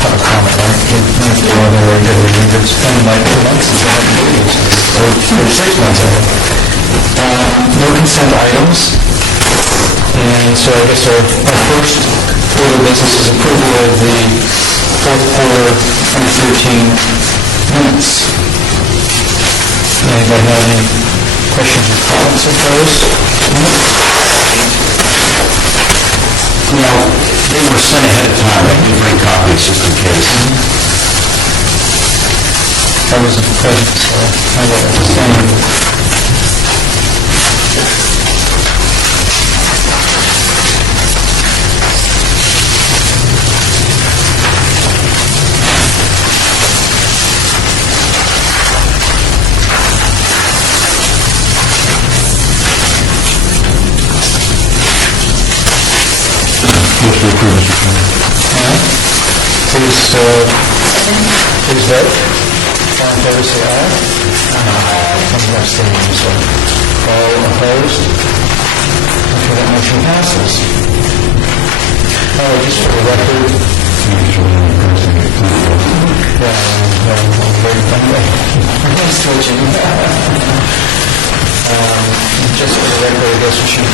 public comment, right? It's been like 2 months since I had meetings, or 6 months, I think. No consent items. And so I guess our first order of business is approval of the fourth quarter 2013 minutes. Anybody have any questions or comments of those? Now, they were sent ahead of time, right? You bring copies just in case. I wasn't present, so I don't understand. Please vote. All in favor, say aye. I'm abstaining, so all opposed? Okay, that motion passes. Just for the record. I'm switching. Just for the record, I guess we should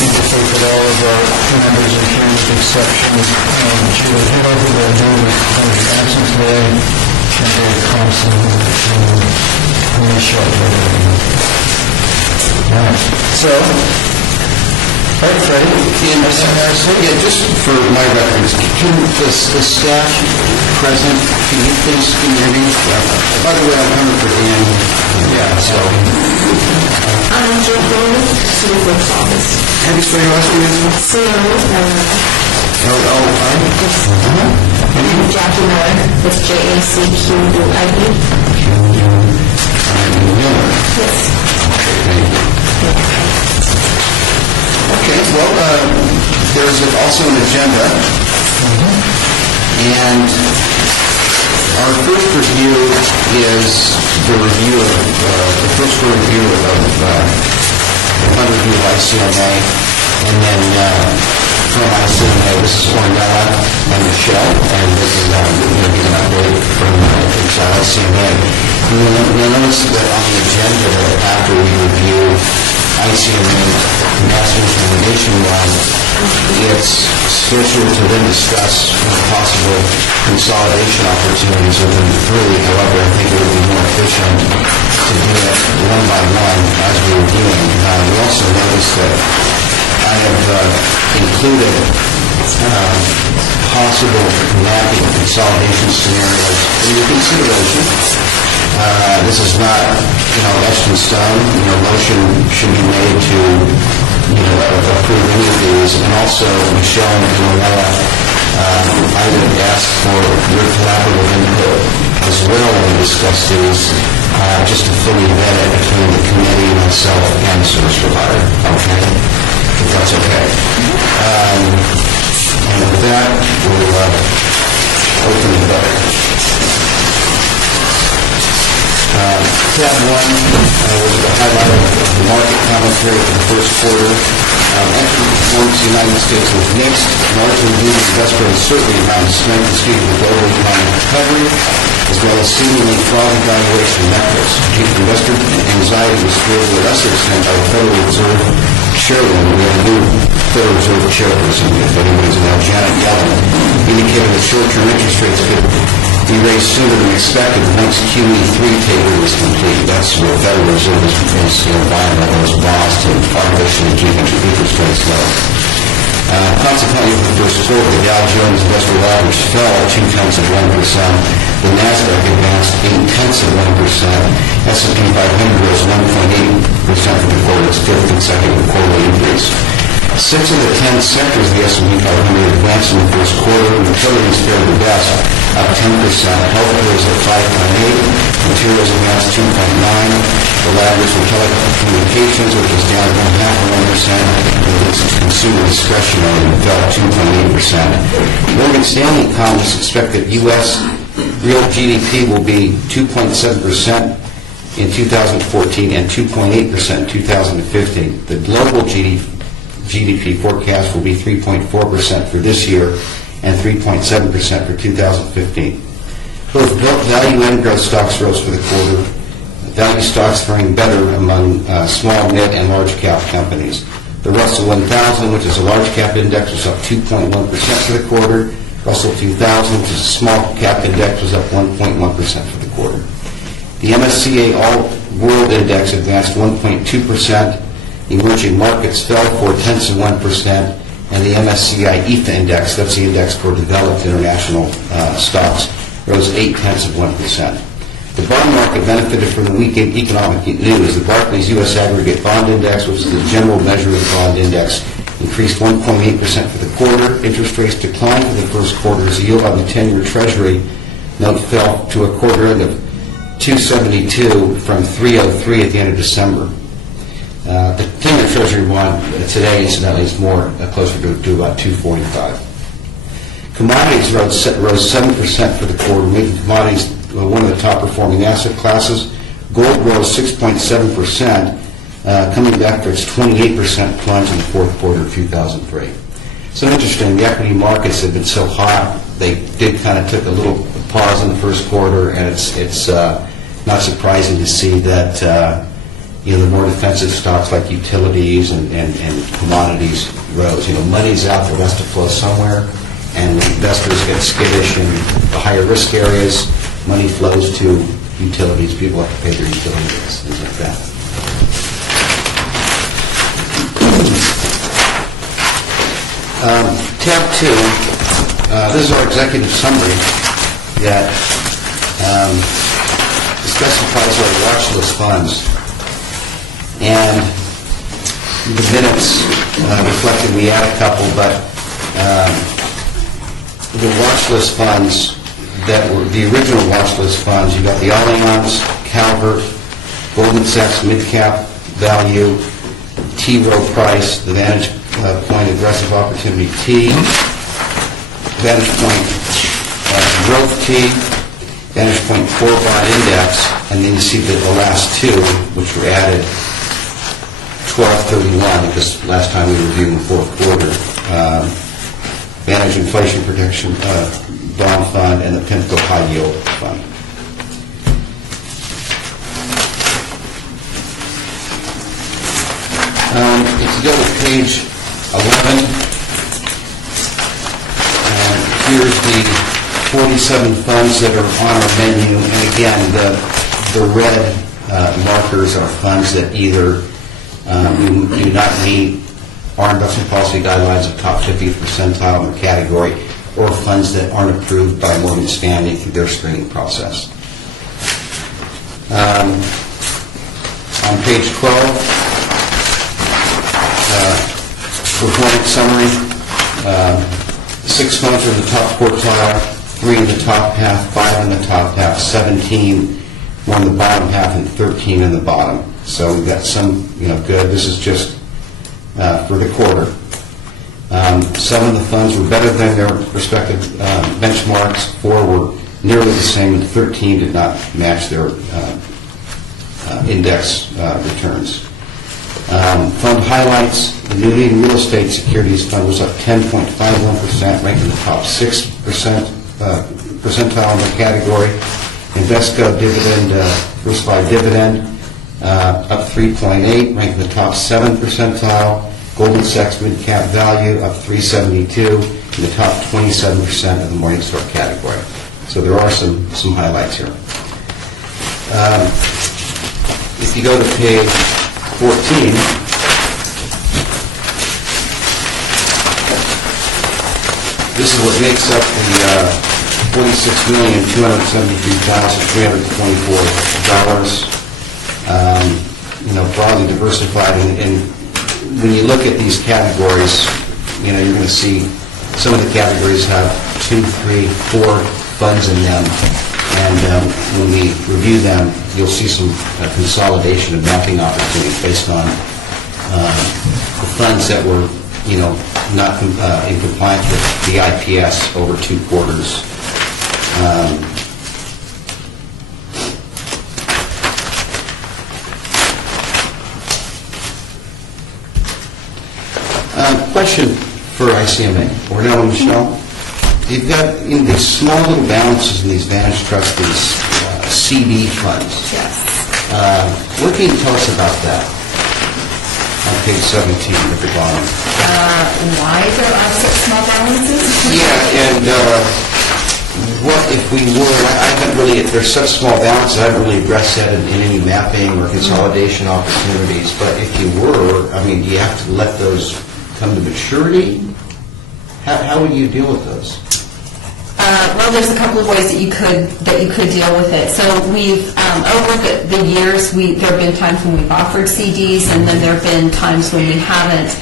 indicate that all of our members are here with the exception of Julie Hill, who will do with absent today, and Dave Thompson, and Michelle. All right. So, all right, Freddie. Yeah, just for my reference, can the staff present, can you please hear me? By the way, I'm coming for Dan. Yeah, so. I'm Joe Bowman, City Clerk's Office. Have you spelled your last name? Jackie Miller, with Jacquie. Yes. Okay, well, there's also an agenda, and our first review is the review of under review of ICMA, and then from ICMA, this is Ornella and Michelle, and this is going to give an update from ICMA. You'll notice that on the agenda, after we review ICMA National Implementation One, it's scheduled to then discuss possible consolidation opportunities within the three. However, I think it would be more efficient to do it one by one as we were doing. We also noticed that I have included possible mapping consolidation scenarios in your consideration. This is not, etched in stone. Motion should be made to, approve any of these. And also, Michelle and Ornella, I would ask for your collaborative input as well when we discuss these, just to fully vet it between the committee, myself, and the service provider. Okay? If that's okay. And with that, we'll open the vote. Tab 1 was the highlight of the market commentary for the first quarter. Equity performance in the United States was mixed, largely due to investor uncertainty around the strength and speed of the global economic recovery, as well as seemingly flawed valuation metrics. Investor anxiety was fueled to a lesser extent by the Federal Reserve Chairman. We have a new Federal Reserve Chairperson, if anybody's now, Janet Yellen, indicated that short-term interest rates could be raised sooner than expected once QE3 taper is complete. That's where the Federal Reserve is buying all those bonds to artificially keep interest rates low. Consequently, for the first quarter, the Dow Jones Industrial Average fell 0.2%. The Nasdaq advanced 0.8%. S&P 500 rose 1.8% for the quarter, its fifth consecutive quarterly increase. 6 of the 10 sectors of the S&P 500 advanced in the first quarter. Utilities fared the best, up 10%. Healthcare was at 5.8%. Materials advanced 2.9%. The laggards were telecommunications, which was down 0.5%. And consumer discretionary fell 2.8%. Morgan Stanley economists expect that U.S. real GDP will be 2.7% in 2014 and 2.8% in 2015. The global GDP forecast will be 3.4% for this year and 3.7% for 2015. Both value and growth stocks rose for the quarter. Value stocks faring better among small, mid, and large cap companies. The Russell 1000, which is a large cap index, was up 2.1% for the quarter. Russell 2000, which is a small cap index, was up 1.1% for the quarter. The MSCI All World Index advanced 1.2%. Emerging markets fell 0.4%, and the MSCI EAFE Index, that's the index for developed international stocks, rose 0.8%. The bond market benefited from the weak economic news. The Barclays U.S. Aggregate Bond Index, which is the general measure of the bond index, increased 1.8% for the quarter. Interest rates declined for the first quarter as the yield on the 10-year Treasury note fell to a quarter end of 272 from 303 at the end of December. The 10-year Treasury bond today, incidentally, is more closer to about 245. Commodities rose 7% for the quarter, making commodities one of the top-performing asset classes. Gold rose 6.7%, coming back for its 28% plunge in the fourth quarter of 2003. So interesting, the equity markets have been so hot, they did kind of took a little pause in the first quarter, and it's not surprising to see that the more defensive stocks like utilities and commodities rose. Money's out, there has to flow somewhere, and when investors get skittish in the higher risk areas, money flows to utilities. People have to pay their utility bills, things like that. Tab 2, this is our executive summary that specifies our watch list funds. And the minutes reflected we had a couple, but the watch list funds that were the original watch list funds, you got the Allianz, Calvert, Goldman Sachs Midcap Value, T. Rowe Price, the Vantage Point Aggressive Opportunity T, Vantage Point Growth T, Vantage Point 4 Bond Index, and then you see the last two, which were added 12/31, because last time we reviewed the fourth quarter. Vantage Inflation Protection Bond Fund and the PIMCO High Yield Fund. If you go to page 11, here's the 47 funds that are on our menu, and again, the red markers are funds that either do not meet our investment policy guidelines of top 50th percentile in their category, or funds that aren't approved by Morgan Stanley through their screening process. On page 12, performance summary. 6 funds are in the top quartile, 3 in the top half, 5 in the top half, 17 more in the bottom half, and 13 in the bottom. So we've got some, good. This is just for the quarter. Some of the funds were better than their respective benchmarks. 4 were nearly the same, and 13 did not match their index returns. Fund highlights: the New Leading Real Estate Securities Fund was up 10.51%, ranked in the top 6% percentile in the category. Invesco Dividend, Diversified Dividend, up 3.8, ranked in the top 7 percentile. Goldman Sachs Midcap Value, up 372, in the top 27% of the Morningstar category. So there are some highlights here. If you go to page 14, this is what makes up the $46,273,324. Broadly diversified. And when you look at these categories, you're going to see some of the categories have 2, 3, 4 funds in them. And when we review them, you'll see some consolidation of mapping opportunities based on the funds that were, not in compliance with the IPS over 2 quarters. Question for ICMA. Ornella, Michelle? you've got in these small little balances in these Vantage Trust, these CD funds. Yes. What can you tell us about that? On page 17 at the bottom. Why there are such small balances? Yeah, and what if we were, I haven't really, if there's such small balances, I haven't really addressed that in any mapping or consolidation opportunities, but if you were, I mean, do you have to let those come to maturity? How would you deal with those? Well, there's a couple of ways that you could deal with it. So we've over the years, there have been times when we've offered CDs, and then there have been times when we haven't.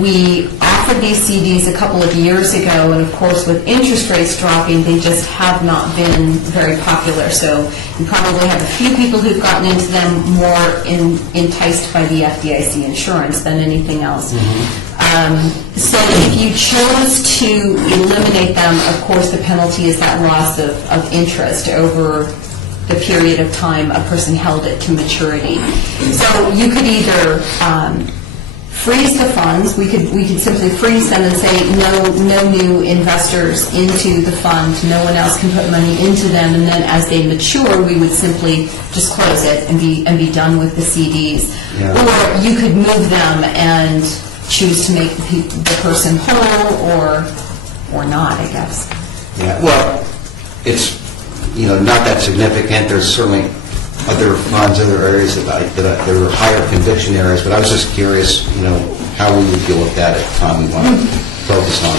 We offered these CDs a couple of years ago, and of course, with interest rates dropping, they just have not been very popular. So you probably have a few people who've gotten into them more enticed by the FDIC insurance than anything else. So if you chose to eliminate them, of course, the penalty is that loss of interest over the period of time a person held it to maturity. So you could either freeze the funds. We could simply freeze them and say no new investors into the fund. No one else can put money into them. And then as they mature, we would simply just close it and be done with the CDs. Yeah. Or you could move them and choose to make the person whole or not, I guess. Yeah, well, it's, not that significant. There's certainly other funds, other areas that are higher conviction areas, but I was just curious, how we would deal with that at the time we want to focus on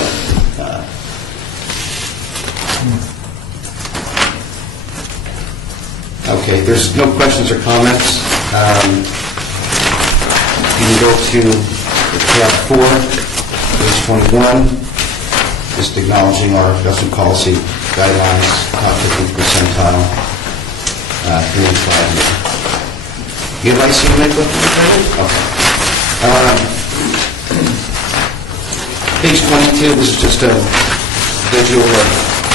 it. Okay, there's no questions or comments. You can go to tab 4, page 21, just acknowledging our investment policy guidelines, top 50th percentile, 3 and 5 year. You have IC Nicholas? Okay. Page 22, this is just a visual of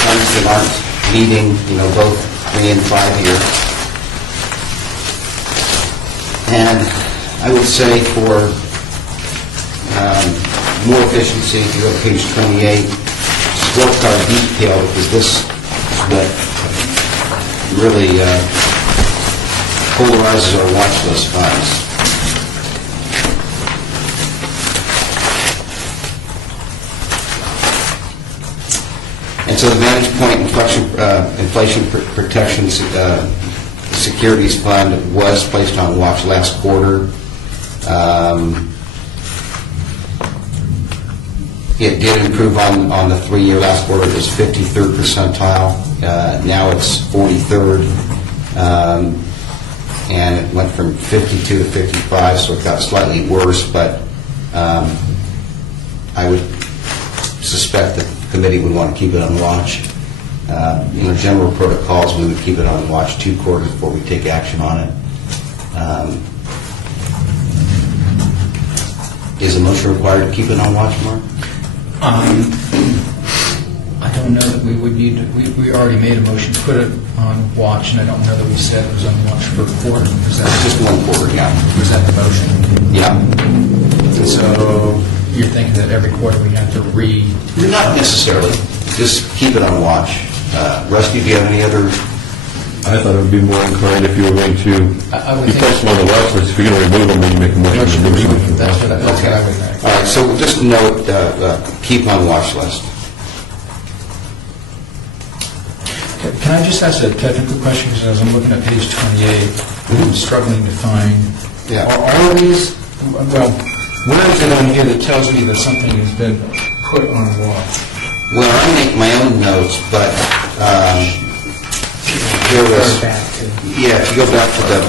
funds that aren't meeting, both 3 and 5 year. And I would say for more efficiency, if you go to page 28, scorecard detail, because this is what really polarizes our watch list funds. And so the Vantage Point Inflation Protection Securities Fund was placed on watch last quarter. It did improve on the 3-year. Last quarter. It was 53rd percentile. Now it's 43rd. And it went from 52 to 55, so it got slightly worse, but I would suspect that the committee would want to keep it on watch. General protocols, we would keep it on watch 2 quarters before we take action on it. Is a motion required to keep it on watch, Mark? I don't know that we would need to, we already made a motion to put it on watch, and I don't know that we said it was on watch for a quarter. Was that Just 1 quarter, yeah. Was that the motion? Yeah. And so you're thinking that every quarter we have to Not necessarily. Just keep it on watch. Rusty, do you have any other? I thought it would be more inclined if you were going to, you place them on the watch list, if you're going to remove them, then you make a motion to remove them. That's what I would think. All right, so just note, keep on watch list. Can I just ask a technical question, because as I'm looking at page 28, I'm struggling to find, Yeah. are all of these, well, where is it on here that tells me that something has been put on watch? Well, I make my own notes, but there was, yeah, if you go back to the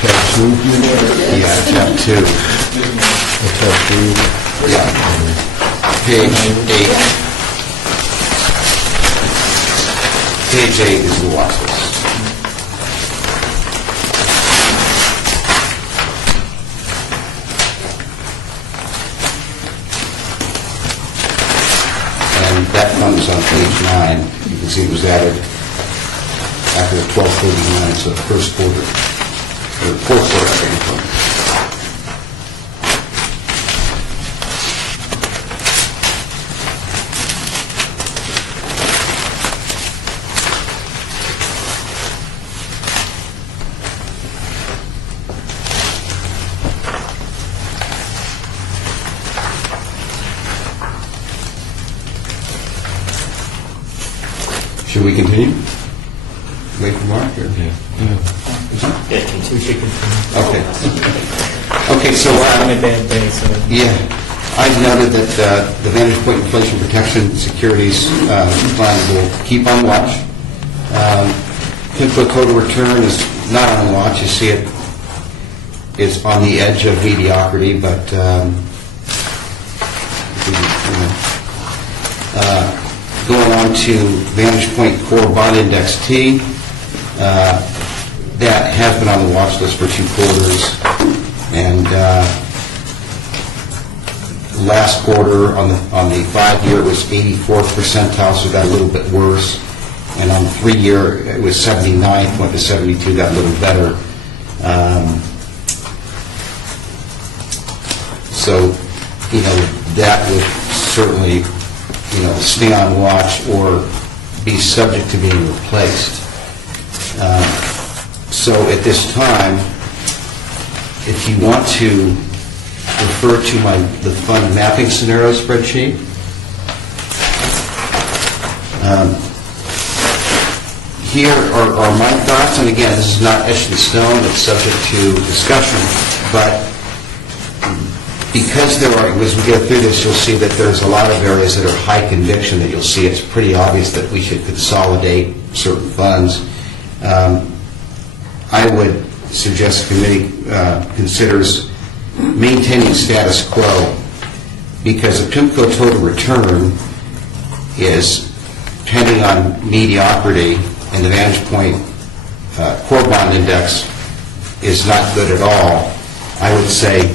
Tab 2, tab 2, tab 3. yeah, page 8. Page 8 is the watch list. And that fund is on page 9. You can see it was added after 12/39, so the first quarter, or fourth quarter, I think. Should we continue? Wait for Mark? Or? Yeah. Okay. Okay, so, On a bad day, so. yeah, I noted that the Vantage Point Inflation Protection Securities Fund will keep on watch. PIMCO total return is not on watch. You see it, it's on the edge of mediocrity, but going on to Vantage Point Core Bond Index T, that has been on the watch list for 2 quarters, and last quarter on the 5-year it was 84th percentile, so it got a little bit worse, and on the 3-year it was 79th, went to 72, got a little better. So, that would certainly, stay on watch or be subject to being replaced. So at this time, if you want to refer to the fund mapping scenario spreadsheet, here are my thoughts, and again, this is not etched in stone, it's subject to discussion, but because as we go through this, you'll see that there's a lot of areas that are high conviction that you'll see it's pretty obvious that we should consolidate certain funds. I would suggest the committee considers maintaining status quo, because the PIMCO total return is depending on mediocrity, and the Vantage Point Core Bond Index is not good at all. I would say,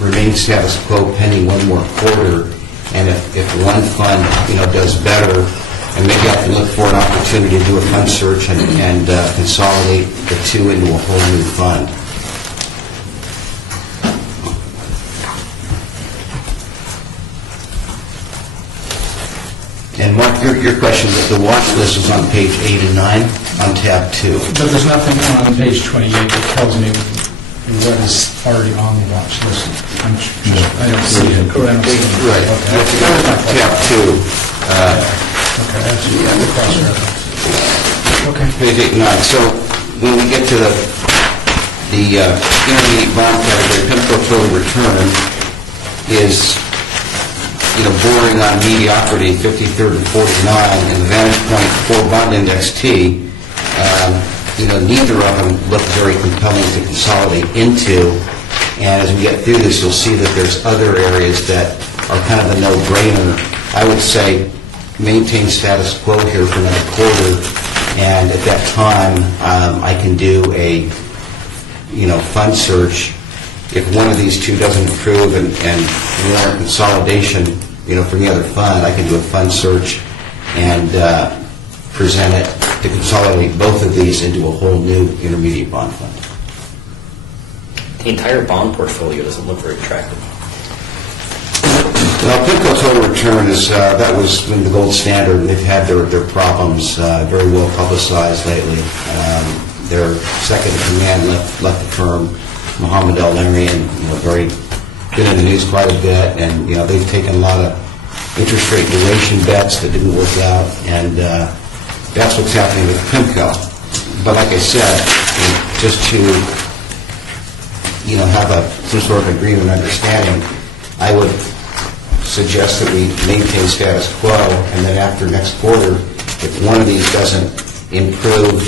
remain status quo pending one more quarter, and if one fund, does better, and maybe I can look for an opportunity to do a fund search and consolidate the 2 into a whole new fund. And Mark, your question, the watch list is on page 8 and 9 on tab 2. But there's nothing on page 28 that tells me what is already on the watch list. I don't see it. I don't see it. Right. Okay. Tab 2. Okay, that's the cross-reference. Okay. Page 8 and 9. So when we get to the intermediate bond category, PIMCO total return is, bordering on mediocrity, 53rd and 49, and the Vantage Point Core Bond Index T, neither of them look very compelling to consolidate into. And as we get through this, you'll see that there's other areas that are kind of a no-brainer. I would say maintain status quo here for another quarter, and at that time, I can do a, fund search. If one of these 2 doesn't improve and warrant consolidation, for the other fund, I can do a fund search and present it to consolidate both of these into a whole new intermediate bond fund. The entire bond portfolio doesn't look very attractive. Well, PIMCO total return is, that was been the gold standard, and they've had their problems very well publicized lately. Their second in command left the firm, Mohammed El-Larian, been in the news quite a bit, and they've taken a lot of interest rate duration bets that didn't work out, and that's what's happening with PIMCO. But like I said, just to have some sort of agreement and understanding, I would suggest that we maintain status quo, and then after next quarter, if one of these doesn't improve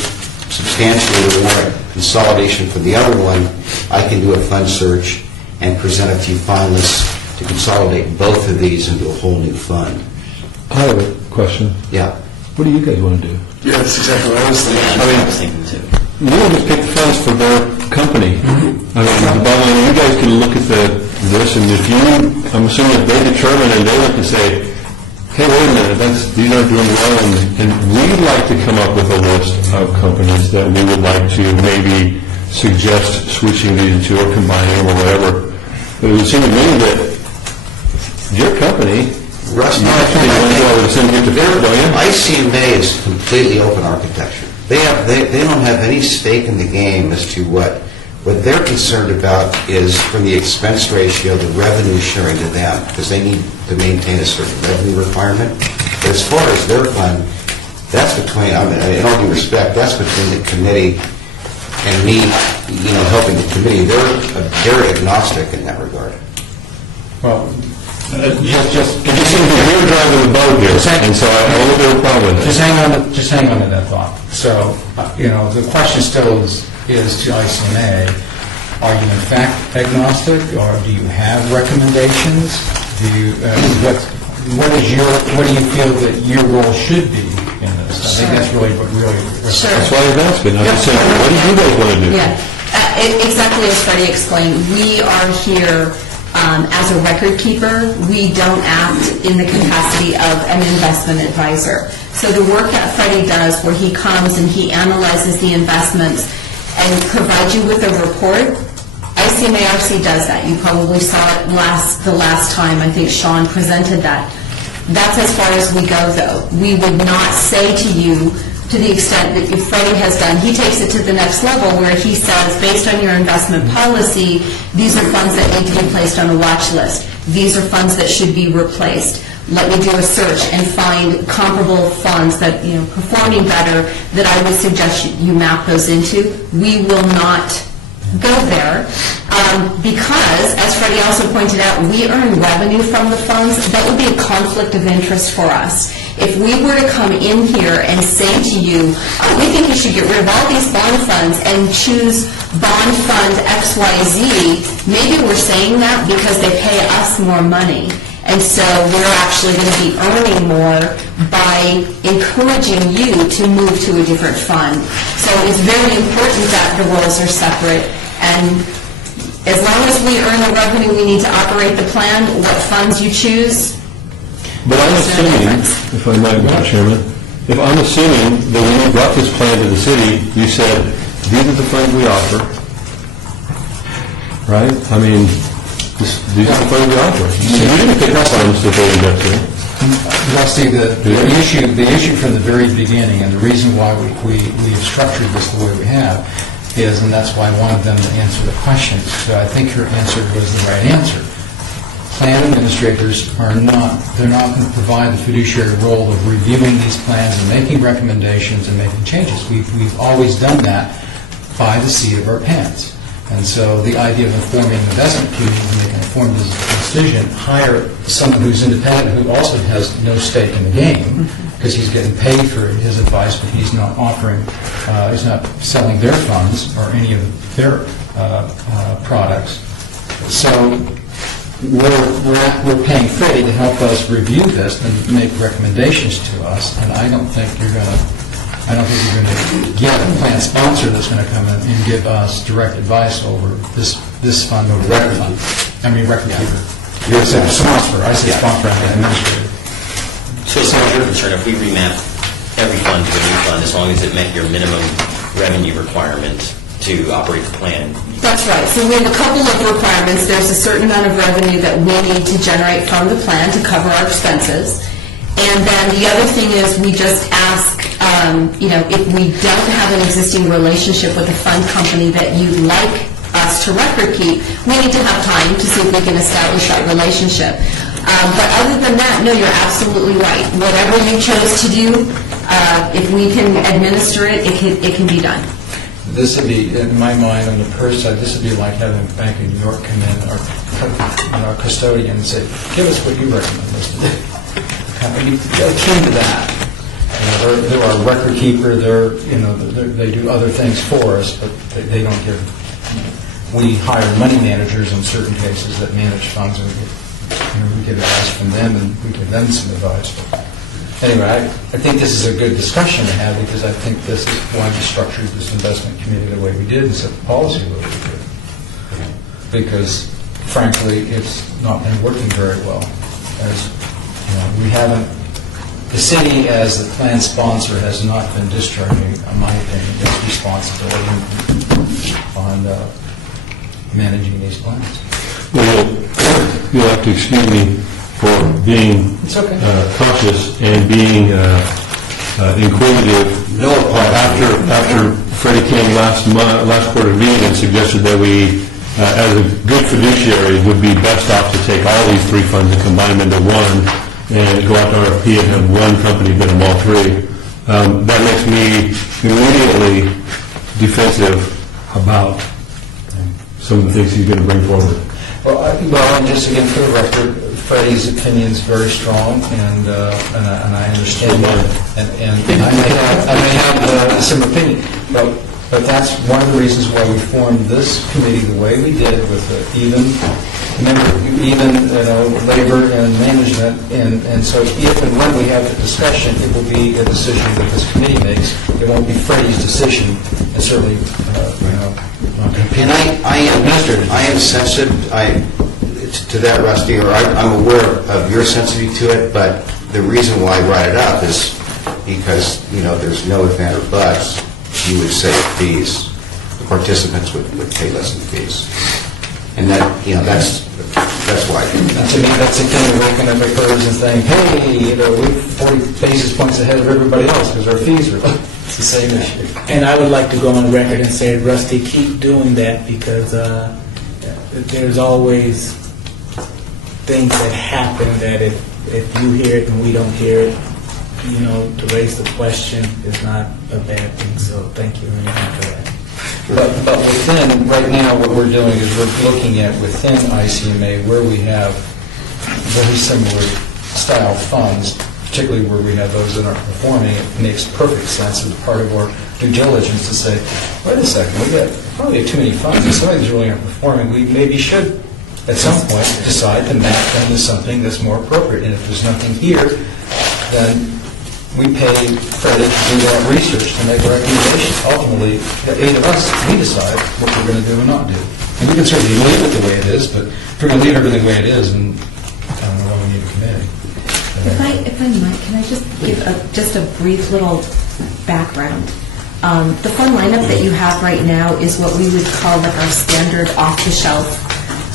substantially or warrant consolidation for the other one, I can do a fund search and present a few finalists to consolidate both of these into a whole new fund. I have a question. Yeah. What do you guys want to do? Yeah, that's exactly what I was thinking. I was thinking too. You want to pick funds for their company. I mean, the bottom line, you guys can look at this, and if I'm assuming if they determine and they look and say, hey, wait a minute, these aren't doing well, and we'd like to come up with a list of companies that we would like to maybe suggest switching these to or combining them or whatever. But it would seem to me that your company, Russ, ICMA is completely open architecture. They don't have any stake in the game as to what they're concerned about is from the expense ratio, the revenue sharing to them, because they need to maintain a certain revenue requirement. But as far as their fund, that's between, I mean, in all due respect, that's between the committee and me, helping the committee. They're agnostic in that regard. Well, It just seems that you're driving the boat here, and so I have a little bit of a problem with it. just hang on to that thought. So, the question still is to ICMA, are you in fact agnostic, or do you have recommendations? Do you, what do you feel that your role should be in this? I think that's really what Sure. That's why I was asking. I'm just saying, what do you guys want to do? Yeah, exactly as Freddie explained, we are here as a record keeper. We don't act in the capacity of an investment advisor. So the work that Freddie does, where he comes and he analyzes the investments and provides you with a report, ICMARC does that. You probably saw it the last time, I think Sean presented that. That's as far as we go, though. We would not say to you, to the extent that Freddie has done, he takes it to the next level where he says, based on your investment policy, these are funds that need to be placed on a watch list. These are funds that should be replaced. Let me do a search and find comparable funds that, performing better, that I would suggest you map those into. We will not go there because, as Freddie also pointed out, we earn revenue from the funds. That would be a conflict of interest for us. If we were to come in here and say to you, we think you should get rid of all these bond funds and choose bond fund XYZ, maybe we're saying that because they pay us more money. And so we're actually going to be earning more by encouraging you to move to a different fund. So it's very important that the roles are separate. And as long as we earn the revenue we need to operate the plan, what funds you choose. But I'm assuming, if I might, Mr. Chairman, if I'm assuming that when you brought this plan to the city, you said, these are the funds we offer, right? I mean, these are the funds we offer. So you didn't pick up funds that they invested in. Rusty, the issue from the very beginning, and the reason why we've structured this the way we have, is, and that's why I wanted them to answer the questions, so I think your answer was the right answer. Plan administrators they're not going to provide the fiduciary role of reviewing these plans and making recommendations and making changes. We've always done that by the seat of our pants. And so the idea of informing the investment community to make an informed decision, hire someone who's independent, who also has no stake in the game, because he's getting paid for his advice, but he's not he's not selling their funds or any of their products. So we're paying Freddie to help us review this and make recommendations to us, and I don't think you're going to get a plan sponsor that's going to come in and give us direct advice over this fund or record fund. I mean, record keeper. You're a sponsor. I say sponsor, I'm an administrator. So as far as you're concerned, if we remap every fund to a new fund, as long as it met your minimum revenue requirement to operate the plan? That's right. So we have a couple of requirements. There's a certain amount of revenue that we need to generate from the plan to cover our expenses. And then the other thing is we just ask, if we don't have an existing relationship with a fund company that you'd like us to record keep, we need to have time to see if we can establish that relationship. But other than that, no, you're absolutely right. Whatever you chose to do, if we can administer it, it can be done. This would be, in my mind, on the PERS side, this would be like having a Bank of New York come in, or our custodian, and say, give us what you recommend us to do. Akin to that. They're our record keeper, they do other things for us, but they don't give. We hire money managers in certain cases that manage funds, and we get advice from them, and we give them some advice. Anyway, I think this is a good discussion to have, because I think this is why we structured this investment committee the way we did and set the policy the way we did. Because, frankly, it's not been working very well. We haven't, the city as the plan sponsor has not been discharging, in my opinion, its responsibility on managing these plans. Well, you'll have to excuse me for being cautious and being inquisitive. No, after Freddie came last quarter meeting and suggested that we, as a good fiduciary, would be best off to take all these three funds and combine them into one and go out to RFP and have one company bid them all three. that makes me immediately defensive about some of the things he's going to bring forward. Well, and just again, for the record, Freddie's opinion is very strong, and I understand that. And I may have some opinion, but that's one of the reasons why we formed this committee the way we did, with even labor and management. And so if and when we have the discussion, it will be a decision that this committee makes. It won't be Freddie's decision, and certainly, And I am sensitive to that, Rusty, or I'm aware of your sensitivity to it, but the reason why I brought it up is because, there's no if, and, or buts. You would say fees. The participants would pay less in fees. And that's why. And to me, that's akin to waking up at first and saying, hey, we're 40 basis points ahead of everybody else because our fees are low. It's the same issue. And I would like to go on record and say, Rusty, keep doing that, because there's always things that happen that if you hear it and we don't hear it, to raise the question is not a bad thing. So thank you very much for that. But within, right now, what we're doing is we're looking at within ICMA where we have very similar style funds, particularly where we have those that aren't performing. It makes perfect sense as part of our due diligence to say, wait a second, we got probably too many funds, and some of these really aren't performing. We maybe should, at some point, decide to map them to something that's more appropriate. And if there's nothing here, then we pay Freddie to do that research to make recommendations. Ultimately, the 8 of us, we decide what we're going to do and not do. And we can certainly leave it the way it is, but if we're going to leave everything the way it is, then I don't know why we need a committee. If I might, can I just give just a brief little background? The fund lineup that you have right now is what we would call like our standard off-the-shelf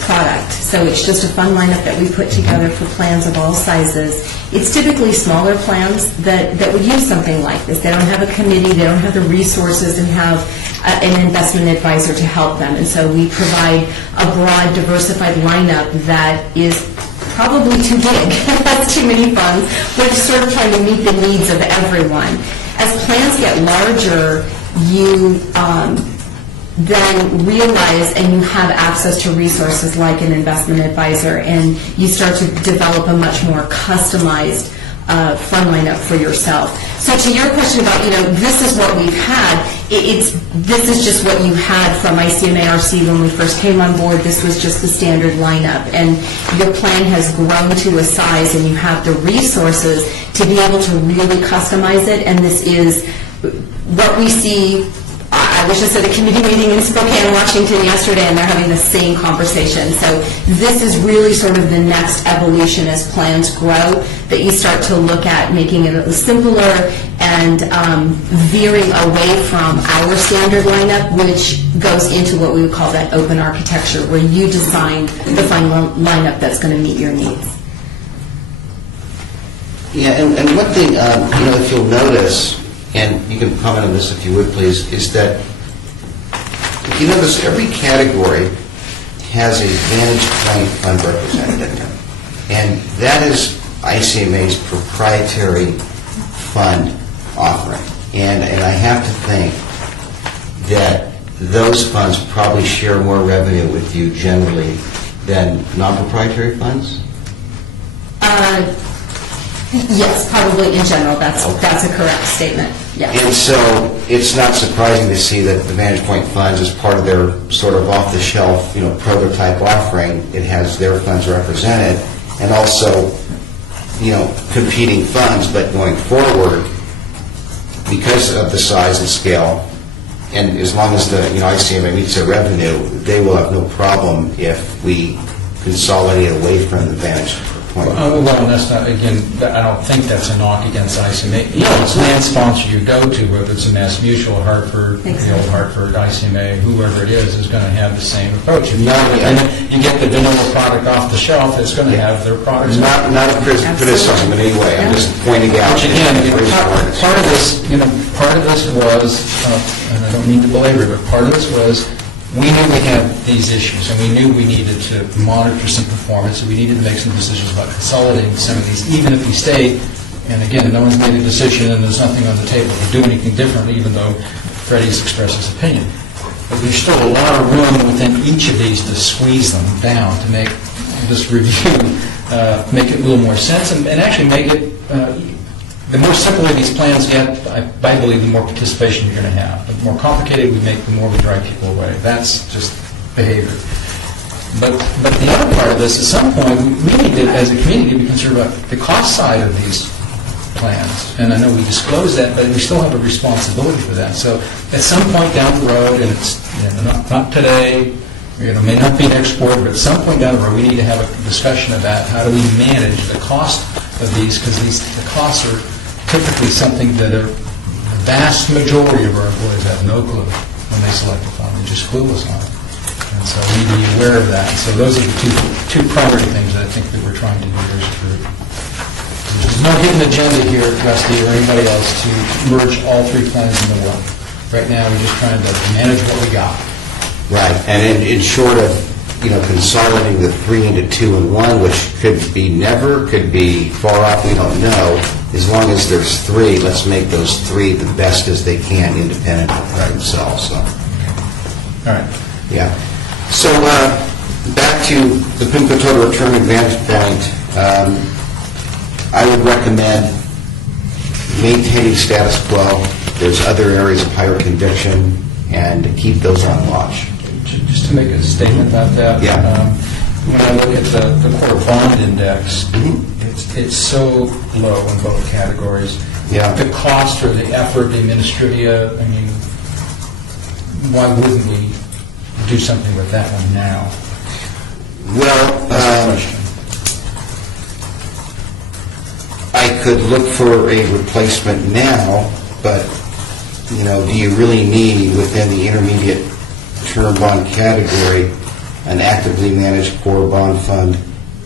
product. So it's just a fund lineup that we put together for plans of all sizes. It's typically smaller plans that would use something like this. They don't have a committee, they don't have the resources and have an investment advisor to help them. And so we provide a broad, diversified lineup that is probably too big. That's too many funds. We're just sort of trying to meet the needs of everyone. As plans get larger, you then realize and you have access to resources like an investment advisor, and you start to develop a much more customized fund lineup for yourself. So to your question about, this is what we've had, this is just what you had from ICMARC when we first came on board. This was just the standard lineup, and your plan has grown to a size and you have the resources to be able to really customize it, and this is what we see. I was just at a committee meeting in Spokane, Washington yesterday, and they're having the same conversation. So this is really sort of the next evolution as plans grow, that you start to look at making it simpler and veering away from our standard lineup, which goes into what we would call that open architecture, where you design the fund lineup that's going to meet your needs. Yeah, and one thing, if you'll notice, and you can comment on this if you would, please, is that if you notice, every category has a Vantage Point fund representative, and that is ICMA's proprietary fund offering. And I have to think that those funds probably share more revenue with you generally than non-proprietary funds? Yes, probably in general, that's a correct statement. Yeah. And so it's not surprising to see that the Vantage Point funds, as part of their sort of off-the-shelf, prototype offering, it has their funds represented, and also, competing funds. But going forward, because of the size and scale, and as long as the ICMA meets their revenue, they will have no problem if we consolidate away from the Vantage Point. Well, that's not, again, I don't think that's a knock against ICMA. Plan sponsor you go to, whether it's a Mass Mutual, Hartford, the old Hartford, ICMA, whoever it is going to have the same approach. If you get the vanilla product off the shelf, it's going to have their products. Not a criticism in any way. I'm just pointing out. Which again, part of this was, and I don't mean to belabor it, but part of this was, we knew we had these issues, and we knew we needed to monitor some performance, and we needed to make some decisions about consolidating some of these, even if we stay And again, no one's made a decision and there's nothing on the table to do anything differently, even though Freddie's expressed his opinion. But there's still a lot of room within each of these to squeeze them down, to make this review, make it a little more sense, and actually make it, the more simpler these plans get, I believe the more participation you're going to have. The more complicated we make, the more we drive people away. That's just behavior. But the other part of this, at some point, we need to, as a community, be concerned about the cost side of these plans. And I know we disclose that, but we still have a responsibility for that. So at some point down the road, and it's not today, may not be next quarter, but at some point down the road, we need to have a discussion about how do we manage the cost of these, because the costs are typically something that the vast majority of our employees have no clue when they select a fund. They're just clueless on it. And so we need to be aware of that. So those are the two primary things that I think that we're trying to do as a group. There's no hidden agenda here, Rusty, or anybody else, to merge all three plans into one. Right now, we're just trying to manage what we got. Right, and in short of, consolidating the three into two and one, which could be never, could be far off, we don't know. As long as there's three, let's make those three the best as they can, independent of themselves. So, All right. yeah. So back to the PIMCO Total Return Advantage Point. I would recommend maintaining status quo. There's other areas of higher conviction, and keep those on watch. Just to make a statement about that, Yeah. when I look at the core bond index, it's so low in both categories. Yeah. The cost or the effort, the administrivia, I mean, why wouldn't we do something with that one now? Well, That's the question. I could look for a replacement now, but, do you really need within the intermediate term bond category an actively managed core bond fund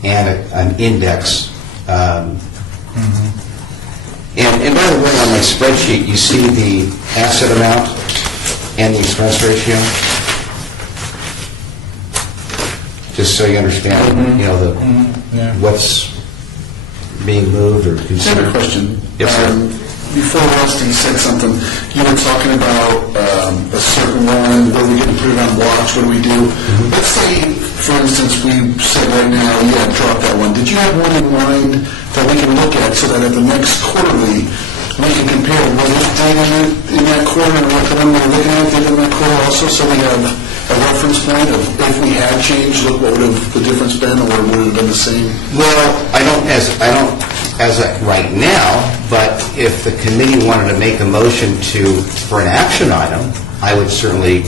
and an index? And by the way, on my spreadsheet, you see the asset amount and the expense ratio? Just so you understand, Yeah. what's being moved or I have considered. a question. Yes, sir. Before Rusty said something, you were talking about a certain one, where we didn't put it on watch, what do we do? Let's say, for instance, we said right now, drop that one. Did you have one in mind that we can look at so that at the next quarterly, we can compare what is data in that quarter and what the one we're looking at did in that quarter also, so we have a reference point of if we had changed, look, what would have the difference been, or would it have been the same? Well, I don't as of right now, but if the committee wanted to make a motion for an action item, I would certainly,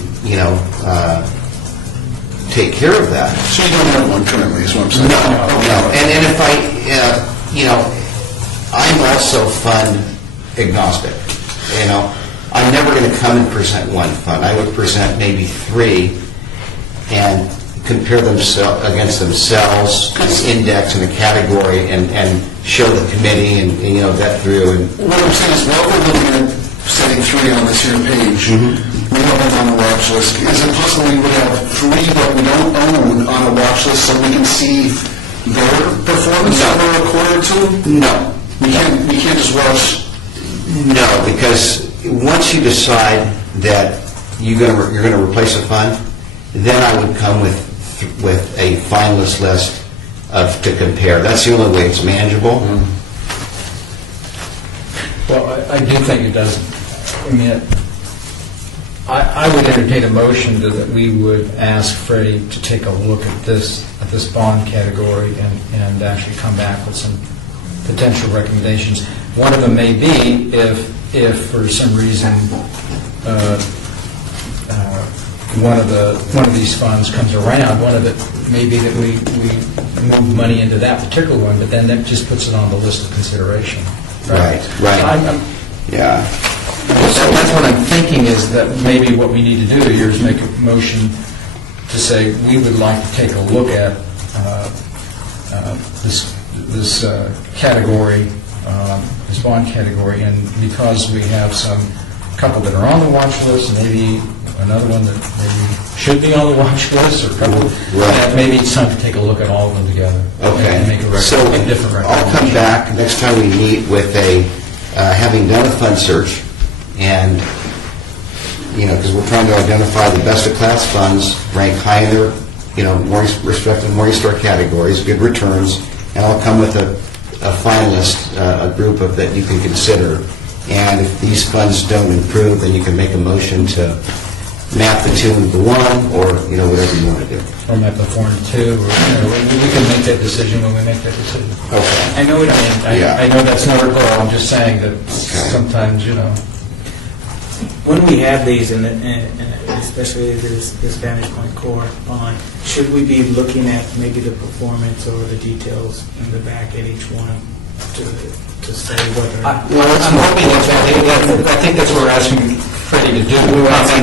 take care of that. So you don't have one currently, is what I'm saying? No. And if I'm also fund agnostic. I'm never going to come and present one fund. I would present maybe three and compare them against themselves, index in a category, and show the committee and vet through. And What I'm saying is, while we're looking at setting three on this here page, we have them on the watch list. Is it possible we would have three that we don't own on a watch list so we can see their performance over a quarter or two? no. We can't just watch. No, because once you decide that you're going to replace a fund, then I would come with a finalist list to compare. That's the only way it's manageable. Well, I do think it does. I mean, I would entertain a motion that we would ask Freddie to take a look at this bond category and actually come back with some potential recommendations. One of them may be if for some reason one of these funds comes around, one of it may be that we move money into that particular one, but then that just puts it on the list of consideration. Right. Yeah. That's what I'm thinking, is that maybe what we need to do here is make a motion to say we would like to take a look at this category, this bond category, and because we have some couple that are on the watch list, maybe another one that maybe should be on the watch list, or a couple, Right. maybe it's time to take a look at all of them together. Okay. And make a So different I'll come recommendation. back next time we meet with having done a fund search, and, because we're trying to identify the best-of-class funds, rank high in their, more respective Morningstar categories, good returns, and I'll come with a finalist, a group of that you can consider. And if these funds don't improve, then you can make a motion to map the two into one, or, whatever you want to do. Or map the four and two, or, we can make that decision when we make that decision. Okay. I know what you mean. Yeah. I know that's not our goal, I'm just saying that sometimes, When we have these, and especially this Vantage Point Core on, should we be looking at maybe the performance or the details in the back at each one to say whether... Well, I'm hoping that's I think that's what we're asking Freddie to do. We want to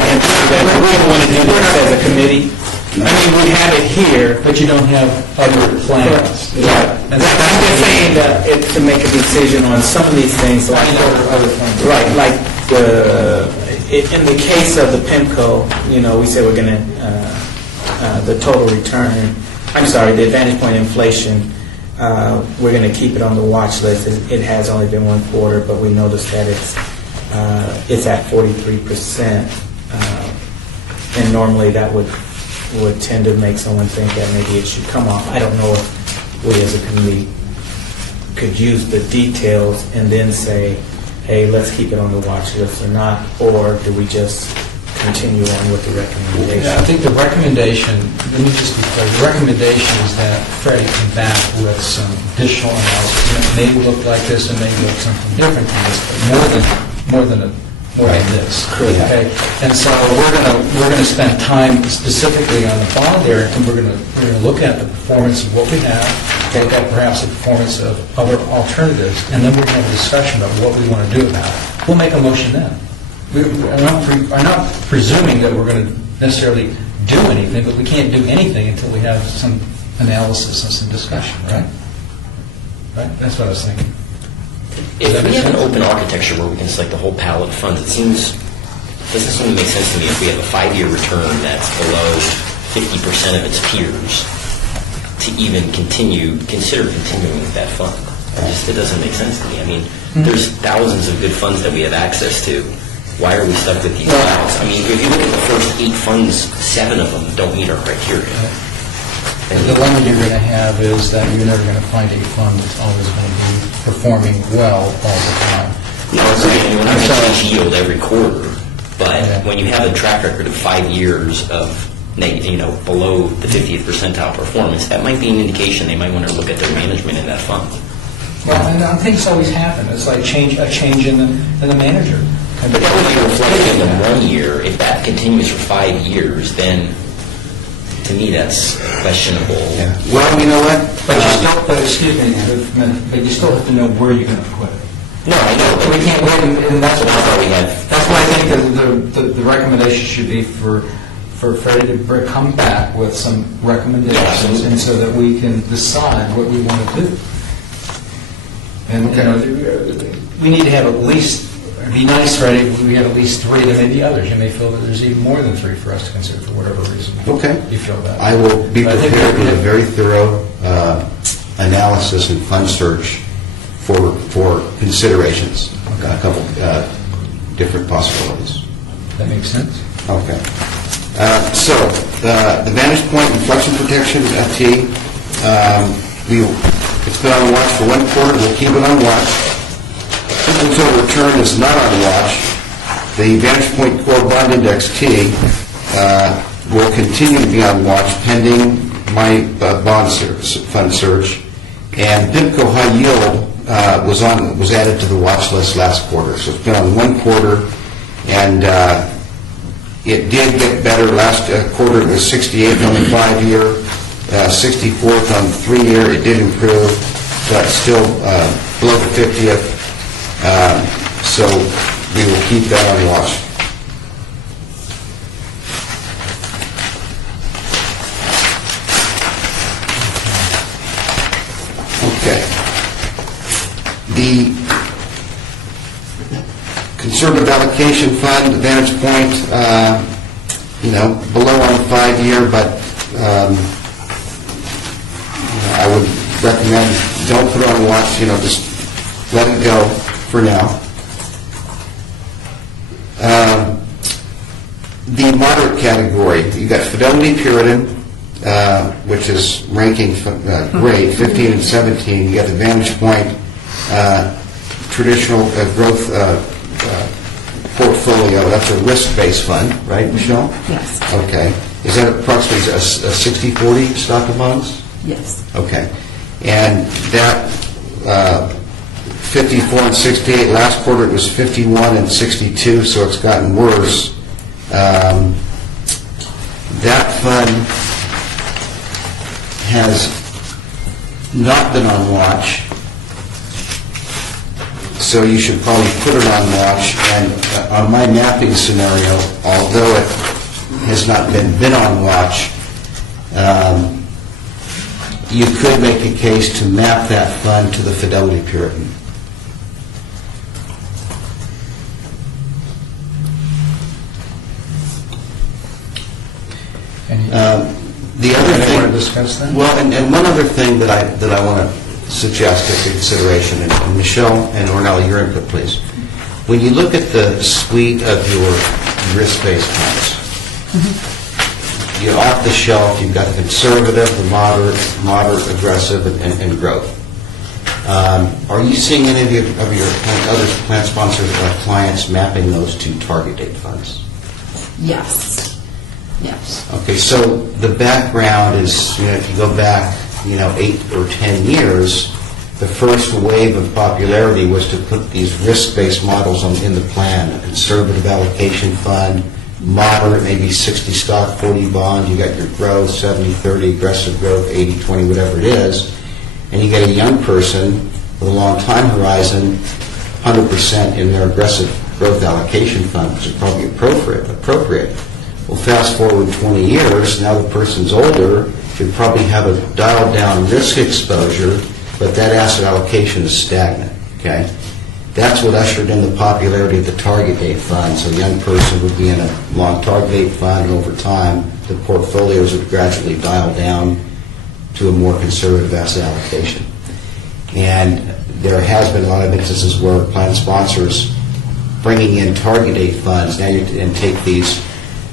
do this as a committee. I mean, we have it here, But you don't have other plans. Right. I'm just saying that to make a decision on some of these things, like... Other plans. Right, like in the case of the PIMCO, we said we're going to, the total return, the Advantage Point inflation, we're going to keep it on the watch list. It has only been one quarter, but we noticed that it's at 43%. And normally that would tend to make someone think that maybe it should come off. I don't know if we as a committee could use the details and then say, hey, let's keep it on the watch list or not, or do we just continue on with the recommendation? Yeah, I think the recommendation, let me just be clear, the recommendation is that Freddie come back with some additional analysis. And it may look like this, and may look something different from this, but more than this. Okay? And so we're gonna spend time specifically on the bond area, and we're gonna look at the performance of what we have, look at perhaps the performance of other alternatives, and then we're gonna have a discussion about what we want to do about it. We'll make a motion then. I'm not presuming that we're going to necessarily do anything, but we can't do anything until we have some analysis and some discussion, right? Right? That's what I was thinking. If we have an open architecture where we can select the whole palette of funds, doesn't seem to make sense to me if we have a 5-year return that's below 50% of its peers to even consider continuing with that fund. It doesn't make sense to me. I mean, there's thousands of good funds that we have access to. Why are we stuck with these files? I mean, if you look at the first 8 funds, 7 of them don't meet our criteria. The dilemma you're going to have is that you're never going to find a fund that's always going to be performing well all the time. No, we're not going to change yield every quarter, but when you have a track record of 5 years of below the 50th percentile performance, that might be an indication they might want to look at their management in that fund. Well, and things always happen. It's like a change in the manager. But that would be reflected in 1 year. If that continues for 5 years, then to me that's questionable. Yeah. Well, you know what? Excuse me, but you still have to know where you're going to put it. No, I know. So we can't wait, and that's why we have. That's why I think the recommendation should be for Freddie to come back with some recommendations, and so that we can decide what we want to do. And we need to have at least. It'd be nice, Freddie, if we have at least 3. There may be others. You may feel that there's even more than 3 for us to consider for whatever reason. Okay. You feel that. I will be But I think prepared with a that- very thorough analysis and fund search for considerations, a couple different possibilities. That makes sense? Okay. So, the Vantage Point Inflection Protection, FT, it's been on watch for 1 quarter. We'll keep it on watch. Until return is not on watch, the Vantage Point Core Bond Index T will continue to be on watch pending my bond fund search. And PIMCO High Yield was added to the watch list last quarter. So it's been on 1 quarter, and it did get better. Last quarter it was 68th on the 5-year, 64th on the 3-year. It did improve, but still below the 50th. So we will keep that on watch. Okay. The Conservative Allocation Fund, Vantage Point, below on 5-year, but I would recommend don't put it on watch, just let it go for now. The moderate category, you got Fidelity Puritan, which is ranking great, 15 and 17. You got the Vantage Point traditional growth portfolio. That's a risk-based fund, right, Michelle? Yes. Okay. Is that approximately a 60-40 stock of bonds? Yes. Okay. And that 54 and 68, last quarter it was 51 and 62, so it's gotten worse. That fund has not been on watch, so you should probably put it on watch. And on my mapping scenario, although it has not been on watch, you could make a case to map that fund to the Fidelity Puritan. The other Anyone thing, want to discuss that? well, and one other thing that I want to suggest for consideration, and Michelle and Ornella, your input, please. When you look at the suite of your risk-based funds, you're off the shelf. You've got the conservative, the moderate, aggressive, and growth. Are you seeing any of your other plan sponsors or clients mapping those to target date funds? Yes. Yes. Okay, so the background is, if you go back, 8 or 10 years, the first wave of popularity was to put these risk-based models in the plan, a conservative allocation fund, moderate, maybe 60 stock, 40 bond, you got your growth, 70-30, aggressive growth, 80-20, whatever it is, and you get a young person with a long time horizon, 100% in their aggressive growth allocation fund, which is probably appropriate. Well, fast forward 20 years, now the person's older, should probably have a dialed down risk exposure, but that asset allocation is stagnant, okay? That's what ushered in the popularity of the target date fund. So a young person would be in a long target date fund, and over time, the portfolios would gradually dial down to a more conservative asset allocation. And there has been a lot of instances where plan sponsors bringing in target date funds, now and take these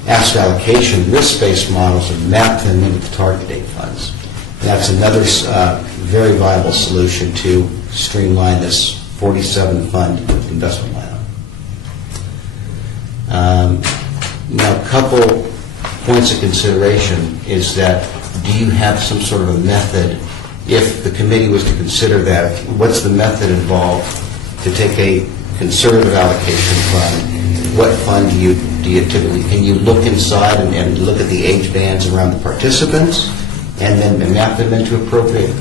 asset allocation risk-based models and map them into the target date funds. That's another very viable solution to streamline this 47 fund investment lineup. Now, a couple points of consideration is that, do you have some sort of a method, if the committee was to consider that, what's the method involved to take a conservative allocation fund? What fund do you typically, can you look inside and look at the age bands around the participants and then map them into appropriate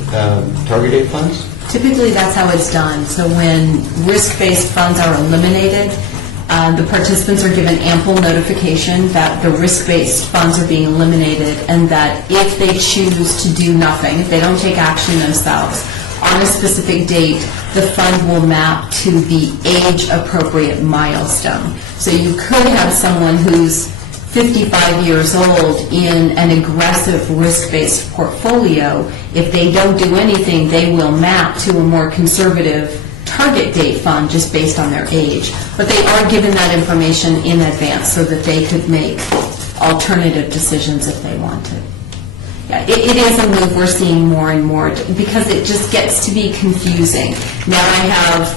target date funds? Typically, that's how it's done. So when risk-based funds are eliminated, the participants are given ample notification that the risk-based funds are being eliminated, and that if they choose to do nothing, if they don't take action themselves, on a specific date, the fund will map to the age-appropriate milestone. So you could have someone who's 55 years old in an aggressive risk-based portfolio. If they don't do anything, they will map to a more conservative target date fund just based on their age. But they are given that information in advance so that they could make alternative decisions if they wanted. Yeah, it is a move we're seeing more and more because it just gets to be confusing. Now I have,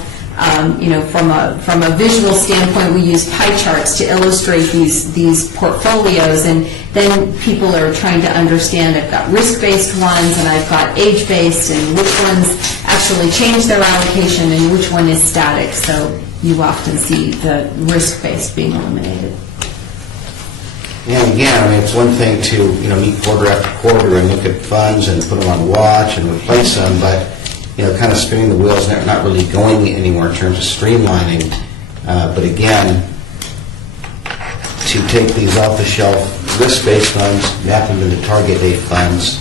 from a visual standpoint, we use pie charts to illustrate these portfolios, and then people are trying to understand, I've got risk-based ones and I've got age-based, and which ones actually change their allocation and which one is static. So you often see the risk-based being eliminated. And again, it's one thing to meet quarter after quarter and look at funds and put them on watch and replace them, but kind of spinning the wheels, not really going anywhere in terms of streamlining. But again, to take these off-the-shelf risk-based funds, map them into target date funds,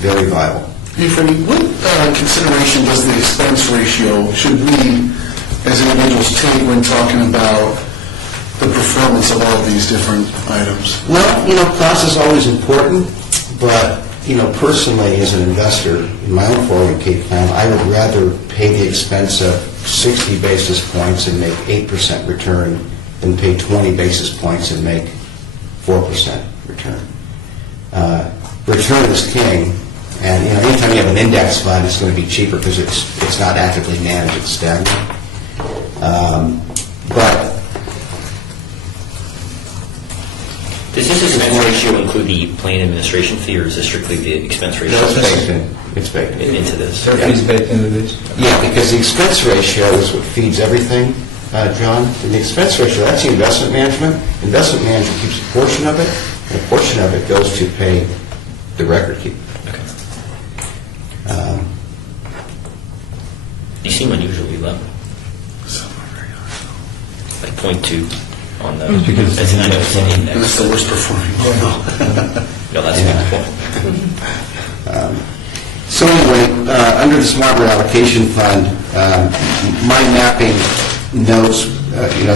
very viable. Hey, Freddie, what consideration does the expense ratio should we, as individuals, take when talking about the performance of all of these different items? Well, cost is always important, but, personally, as an investor in my own 401k plan, I would rather pay the expense of 60 basis points and make 8% return than pay 20 basis points and make 4% return. Return is king, and, anytime you have an index fund, it's going to be cheaper because it's not actively managed, it's stagnant. But Does this expense ratio include the plan administration fee, or is this strictly the expense ratio? it's baked in. It's baked in. Into this? Their fees baked into this? Yeah, because the expense ratio is what feeds everything, John. And the expense ratio, that's the investment management. Investment management keeps a portion of it, and a portion of it goes to pay the record keeper. Okay. You seem unusually low. Like 0.2 on the, because that's an index. And it's the worst performing. No, that's a good point. So anyway, under the Smart Rate Allocation Fund, my mapping notes,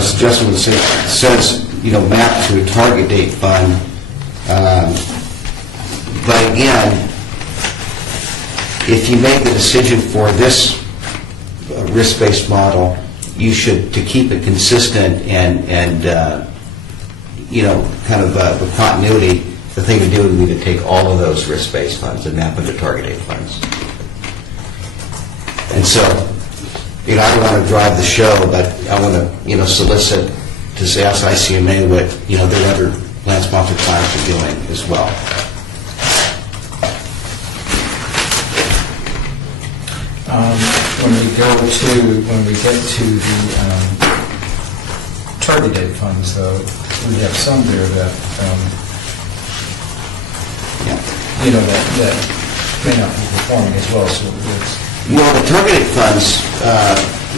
suggestion says, map to a target date fund. But again, if you make the decision for this risk-based model, you should, to keep it consistent and with continuity, the thing to do would be to take all of those risk-based funds and map them to target date funds. And so, I don't want to drive the show, but I want to, solicit to ask ICMA what, their other plan-sponsored clients are doing as well. When we get to the target date funds, though, we have some there that, that may not be performing as well, so it's... Well, the targeted funds,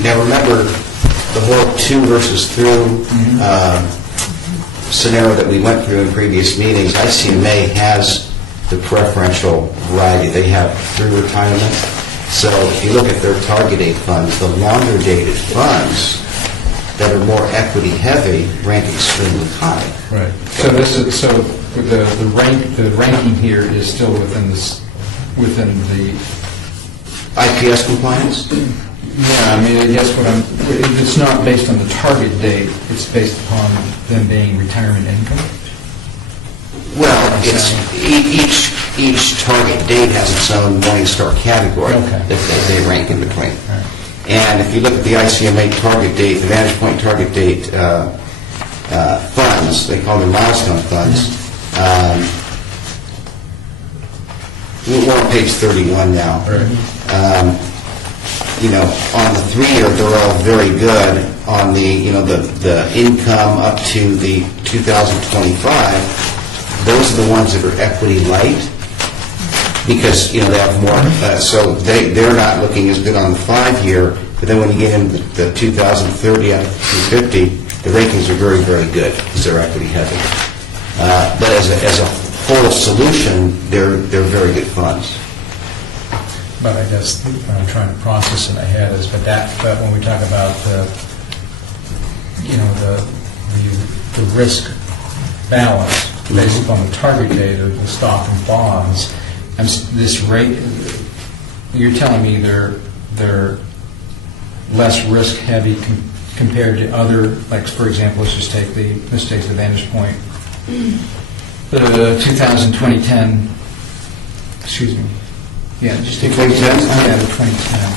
now remember the whole to versus through scenario that we went through in previous meetings. ICMA has the preferential variety. They have through retirement. So if you look at their target date funds, the longer dated funds that are more equity heavy rank extremely high. Right. So the ranking here is still within the IPS compliance? Yeah, I mean, I guess it's not based on the target date, it's based upon them being retirement income? Well, it's each target date has its own Morningstar category that they rank in between. Right. And if you look at the ICMA target date, the Vantage Point target date funds, they call them milestone funds. We're on page 31 now. On the 3-year, they're all very good. On the, the income up to the 2025, those are the ones that are equity light because, they have more. So they're not looking as good on the 5-year, but then when you get into the 2030 out of 250, the rankings are very, very good because they're equity heavy. But as a whole solution, they're very good funds. But I guess what I'm trying to process in my head is, but when we talk about the risk balance based upon the target date of the stock and bonds, this rate, you're telling me they're less risk heavy compared to other, like for example, let's take the Vantage Point, the 2010, excuse me. Yeah, just take 2010? Yeah, the 2010.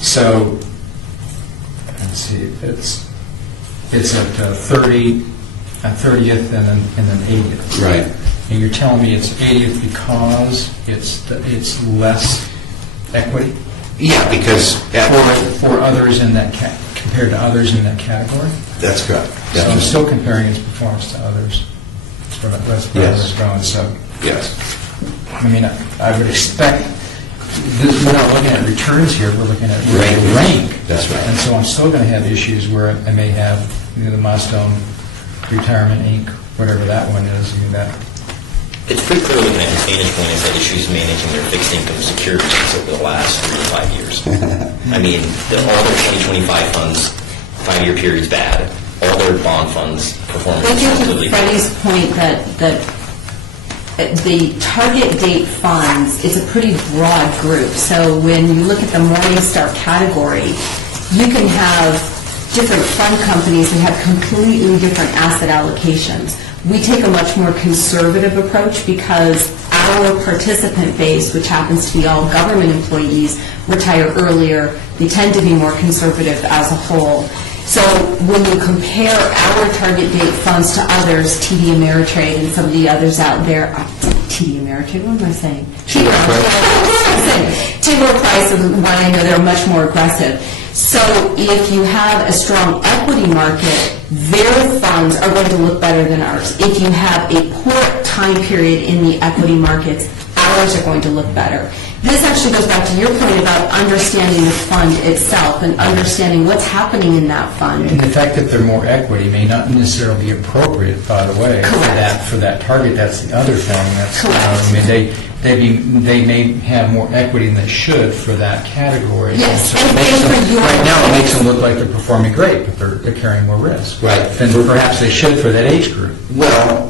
So, let's see, it's at 30th and then 80th. Right. And you're telling me it's 80th because it's less equity? Yeah, because For others in that compared to others in that category? that's correct. So I'm still comparing its performance to others. That's where I was going. So, Yes. I mean, I would expect, we're not looking at returns here, we're looking at rank. That's right. And so I'm still going to have issues where I may have the Milestone Retirement Inc., whatever that one is. I mean, that. It's pretty clear looking at his Vantage Point is that issues managing their fixed income securities over the last 3 to 5 years. I mean, all their 2025 funds 5-year period's bad, all their bond funds performance I is think relatively to Freddie's point that the target date funds is a pretty broad group. So when you look at the Morningstar category, you can have different fund companies that have completely different asset allocations. We take a much more conservative approach because our participant base, which happens to be all government employees, retire earlier. They tend to be more conservative as a whole. So when you compare our target date funds to others, TD Ameritrade and some of the others out there, TD Ameritrade, what am I saying? T. Rowe Price is one I know they're much more aggressive. So if you have a strong equity market, their funds are going to look better than ours. If you have a poor time period in the equity markets, ours are going to look better. This actually goes back to your point about understanding the fund itself and understanding what's happening in that fund. And the fact that they're more equity may not necessarily be appropriate, by the way, for that target. That's the other thing. That's, Correct. I mean, they may have more equity than they should for that category. Yes, So and it makes for them, your- right now, it makes them look like they're performing great, but they're carrying more risk. Right. Than perhaps they should for that age group. Well,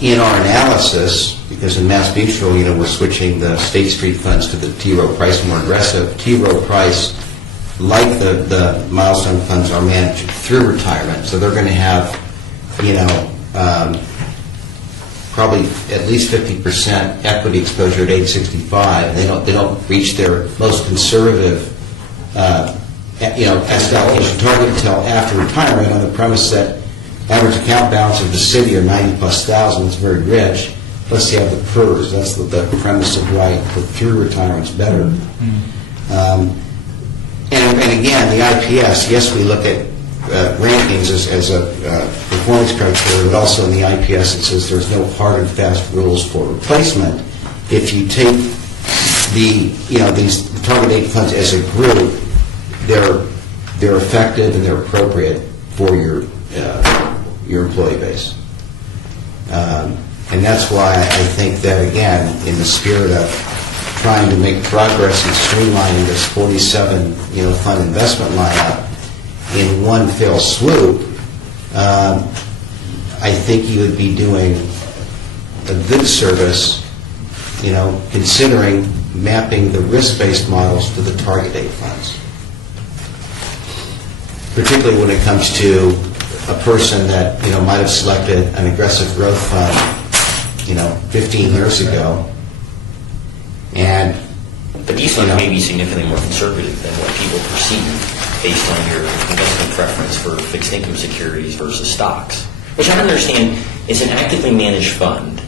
in our analysis, because in Mass Mutual, we're switching the State Street funds to the T. Rowe Price more aggressive. T. Rowe Price, like the milestone funds, are managed through retirement, so they're going to have, probably at least 50% equity exposure at age 65. They don't reach their most conservative, asset allocation target until after retirement, on the premise that average account balance of the city are 90,000+. It's very rich. Plus, you have the PERS. That's the premise of why through retirement's better. And again, the IPS. Yes, we look at rankings as a performance criteria, but also in the IPS it says there's no hard and fast rules for replacement. If you take these target date funds as a group, they're effective and they're appropriate for your employee base. And that's why I think that, again, in the spirit of trying to make progress in streamlining this 47 fund investment lineup in one fell swoop, I think you would be doing a good service, considering mapping the risk-based models to the target date funds. Particularly when it comes to a person that might have selected an aggressive growth fund 15 years ago, But these funds may be significantly more conservative than what people perceive based on your investment preference for fixed income securities versus stocks, which I understand is an actively managed fund.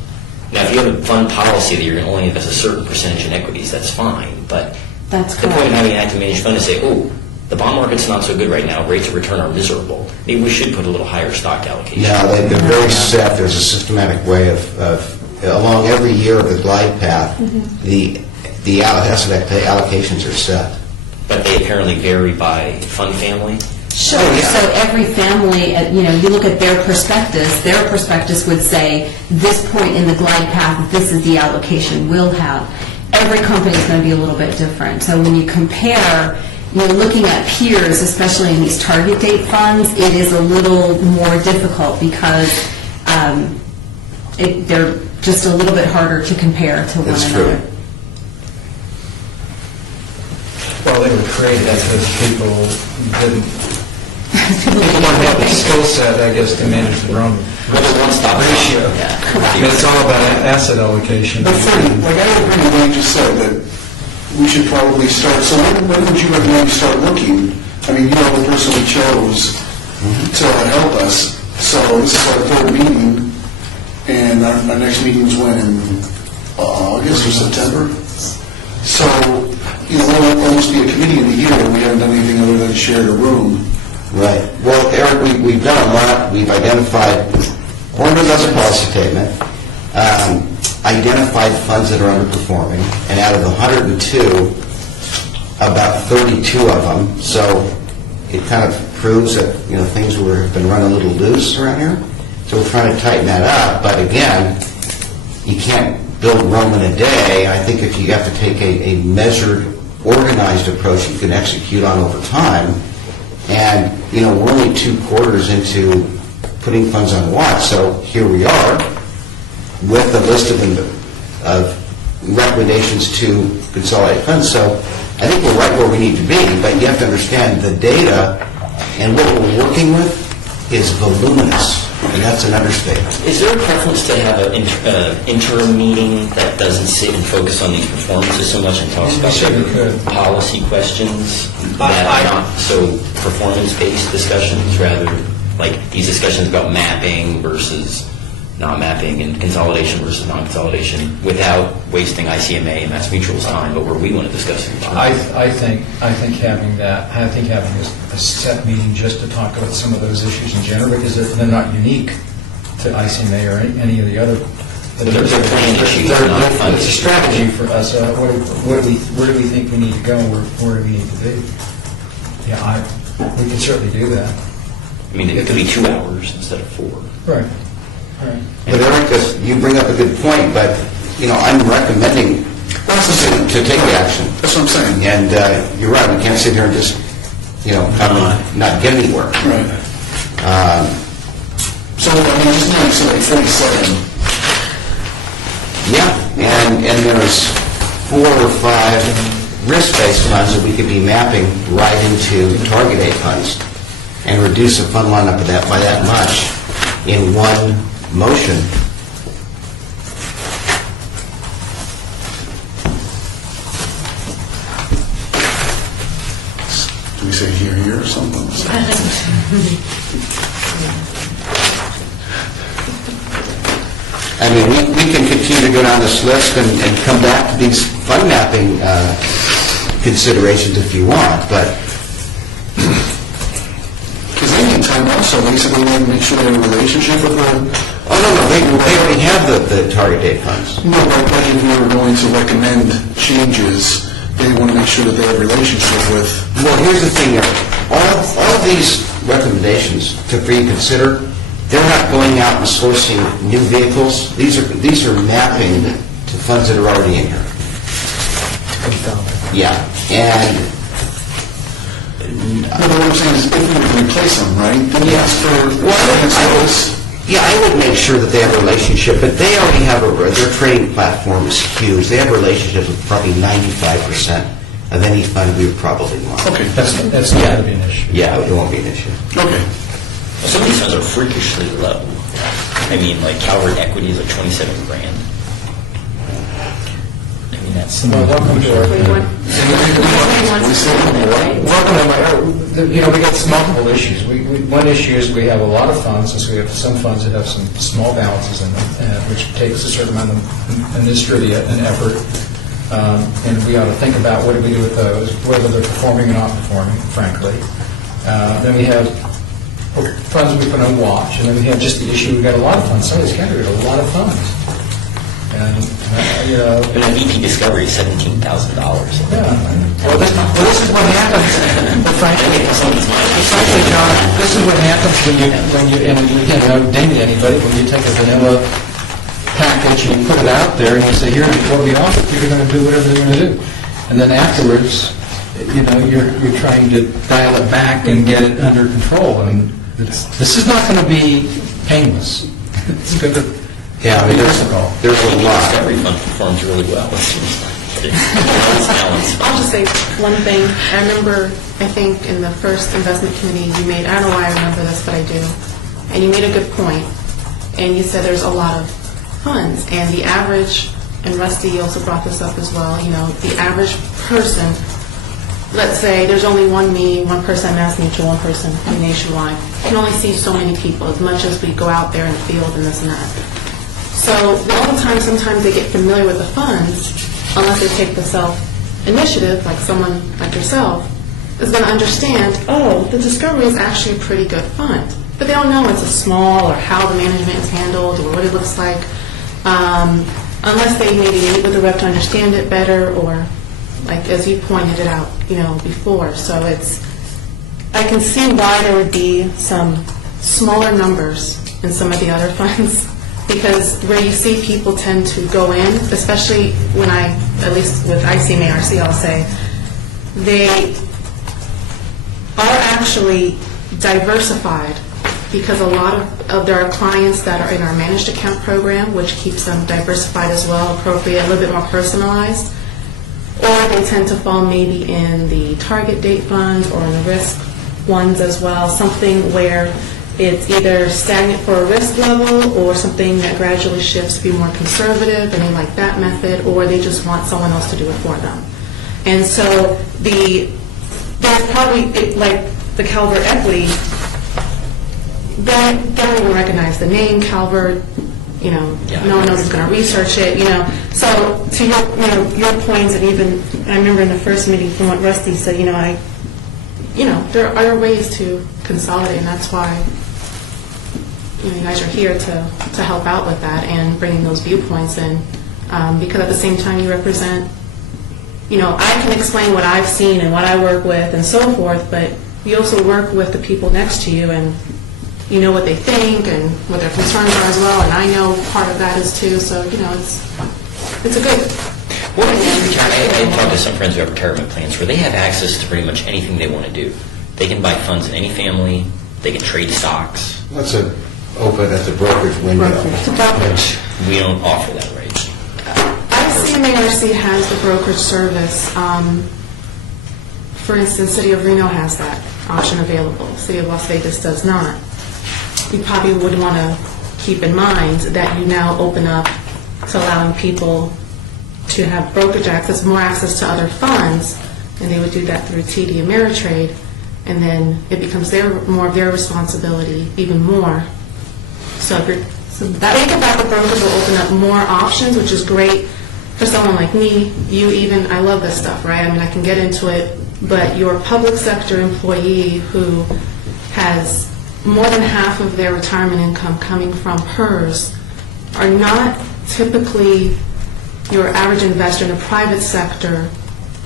Now, if you have a fund policy that you're going to only invest a certain percentage in equities, that's fine. But That's the point correct. of having an active managed fund is say, oh, the bond market's not so good right now, rates of return are miserable. Maybe we should put a little higher stock allocation. now they're very set. There's a systematic way of along every year of the glide path, the asset allocations are set. But they apparently vary by fund family. Sure. Oh, yeah. So every family, you look at their prospectus would say, this point in the glide path, this is the allocation we'll have. Every company is going to be a little bit different. So when you compare, looking at peers, especially in these target date funds, it is a little more difficult because they're just a little bit harder to compare to one That's another. true. Well, they were created because people didn't have the skill set, I guess, to manage their own Well, there's one stop ratio. Yeah. And it's all about asset allocation. But Freddie, I agree with what you just said, that we should probably start, so when would you recommend we start looking? I mean, you're the person we chose to help us, so this is our third meeting, and our next meeting is when, in August or September? So, we'll almost be a committee in the year, and we haven't done anything other than shared a room. Right. Well, Eric, we've done a lot. We've identified, that's a policy statement, identified funds that are underperforming, and out of the 102, about 32 of them, so it kind of proves that, things have been run a little loose around here. So we're trying to tighten that up, but again, you can't build Rome in a day. I think if you have to take a measured, organized approach you can execute on over time, And, we're only 2 quarters into putting funds on watch, so here we are with a list of recommendations to consolidate funds. So I think we're right where we need to be, but you have to understand the data and what we're working with is voluminous, and that's an understatement. Is there a preference to have an interim meeting that doesn't sit and focus on these performances so much and talks about policy questions that are not so performance-based discussions, rather like these discussions about mapping versus not mapping and consolidation versus non-consolidation without wasting ICMA and Mass Mutual's time, but where we want to discuss it? I think having a set meeting just to talk about some of those issues in general, because they're not unique to ICMA or any of the other. They're planning issues, not fund It's a issues. strategy for us. Where do we think we need to go? Where do we need to be? Yeah, we can certainly do that. I mean, it could be 2 hours instead of 4. Right. Right. But Eric, you bring up a good point, but, I'm recommending to take action. That's what I'm saying. And you're right, we can't sit here and just, not get anywhere. Right. So, just now you said like 47. Yeah, and there's 4 or 5 risk-based funds that we could be mapping right into target date funds and reduce the fund line up by that much in one motion. Do we say here or something? I mean, we can continue to go down this list and come back to these fund mapping considerations if you want, but Because they need time also, basically, they make sure they have a relationship with the... they already have the target date funds. No, but if we were going to recommend changes, they want to make sure that they have a relationship with... Well, here's the thing, Eric. All of these recommendations for you to consider, they're not going out and sourcing new vehicles. These are mapping to funds that are already in here. Yeah, and No, but what I'm saying is, if we were to replace them, right, then you ask for... I would make sure that they have a relationship, but they already have their trading platform is huge. They have relationships with probably 95% of any fund we would probably want. Okay, That's not going to be an issue. Yeah, it won't be an issue. okay. Some of these funds are freakishly low. I mean, like Calvert Equity is like $27,000. I mean, that's... Welcome to our... we got some multiple issues. One issue is we have a lot of funds, since we have some funds that have some small balances in them, which takes a certain amount of administrative and effort. And we ought to think about what do we do with those, whether they're performing or not performing, frankly. Then we have funds we put on watch, and then we have just the issue, we've got a lot of funds. Some of these categories are a lot of funds. And, And a VP Discovery is $17,000. Well, this is what happens, frankly, John, this is what happens when you, and again, I don't ding anybody, when you take a vanilla package and you put it out there and you say, here, before we offer it, you're going to do whatever they're going to do. And then afterwards, you're trying to dial it back and get it under control. I mean, this is not going to be painless. It's going to Yeah, I mean, there's a lot. Discovery Fund performs really well. I'll just say one thing. I remember, I think, in the first investment committee you made, I don't know why I remember this, but I do, and you made a good point, and you said there's a lot of funds, and the average, and Rusty also brought this up as well, the average person, let's say there's only one me, one person at Mass Mutual, one person nationwide, you can only see so many people, as much as we go out there in the field and this and that. So all the time, sometimes they get familiar with the funds, unless they take the self-initiative, like someone like yourself, is going to understand, the Discovery is actually a pretty good fund. But they don't know it's a small, or how the management is handled, or what it looks like, unless they maybe meet with the rep to understand it better, or, like, as you pointed it out, before. So I can see why there would be some smaller numbers in some of the other funds. Because where you see people tend to go in, especially when at least with ICMARC, I'll say, our actually diversified because a lot of there are clients that are in our managed account program, which keeps them diversified as well, appropriate, a little bit more personalized. Or they tend to fall maybe in the target date funds or in the risk ones as well, something where it's either stagnant for a risk level or something that gradually shifts to be more conservative and they like that method, or they just want someone else to do it for them. And so there's probably, like the Calvert equity, they don't even recognize the name Calvert, no one else is going to research it, So to your points, and even, I remember in the first meeting from what Rusty said, there are ways to consolidate, and that's why you guys are here to help out with that and bringing those viewpoints in, because at the same time you represent, I can explain what I've seen and what I work with and so forth, but you also work with the people next to you, and you know what they think and what their concerns are as well, and I know part of that is too, so, it's a good... Well, I talked to some friends who have retirement plans where they have access to pretty much anything they want to do. They can buy funds in any family, they can trade stocks. That's open at the brokerage window. Brokerage. We don't offer that, right? ICMARC has the brokerage service. For instance, City of Reno has that option available. City of Las Vegas does not. You probably would want to keep in mind that you now open up to allowing people to have brokerage access, more access to other funds, and they would do that through TD Ameritrade, and then it becomes more of their responsibility even more. So think about the brokerage will open up more options, which is great for someone like me, you even, I love this stuff, right? I mean, I can get into it, but your public sector employee who has more than half of their retirement income coming from PERS are not typically your average investor in the private sector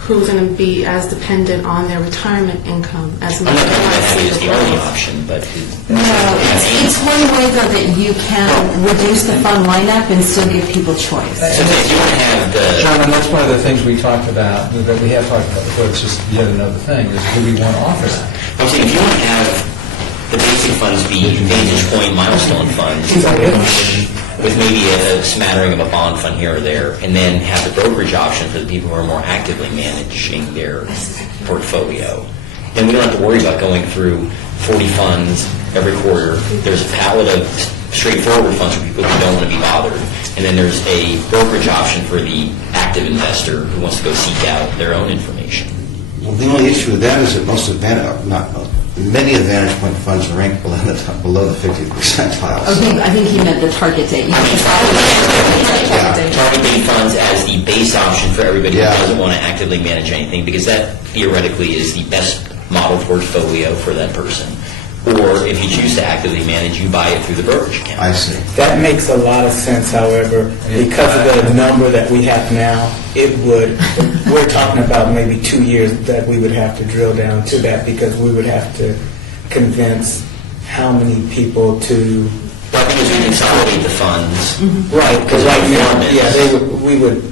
who's going to be as dependent on their retirement income as much I'm not going to as have it as the only option, but... No, it's one way though that you can reduce the fund lineup and still give people choice. So if you want to have the... John, and that's one of the things we talked about, that we have talked about before, it's just yet another thing, is do we want to offer that? I'm saying if you want to have the basic funds be Vantage Point milestone funds, with maybe a smattering of a bond fund here or there, and then have the brokerage option for the people who are more actively managing their portfolio, then we don't have to worry about going through 40 funds every quarter. There's a palette of straightforward funds for people who don't want to be bothered, and then there's a brokerage option for the active investor who wants to go seek out their own information. Well, the only issue with that is that many Advantage Point funds are ranked below the 50th percentile. I think he meant the target date. Target date funds as the base option for everybody who doesn't want to actively manage anything, because that theoretically is the best model portfolio for that person. Or if you choose to actively manage, you buy it through the brokerage account. I see. That makes a lot of sense, however, because of the number that we have now, we're talking about maybe 2 years that we would have to drill down to that, because we would have to convince how many people to... But because we consolidate the funds. Right, because right now, we would...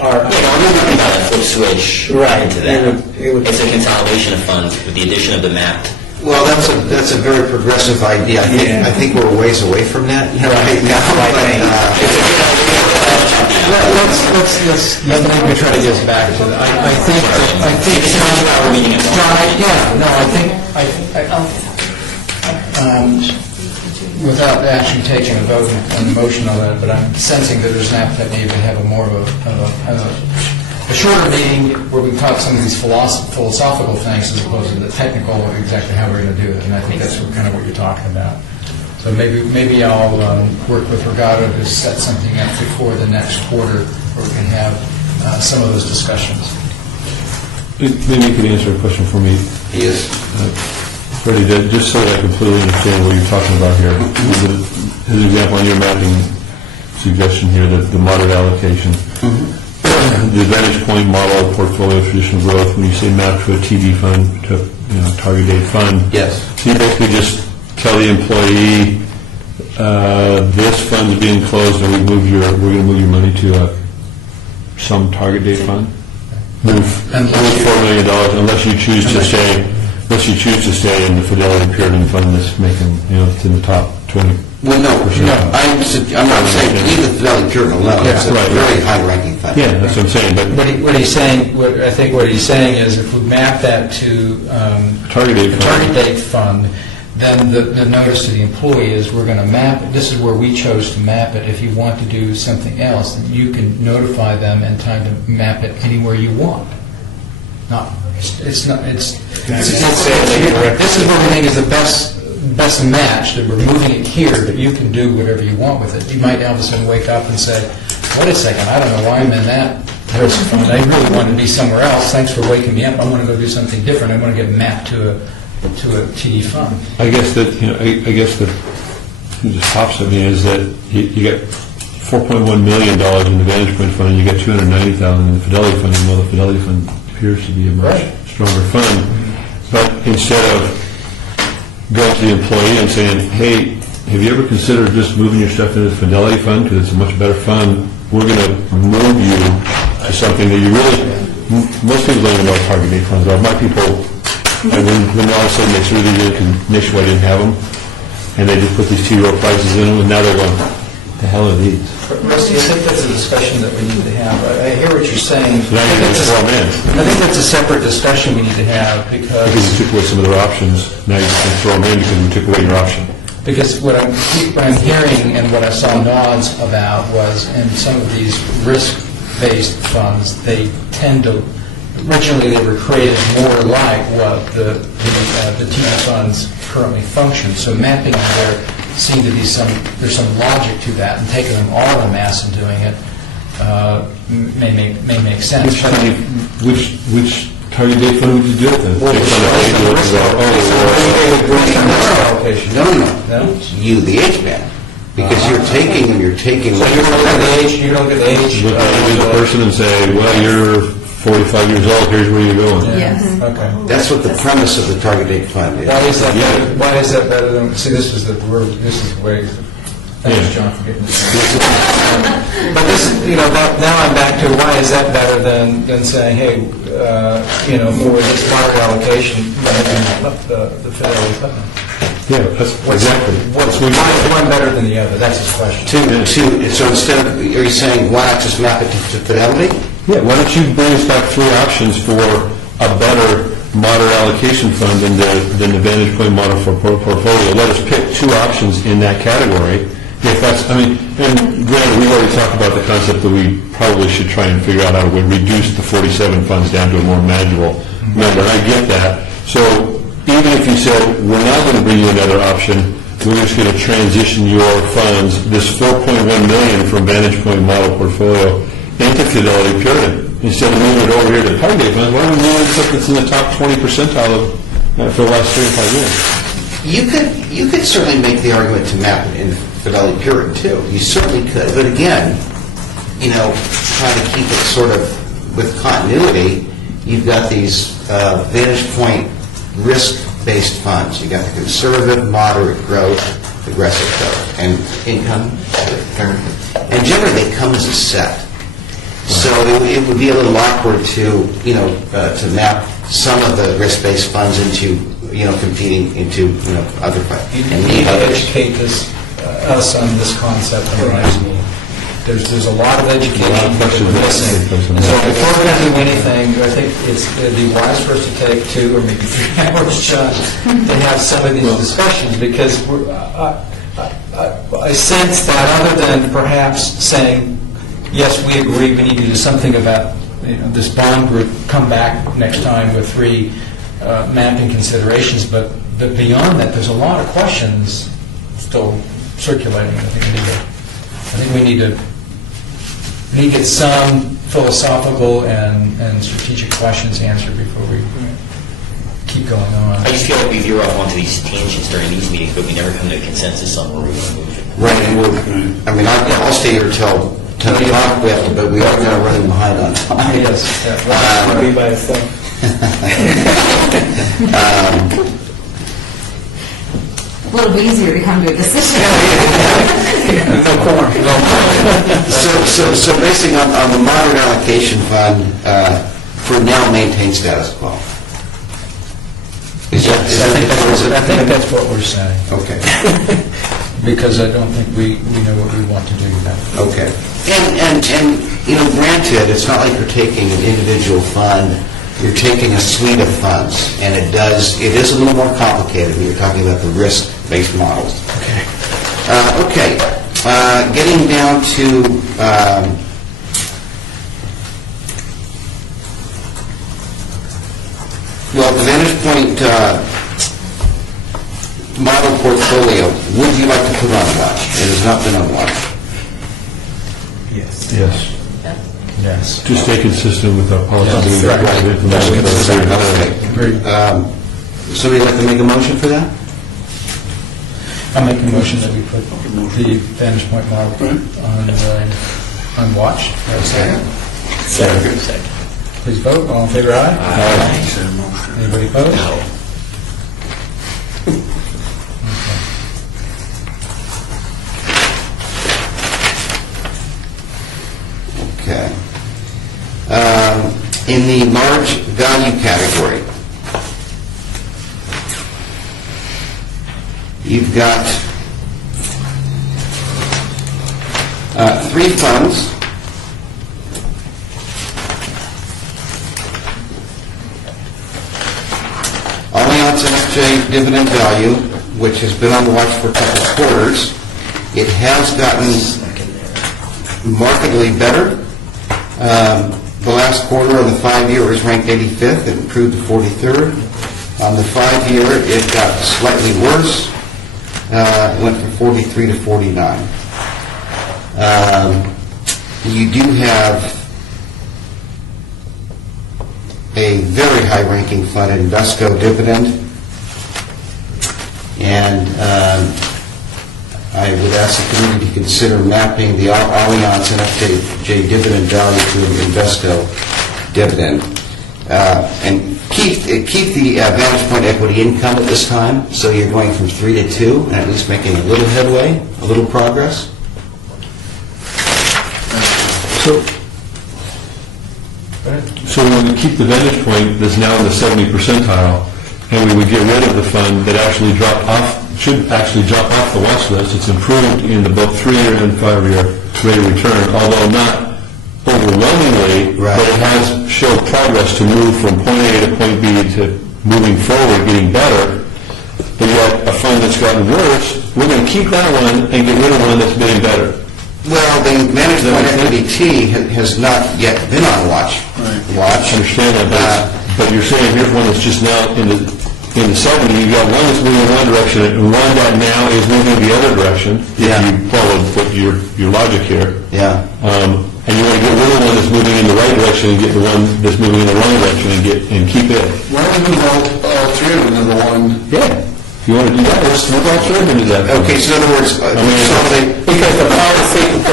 We're not talking about a flip switch into that. It's a consolidation of funds with the addition of the mapped. Well, that's a very progressive idea. I think we're a ways away from that right now. Let me try to get back to that. I think without actually taking a vote and motion on that, but I'm sensing that there's an appetite maybe to have a shorter meeting where we talk some of these philosophical things as opposed to the technical, exactly how we're going to do it. And I think that's kind of what you're talking about. So maybe I'll work with Regatta to set something up before the next quarter where we can have some of those discussions. Maybe you could answer a question for me. Yes. Freddie, just so that I completely understand what you're talking about here. As an example, on your mapping suggestion here, the moderate allocation. The Advantage Point model of portfolio traditional growth, when you say map to a TD fund, to target date fund. Yes. So you basically just tell the employee, this fund's being closed, and we're going to move your money to some target date fund. Move $4 million, unless you choose to say, Unless you choose to stay in the Fidelity Puritan Fund that's making, it's in the top 20. Well, no, I'm not saying leave the Fidelity Puritan alone. It's a right. very high-ranking fund. Yeah, that's what I'm saying, but What he's saying, I think what he's saying is if we map that to target date the fund. target date fund, then the notice to the employee is we're going to map it. This is where we chose to map it. If you want to do something else, then you can notify them in time to map it anywhere you want. This is where we think is the best match, that we're moving it here, but you can do whatever you want with it. You might all of a sudden wake up and say, wait a second, I don't know why I'm in that risk fund. I really want to be somewhere else. Thanks for waking me up. I want to go do something different. I want to get mapped to a TD fund. I guess that it just pops at me is that you got $4.1 million in the Vantage Point Fund, and you got $290,000 in the Fidelity Fund, even though the Fidelity Fund appears to be a much stronger fund. But instead of going to the employee and saying, hey, have you ever considered just moving your stuff into the Fidelity Fund because it's a much better fund? We're going to move you to something that you really, most people don't even know what target date funds are. My people, and when all of a sudden they threw these in, because Nationwide didn't have them, and they just put these 2-year prices in them, and now they're going, the hell are these? Rusty, I think that's a discussion that we need to have. I hear what you're saying. So now you're going to throw them in. I think that's a separate discussion we need to have Because because you took away some of their options, now you're just going to throw them in because you took away your option. what I'm hearing and what I saw nods about was in some of these risk-based funds, they tend to, originally they were created more like what the TD funds currently function. So mapping there seemed to be there's some logic to that, and taking them all en masse and doing it may make sense. Which target date fund would you do it then? No. You, the age band. Because you're taking them, you're taking... So you don't look at the age, you don't look at the age. Look at the person and say, well, you're 45 years old, here's where you're going. Yes. Okay. That's what the premise of the target date fund is. Why is that better? Why is that better than? See, this is the way. Thanks, John, for getting this. But this, now I'm back to why is that better than saying, hey, for this lottery allocation, the Fidelity Fund. Yeah, that's exactly. Why is one better than the other? That's his question. So instead of, are you saying, why not just map it to Fidelity? Yeah, why don't you bring us back 3 options for a better moderate allocation fund than the Vantage Point model for portfolio? Let us pick 2 options in that category. If that's, and granted, we've already talked about the concept that we probably should try and figure out how to reduce the 47 funds down to a more manageable number. I get that. So even if you said, we're not going to bring you another option, we're just going to transition your funds, this $4.1 million from Vantage Point model portfolio into Fidelity Puritan. Instead of moving it over here to the target date fund, why don't we move something that's in the top 20 percentile for the last 3 or 5 years? You could certainly make the argument to map it in Fidelity Puritan too. You certainly could. But again, trying to keep it sort of with continuity, you've got these Vantage Point risk-based funds. You've got the conservative, moderate growth, aggressive growth, and income. And generally they come as a set. So it would be a little awkward to map some of the risk-based funds into, competing into, other funds. You need to educate us on this concept in the next meeting. There's a lot of education that we're missing. And so before we're going to do anything, I think it'd be wise for us to take 2 or maybe 3 hours, John, to have some of these discussions, because I sense that other than perhaps saying, yes, we agree, we need to do something about this bond group, come back next time with 3 mapping considerations, but beyond that, there's a lot of questions still circulating. I think we need to get some philosophical and strategic questions answered before we keep going on. I just feel like we veer off onto these tangents during these meetings, but we never come to a consensus on where we want to move it. Right, and I'll stay here till 10 o'clock, but we are kind of running behind on time. Yes. Be by itself. A little bit easier to come to a decision. So basing on the moderate allocation fund, for now maintain status quo. Is that, I think that's what we're saying, Okay, because I don't think we know what we want to do yet. okay. And, you know, granted, it's not like you're taking an individual fund, you're taking a suite of funds, and it is a little more complicated when you're talking about the risk-based models. Okay. Okay, getting down to well, the Vantage Point model portfolio, would you like to put on watch? It has not been on watch. Yes. Yes. Yes. To stay consistent with our policy. Yes, We've got right. information about Okay. Agreed. Somebody like to make a motion for that? I make a motion that we put the Vantage Point model on watch. Okay. Second. Please vote. All in favor, aye? Aye. Anybody opposed? No. Okay. In the large value category, you've got 3 funds. Allianz NFJ Dividend Value, which has been on the watch for a couple of quarters. It has gotten markedly better. The last quarter of the 5-year was ranked 85th. It improved to 43rd. On the 5-year, it got slightly worse. It went from 43 to 49. You do have a very high-ranking fund, Invesco Dividend, and I would ask the committee to consider mapping the Allianz NFJ dividend value to an Invesco dividend, and keep the Vantage Point equity income at this time, so you're going from 3 to 2, and at least making a little headway, a little progress. So when we keep the Vantage Point that's now in the 70 percentile, and we would get rid of the fund that should actually drop off the watch list, it's improved in the both 3-year and 5-year rate of return, although not overwhelmingly, Right. but it has showed progress to move from point A to point B to moving forward, getting better. But yet, a fund that's gotten worse, we're going to keep that one and get rid of one that's getting better. Well, the Vantage Point equity T has not yet been on watch. I understand that, but you're saying here's one that's just now in the 70, you've got one that's moving in one direction, and one that now is moving the other direction, Yeah. if you followed what your logic here. Yeah. And you want to get rid of the one that's moving in the right direction and get the one that's moving in the wrong direction and keep it. Why don't we move all 3 of them into one? Yeah. If you want to do that, let's move all 3 of them into that. Okay, so in other words, consolidate. Because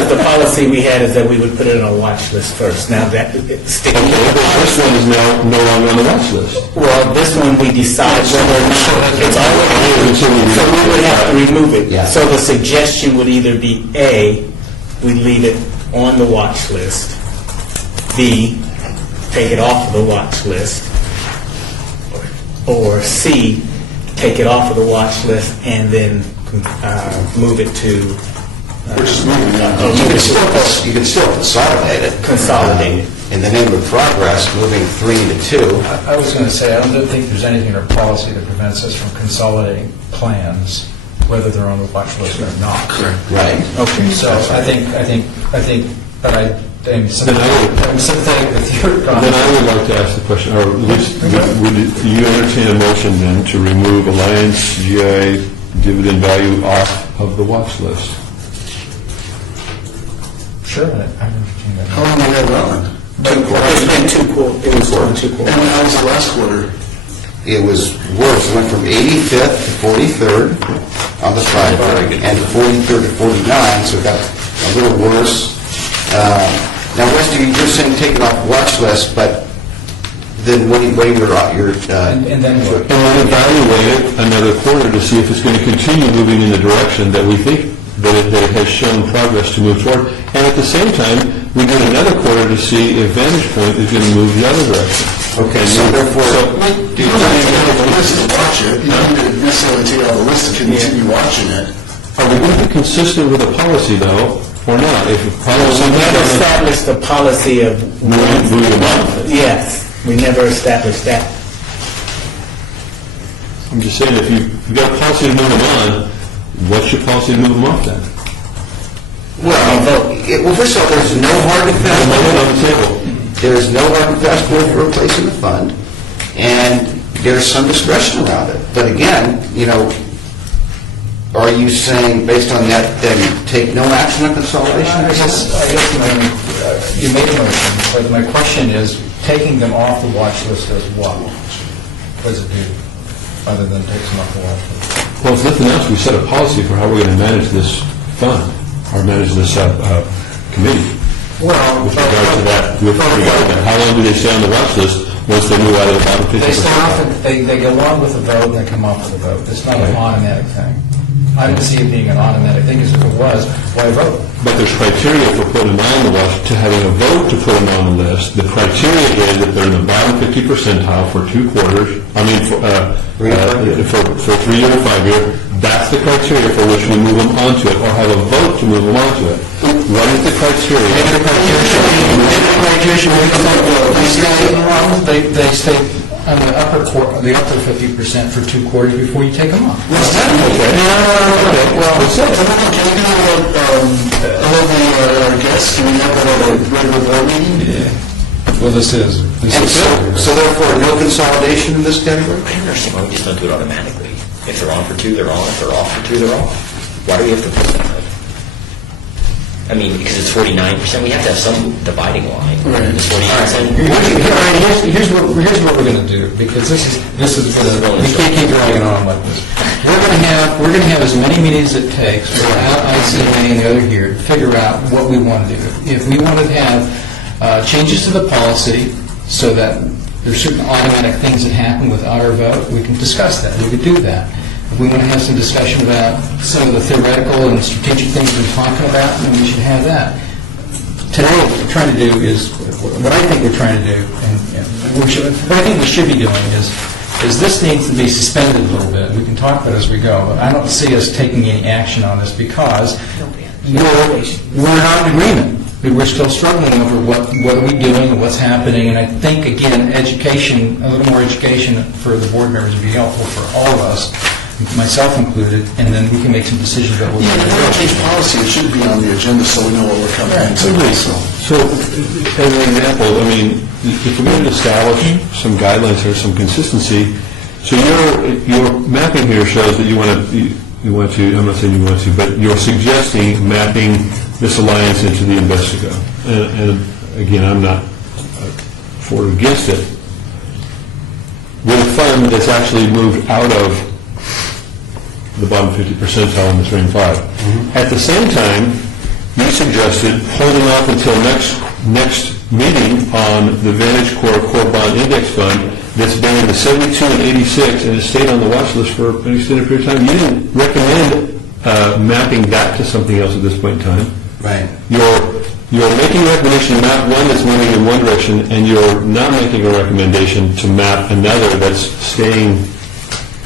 the policy we had is that we would put it on a watch list first. Now that, sticking Okay, with the but this one is now no longer on the watch list. well, this one we decide whether or not it's already, So so we would have to remove it. Yeah. So the suggestion would either be A, we leave it on the watch list, B, take it off of the watch list, or C, take it off of the watch list and then move it to Which is moving on. You can still consolidate it. Consolidate it. In the name of progress, moving 3 to 2. I was going to say, I don't think there's anything in our policy that prevents us from consolidating plans, whether they're on the watch list or not. Correct. Right. Okay, so I think, but I'm sympathetic with your Then comment. I would like to ask the question, or at least, would you entertain a motion then to remove Alliance GI dividend value off of the watch list? Sure, I understand that. How long have we had it on? It's been 2 quarters. It was on 2 And quarters. how was the last quarter? It was worse. It went from 85th to 43rd on the 5-year, and 43rd to 49, so it got a little worse. Now, Westy, you're saying take it off the watch list, but then when you're And then what? And then evaluate it another quarter to see if it's going to continue moving in the direction that we think that it has shown progress to move toward. And at the same time, we do another quarter to see if Vantage Point is going to move the other direction. Okay, so therefore, You don't have to have a list to watch it. You don't need to necessarily take out the list to continue watching it. Are we going to be consistent with the policy, though, or not? If a policy... We never established the policy of... Moving them off. Yes, we never established that. I'm just saying, if you've got a policy to move them on, what's your policy to move them off then? well, first of all, there's no hard and fast Lay it rule. on the table. There's no hard and fast rule for replacing the fund, and there's some discretion around it. But again, are you saying, based on that, then take no action on consolidation? I guess you made a motion, but my question is, taking them off the watch list does what? What does it do, other than takes them off the watch list? Well, if nothing else, we set a policy for how we're going to manage this fund, or manage this committee. Well, With regard to that, how long do they stay on the watch list once they move out of the bottom 50%? they start off, they go on with the vote, and they come off with the vote. It's not an automatic thing. I don't see it being an automatic thing, because if it was, why vote? But there's criteria for putting them on the watch, to having a vote to put them on the list. The criteria is that they're in the bottom 50 percentile for 2 quarters, for 3 year and 5 year. That's the criteria for which we move them onto it, or have a vote to move them onto it. What is the criteria? They stay on the upper 50% for 2 quarters before you take them off. Can our guests, can we have that at a regular board meeting? Well, this is. So therefore, no consolidation in this category? I don't understand why we just don't do it automatically. If they're on for 2, they're on. If they're off for 2, they're off. Why do we have to put that? I mean, because it's 49%, we have to have some dividing line. Right. It's 49%. Here's what we're going to do, because this is we can't keep dragging on like this. We're going to have as many meetings as it takes without ICMA and the other here to figure out what we want to do. If we want to have changes to the policy so that there's certain automatic things that happen without our vote, we can discuss that. We could do that. If we want to have some discussion about some of the theoretical and strategic things we're talking about, then we should have that. Today, what we're trying to do is, what I think we're trying to do, and what I think we should be doing is this needs to be suspended a little bit. We can talk about it as we go, but I don't see us taking any action on this because we're not in agreement. We're still struggling over what are we doing and what's happening, and I think, again, education, a little more education for the board members would be helpful for all of us, myself included, and then we can make some decisions about what we're If going we're going to to change policy, it should be on the agenda so we know what we're coming into. So, as an example, I mean, if we're going to establish some guidelines or some consistency, so your mapping here shows that you want to, I'm not saying you want to, but you're suggesting mapping this alliance into the Investigo. And again, I'm not for or against it. With a fund that's actually moved out of the bottom 50 percentile in this rank 5. At the same time, you suggested holding off until next meeting on the Vantage Core Bond Index Fund that's been in the 72 and 86 and has stayed on the watch list for an extended period of time. You didn't recommend mapping that to something else at this point in time. Right. You're making a recommendation to map one that's moving in one direction, and you're not making a recommendation to map another that's staying.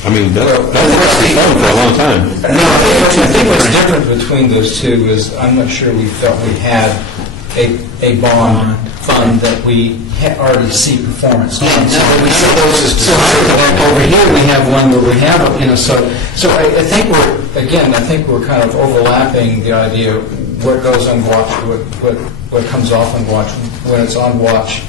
I mean, that's been fun for a long time. No, I think what's different between those two is I'm not sure we felt we had a bond fund that we already see performance on. So over here we have one where we have, so I think we're kind of overlapping the idea of what goes on watch, what comes off on watch, when it's on watch,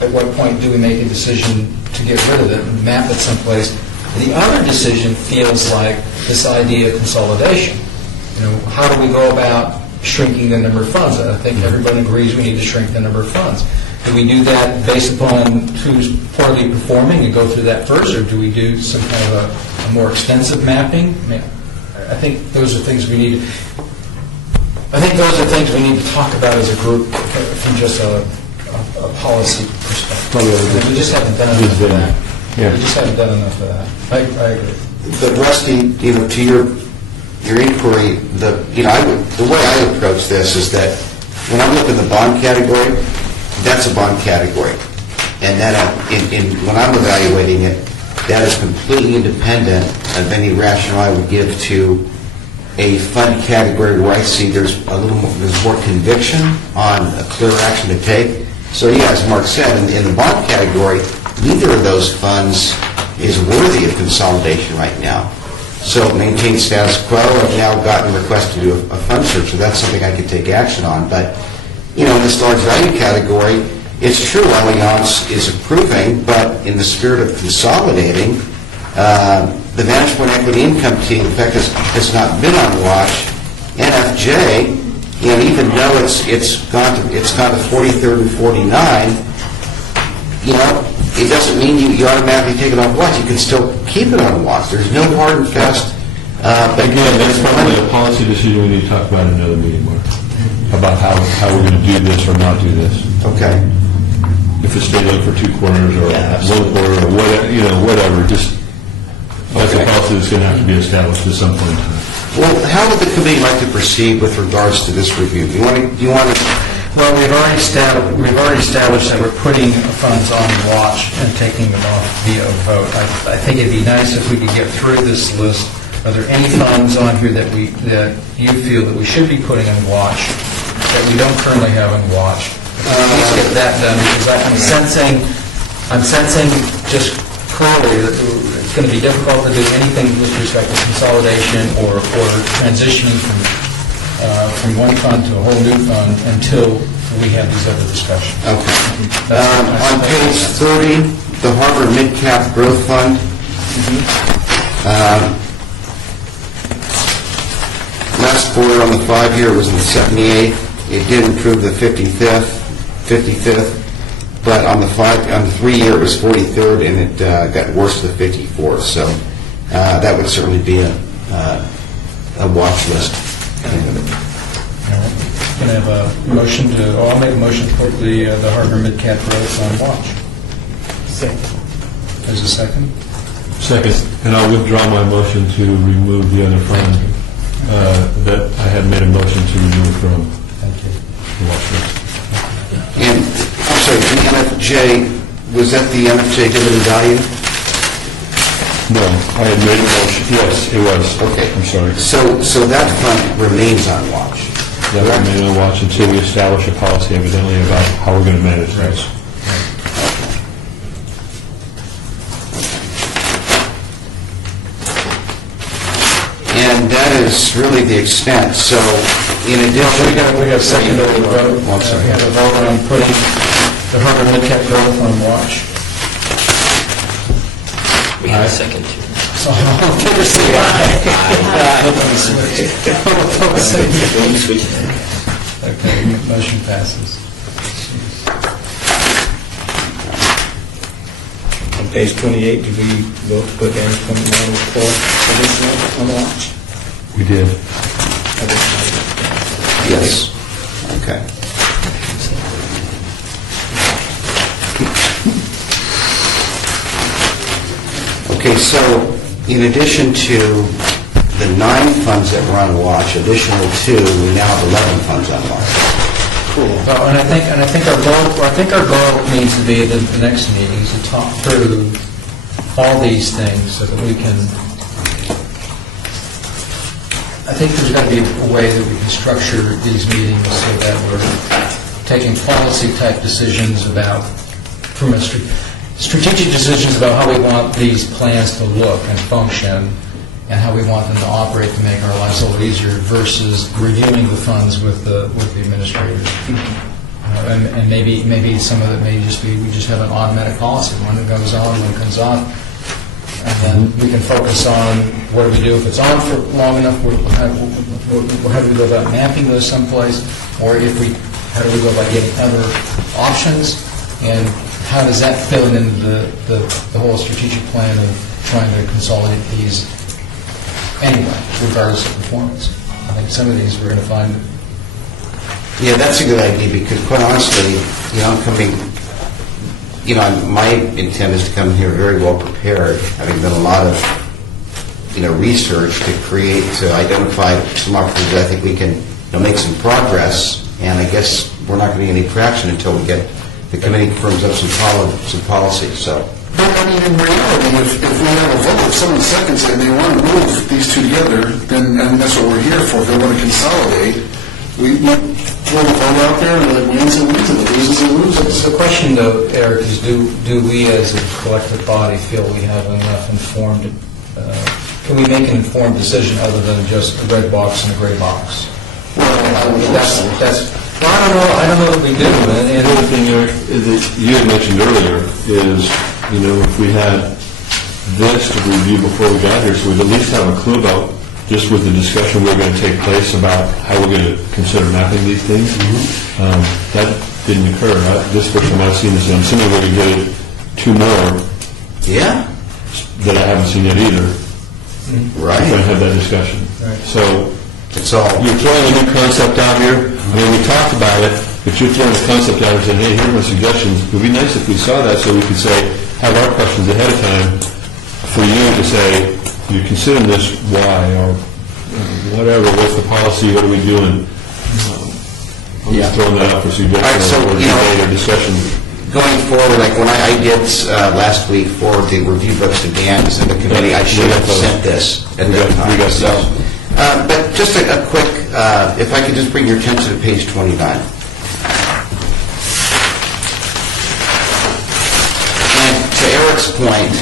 at what point do we make a decision to get rid of it and map it someplace. The other decision feels like this idea of consolidation. How do we go about shrinking the number of funds? I think everybody agrees we need to shrink the number of funds. Do we do that based upon who's poorly performing and go through that first, or do we do some kind of a more extensive mapping? I think those are things we need. I think those are things we need to talk about as a group from just a policy perspective. We just haven't done enough of that. Yeah. We just haven't done enough of that. I agree. But Rusty, to your your inquiry, the way I approach this is that when I look at the bond category, that's a bond category. And then when I'm evaluating it, that is completely independent of any rationale I would give to a fund category where I see there's more conviction on a clear action to take. So yeah, as Mark said, in the bond category, neither of those funds is worthy of consolidation right now. So maintain status quo. I've now gotten a request to do a fund search, so that's something I could take action on. But in this large value category, it's true Allianz is approving, but in the spirit of consolidating, the Management Equity Income Team, in fact, has not been on watch. NFJ, even though it's gone to 43rd and 49, it doesn't mean you automatically take it off watch. You can still keep it on watch. There's no hard and fast. Again, that's probably a policy decision we need to talk about in another meeting, Mark, about how we're going to do this or not do this. Okay. If it's stayed on for 2 quarters or 1 quarter or whatever, just that's a policy that's going to have to be established at some point in time. Well, how would the committee like to proceed with regards to this review? Do you want to? Well, we've already established that we're putting funds on watch and taking them off via a vote. I think it'd be nice if we could get through this list. Are there any funds on here that you feel that we should be putting on watch that we don't currently have on watch? Let's get that done, because I'm sensing just clearly that it's going to be difficult to do anything with respect to consolidation or transitioning from one fund to a whole new fund until we have these other discussions. Okay. On page 30, the Harbor Mid-Cap Growth Fund. Last quarter on the 5-year was in the 78th. It did improve the 55th, but on the 3-year it was 43rd, and it got worse to the 54th. So that would certainly be a watch list. Can I have a motion I'll make a motion to put the Harbor Mid-Cap Growth on watch. Second. There's a second? Second, and I'll withdraw my motion to remove the other fund that I had made a motion to remove from Thank you. the watch list. And, I'm sorry, the NFJ, was that the NFJ dividend value? No, I had made a motion, yes, it was. Okay. I'm sorry. So that fund remains on watch. That will remain on watch until we establish a policy evidently about how we're going to manage this. And that is really the extent. So, in addition... We got a secondary vote. One second. We have a vote on putting the Harbor Mid-Cap Growth on watch. We have a second. Okay, motion passes. On page 28, do we vote to put down 2904 additional on watch? We did. Yes. Okay. Okay, so in addition to the 9 funds that were on watch, additional 2, we now have 11 funds on watch. Cool. Well, and I think our goal needs to be at the next meeting is to talk through all these things so that we can. I think there's got to be a way that we can structure these meetings so that we're taking policy-type decisions about, from a strategic decisions about how we want these plans to look and function and how we want them to operate to make our lives a little easier versus reviewing the funds with the administrators. And maybe some of it may just be, we just have an automatic policy. When it goes on, when it comes off. And then we can focus on what do we do if it's on for long enough, how do we go about mapping those someplace, or how do we go about getting other options, and how does that fit into the whole strategic plan of trying to consolidate these anyway, regardless of performance. I think some of these we're going to find. Yeah, that's a good idea because, quite honestly, I'm coming. My intent is to come here very well prepared, having done a lot of research to identify some opportunities. I think we can make some progress, and I guess we're not going to get any traction until we get the committee firms up some policy. So. But I mean, in reality, if we have a vote, if someone seconds it and they want to move these two together, then, and that's what we're here for, if they want to consolidate, we throw the vote out there and it wins and wins, and it loses and loses. The question, though, Eric, is do we as a collective body feel we have enough informed, can we make an informed decision other than just a red box and a gray box? Well, I don't know that we do. And the other thing, Eric, is that you had mentioned earlier is, if we had this to review before we got here, so we'd at least have a clue about, just with the discussion we're going to take place about how we're going to consider mapping these things. That didn't occur. This first time I've seen this, and I'm assuming we're going to get it two more Yeah. that I haven't seen yet either. Right. We're going to have that discussion. Right. So It's all. you're throwing a new concept out here. I mean, we talked about it, but you're throwing the concept out and saying, hey, here are my suggestions. It would be nice if we saw that so we could say, have our questions ahead of time for you to say, you're considering this, why, or whatever, what's the policy, what are we doing? I'm just throwing that out for All right, so, suggestions or debate or discussion. Going forward, like when I did last week forward the review books to Dan's and the committee, I should have sent this at that time. We got So, this. but just a quick, if I could just bring your attention to page 29. And to Eric's point,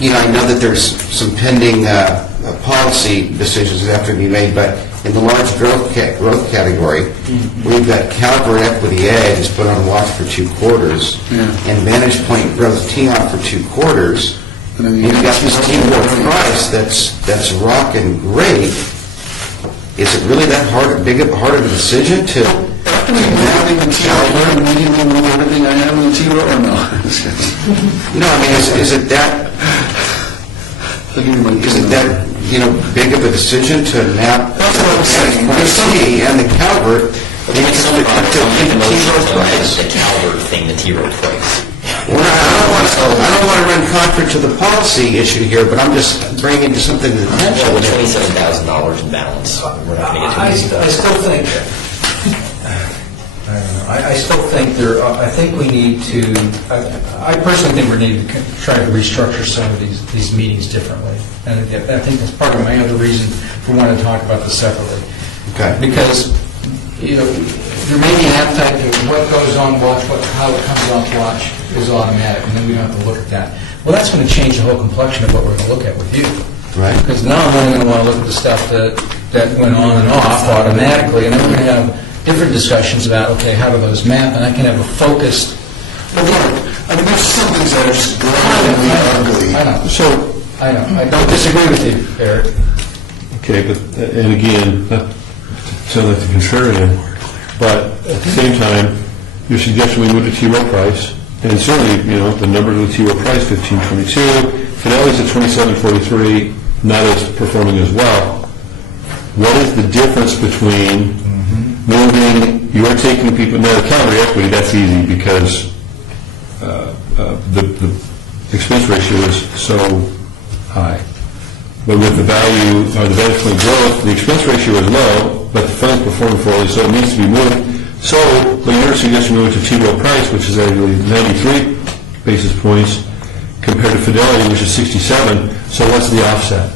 I know that there's some pending policy decisions that have to be made, but in the large growth category, we've got Calvert Equity Ag is put on watch for 2 quarters, and Vantage Point Growth T-on for 2 quarters. And then And you've got this T-Ward price that's rocking great. Is it really that hard of a decision to... After we move everything to T-Row, immediately move everything I have in the T-Row, or no? No, I mean, is it that big of a decision to map? That's what I'm saying. There's T and the Calvert, But then someone brought up the motion to amend the Calvert thing, the T-Road price. Well, I don't want to run contrary to the policy issue here, but I'm just bringing something to the attention. Well, with $27,000 in balance, we're not going to get to I still think, I don't know, I still think I think we need to, I personally think we need to try to restructure some of these meetings differently. And I think that's part of my other reason for wanting to talk about this separately. Okay. Because, there may be an appetite to what goes on watch, how it comes off watch is automatic, and then we don't have to look at that. Well, that's going to change the whole complexion of what we're going to look at with you. Right. Because now I'm only going to want to look at the stuff that went on and off automatically, and then we're going to have different discussions about, okay, how do those map, and I can have a focused... Well, look, I mean, there's some things that are just glaringly ugly. I know. I know. I don't disagree with you, Eric. Okay, but, and again, sound like the contrarian, but at the same time, your suggestion we move to T-Row price, and certainly, the numbers of the T-Row price, 1522, Fidelity's at 2743, not as performing as well. What is the difference between moving, you're taking people, now the Calvert Equity, that's easy because the expense ratio is so high. But with the value, or the Vantage Point growth, the expense ratio is low, but the fund's performing poorly, so it needs to be moved. So, when you're suggesting move to T-Row price, which is actually 93 basis points, compared to Fidelity, which is 67, so what's the offset?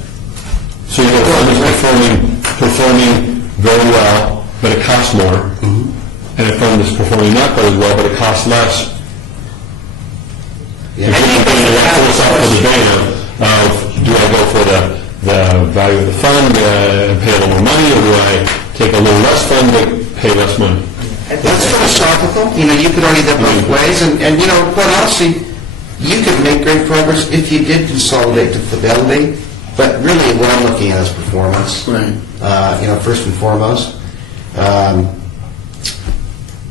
So you have a fund that's performing very well, but it costs more, and a fund that's performing not quite as well, but it costs less. Yeah. If you're getting into that philosophical debate of, do I go for the value of the fund and pay a little more money, or do I take a little less fund but pay less money? That's philosophical. You could argue that both ways, and quite honestly, you could make great progress if you did consolidate to Fidelity, but really what I'm looking at is performance. Right. First and foremost.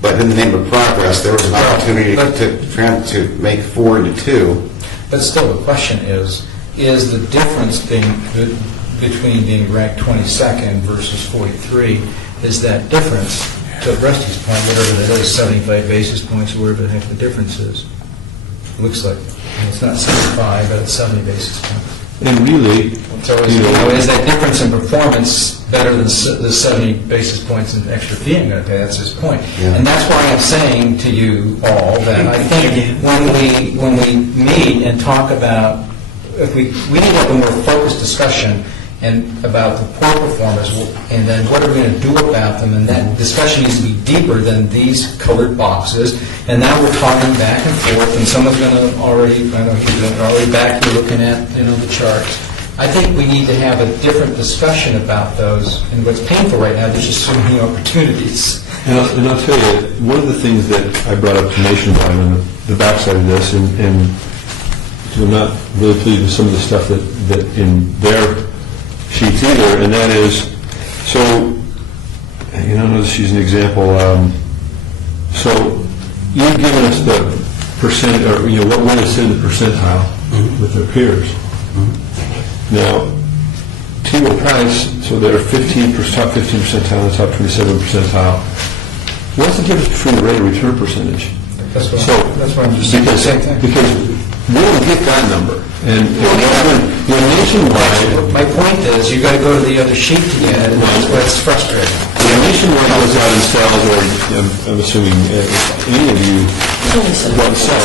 But in the name of progress, there was an opportunity to make 4 into 2. But still, the question is the difference between being ranked 22nd versus 43, is that difference, to Rusty's point, whatever that is, 75 basis points, or whatever the heck the difference is. It looks like, it's not 75, but it's 70 basis points. And really, So is that difference in performance better than the 70 basis points in extra fee I'm going to pay? That's his point. Yeah. And that's why I'm saying to you all that I think when we meet and talk about, if we need to have a more focused discussion and about the poor performers, and then what are we going to do about them, and that discussion needs to be deeper than these colored boxes. And now we're talking back and forth, and someone's going to already, I know you're already back here looking at, the charts. I think we need to have a different discussion about those, and what's painful right now, there's just so many opportunities. and I'll tell you, one of the things that I brought up to Nationwide on the backside of this, and I'm not really pleased with some of the stuff that in their sheets either, and that is, so, I'll just use an example. So, you've given us the percent, or, what one is in the percentile with their peers. Now, T. Rowe Price, so they're top 15 percentile and top 27 percentile. What's the difference between the rate of return percentage? That's what I'm just saying. The same thing. Because we don't get that number. And Nationwide, My point is, you got to go to the other sheet to get it, and that's what's frustrating. Nationwide goes out and sells, or I'm assuming any of you don't sell.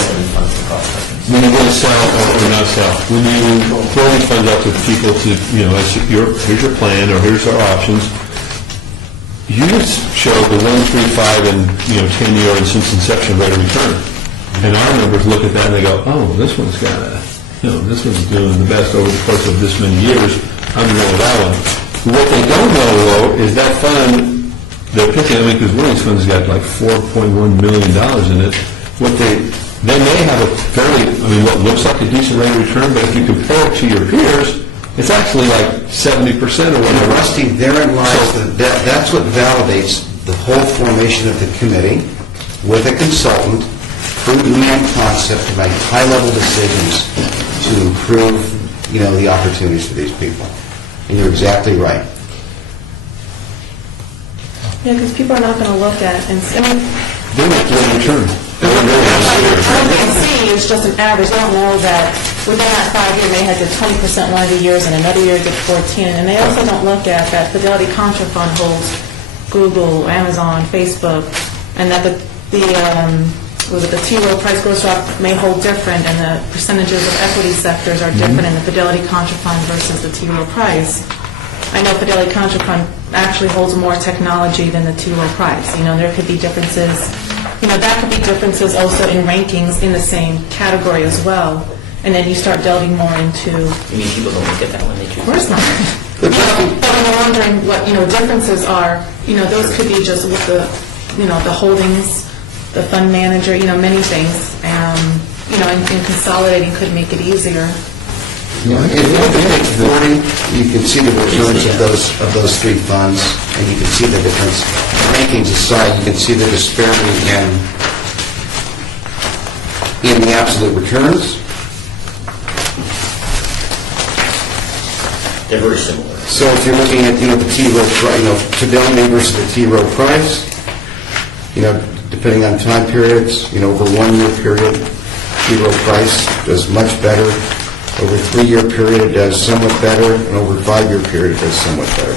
When you go to sell or not sell, when you throw these funds out to people to, here's your plan, or here's our options, you just show the 1, 3, 5, and 10-year and since inception rate of return. And our numbers look at that and they go, oh, this one's got this one's doing the best over the course of this many years. I'm going to go with that one. What they don't know, though, is that fund they're picking. Because one of these funds has got like $4.1 million in it. They may have a fairly, what looks like a decent rate of return, but if you compare it to your peers, it's actually like 70% or whatever. Rusty, therein lies, that's what validates the whole formation of the committee with a consultant, prudent man concept to make high-level decisions to improve, the opportunities for these people. And you're exactly right. Yeah, because people are not going to look at, They're not rate of return. all they see is just an average. They don't know that within that 5 year, they had did 20% one of the years, and another year did 14. And they also don't look at that Fidelity Contra Fund holds Google, Amazon, Facebook, and that the T. Rowe Price Growth Stock may hold different, and the percentages of equity sectors are different in the Fidelity Contra Fund versus the T. Rowe Price. I know Fidelity Contra Fund actually holds more technology than the T. Rowe Price. There could be differences. That could be differences also in rankings in the same category as well. And then you start delving more into... You mean people don't look at that when they choose? Of course not. But I'm wondering what, differences are. Those could be just with the holdings, the fund manager, many things. And consolidating could make it easier. If you look at page 40, you can see the returns of those three funds, and you can see the difference. Rankings aside, you can see the disparity in the absolute returns. They're very similar. So if you're looking at, the T. Rowe Price, Fidelity versus the T. Rowe Price, depending on time periods, over a 1 year period, T. Rowe Price does much better. Over a 3 year period, it does somewhat better, and over a 5 year period, it does somewhat better.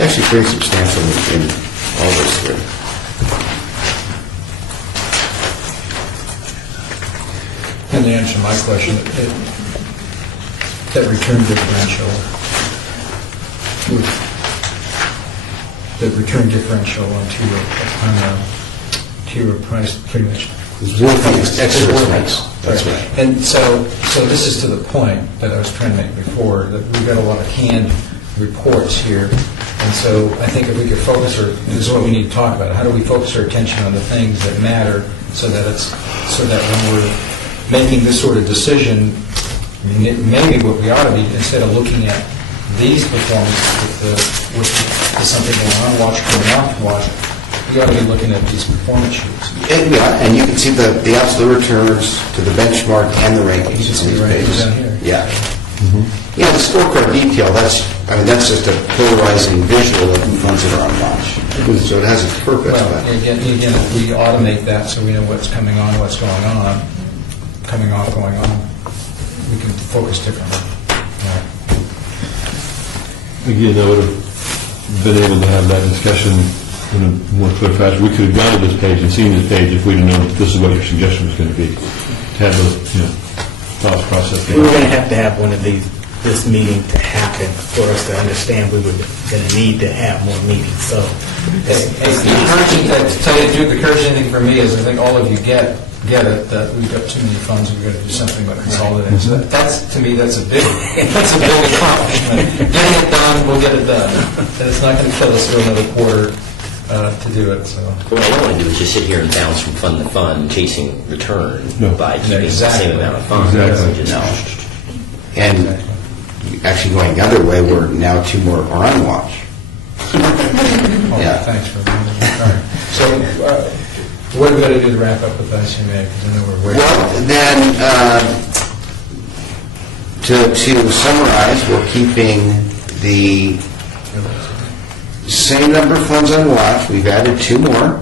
Actually, pretty substantial in all those three. And to answer my question, that return differential on T. Rowe Price pretty much. There's one thing that's extra expense. That's right. And so this is to the point that I was trying to make before, that we've got a lot of canned reports here. And so I think if we could focus, or this is what we need to talk about, how do we focus our attention on the things that matter so that when we're making this sort of decision, maybe what we ought to be, instead of looking at these performances with something going on, watch, coming off, watch, we ought to be looking at these performance sheets. And you can see the absolute returns to the benchmark and the rankings. You can see the rankings down here. Yeah. The scorecard detail, that's just a polarizing visual of the funds that are on watch. So it has a purpose. Well, again, if we automate that so we know what's coming on, what's going on, coming off, going on, we can focus differently. again, I would have been able to have that discussion in a more clear fashion. We could have gone to this page and seen this page if we'd have known this is what your suggestion was going to be. To have those, thought process. We were going to have one of these, this meeting to happen for us to understand we were going to need to have more meetings, so. The encouraging thing for me is I think all of you get it, that we've got too many funds, we've got to do something about consolidating. So that's, to me, that's a big accomplishment. Getting it done, we'll get it done. And it's not going to kill us for another quarter to do it, so. What I don't want to do is just sit here and bounce from fund to fund, chasing return by keeping the same amount of funds. Exactly. Just- And actually going the other way, we're now 2 more are on watch. Yeah. Thanks for reminding me. All right. So, what are we going to do to wrap up with ICMA? Because I know we're waiting. Well, then, to summarize, we're keeping the same number of funds on watch. We've added 2 more,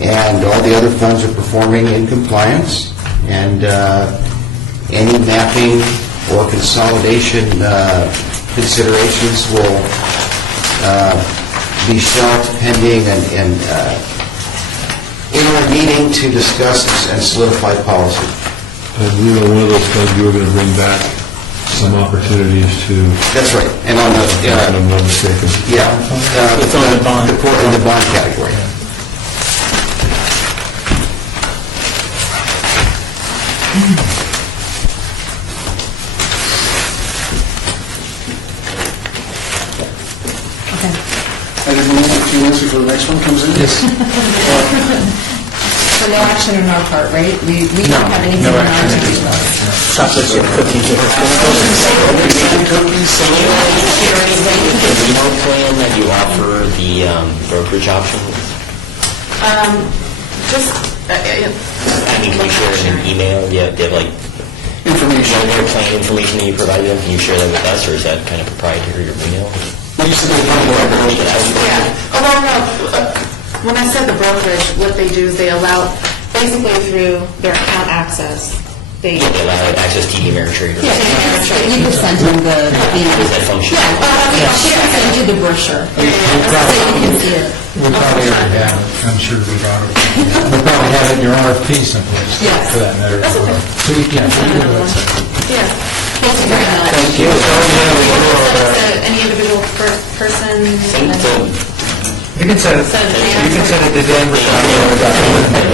and all the other funds are performing in compliance. And any mapping or consolidation considerations will be shelved pending in our meeting to discuss and solidify policy. And one of those funds you were going to bring back some opportunities to, That's right. And on the, if I'm not mistaken. yeah, It's on the bond. in the bond category. Okay. And then we'll wait a few minutes before the next one comes in? Yes. So no action on our part, right? We don't have anything on our to Chocolate chip cookies. Is the email plan that you offer the brokerage option? Just, I mean, can you share it in an email? Do you have like Information. your plan information that you provided them? Can you share that with us, or is that kind of proprietary to your email? You said they want more. yeah. Although, no, when I said the brokerage, what they do is they allow, basically through their account access, they... They allow access to TD Ameritrade? Yeah, you can send them the, How does that function? she can send you the brochure. So you can see it. We probably already have it. I'm sure we probably have it in your RFP someplace. Yes. For that matter. That's okay. So you can, so you can do it. Yes. Thank you very much. Thank you. Any individual person... You can send it, you can send it to Dan.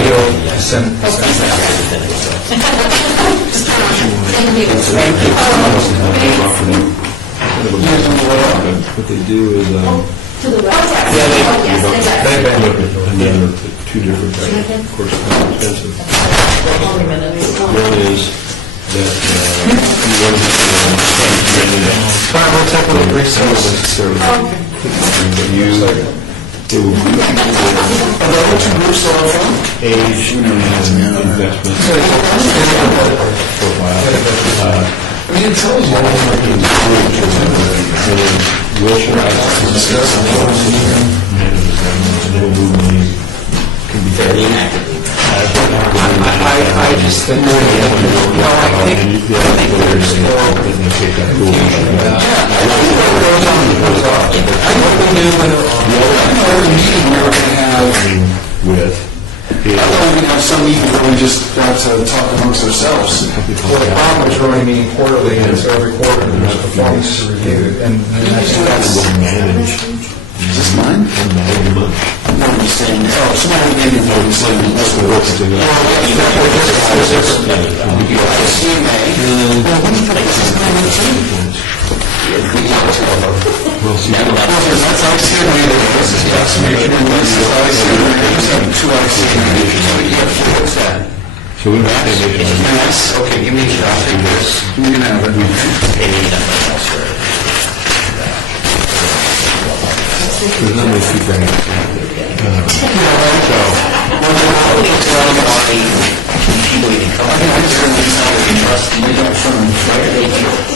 You'll send it. What they do is, They've been- and then there are 2 different types, of course, expensive. One is that you want to We'll take a little recess. They will group people with age and investment profile. I mean, it tells you. Fairly actively. I just think, I think there's I thought we could have some meeting where we just got to talk amongst ourselves. well, the problem is we're only meeting quarterly, and so every quarter there's performance to review, and that's... Is this mine? No, I'm saying, somebody gave me what I'm saying. That's what we're doing. That's ICMA. This is ICMA. This is ICMA. 2 ICMA. So we have Okay, give me a shot. Take this. You can have it. there's not many feedback.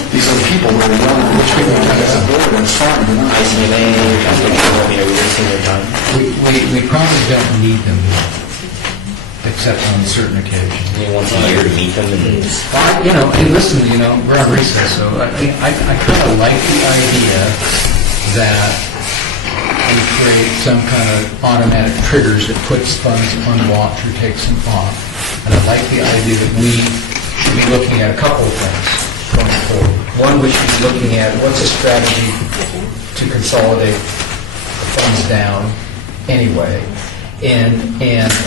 These other people were young, which people have as a board, that's fine. We're not- We probably don't need them, except on certain occasions. Once a year to meet them and... You know, hey, listen, we're on recess, so I kind of like the idea that we create some kind of automatic triggers that puts funds on watch or takes them off. And I like the idea that we should be looking at a couple of things going forward. One, we should be looking at what's a strategy to consolidate the funds down anyway. And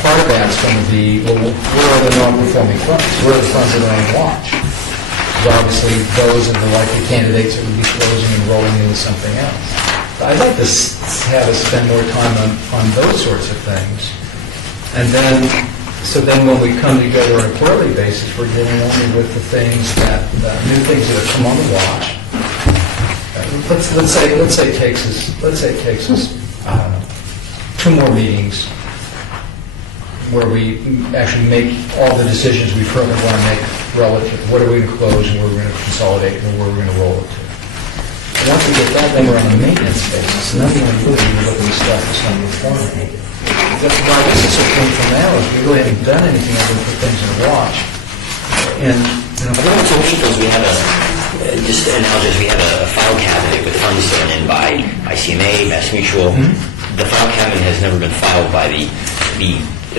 part of that's going to be, well, where are the non-performing funds? Where are the funds that are on watch? Because obviously, those are the likely candidates that would be closing and rolling into something else. I'd like to have us spend more time on those sorts of things. And then, so then when we come together on a quarterly basis, we're dealing only with the things that, new things that have come on the watch. Let's say it takes us, I don't know, 2 more meetings where we actually make all the decisions we currently want to make relative, what are we going to close and where we're going to consolidate and where we're going to roll it to. And once we get that, then we're on a maintenance basis, and then we're really going to look at the stuff that's not performing. Well, I guess it's a point from now is we really haven't done anything other than put things in a watch. And, you know, I think what's interesting is we have just to analogize, we have a file cabinet with funds thrown in by ICMA, Mass Mutual. The file cabinet has never been filed by the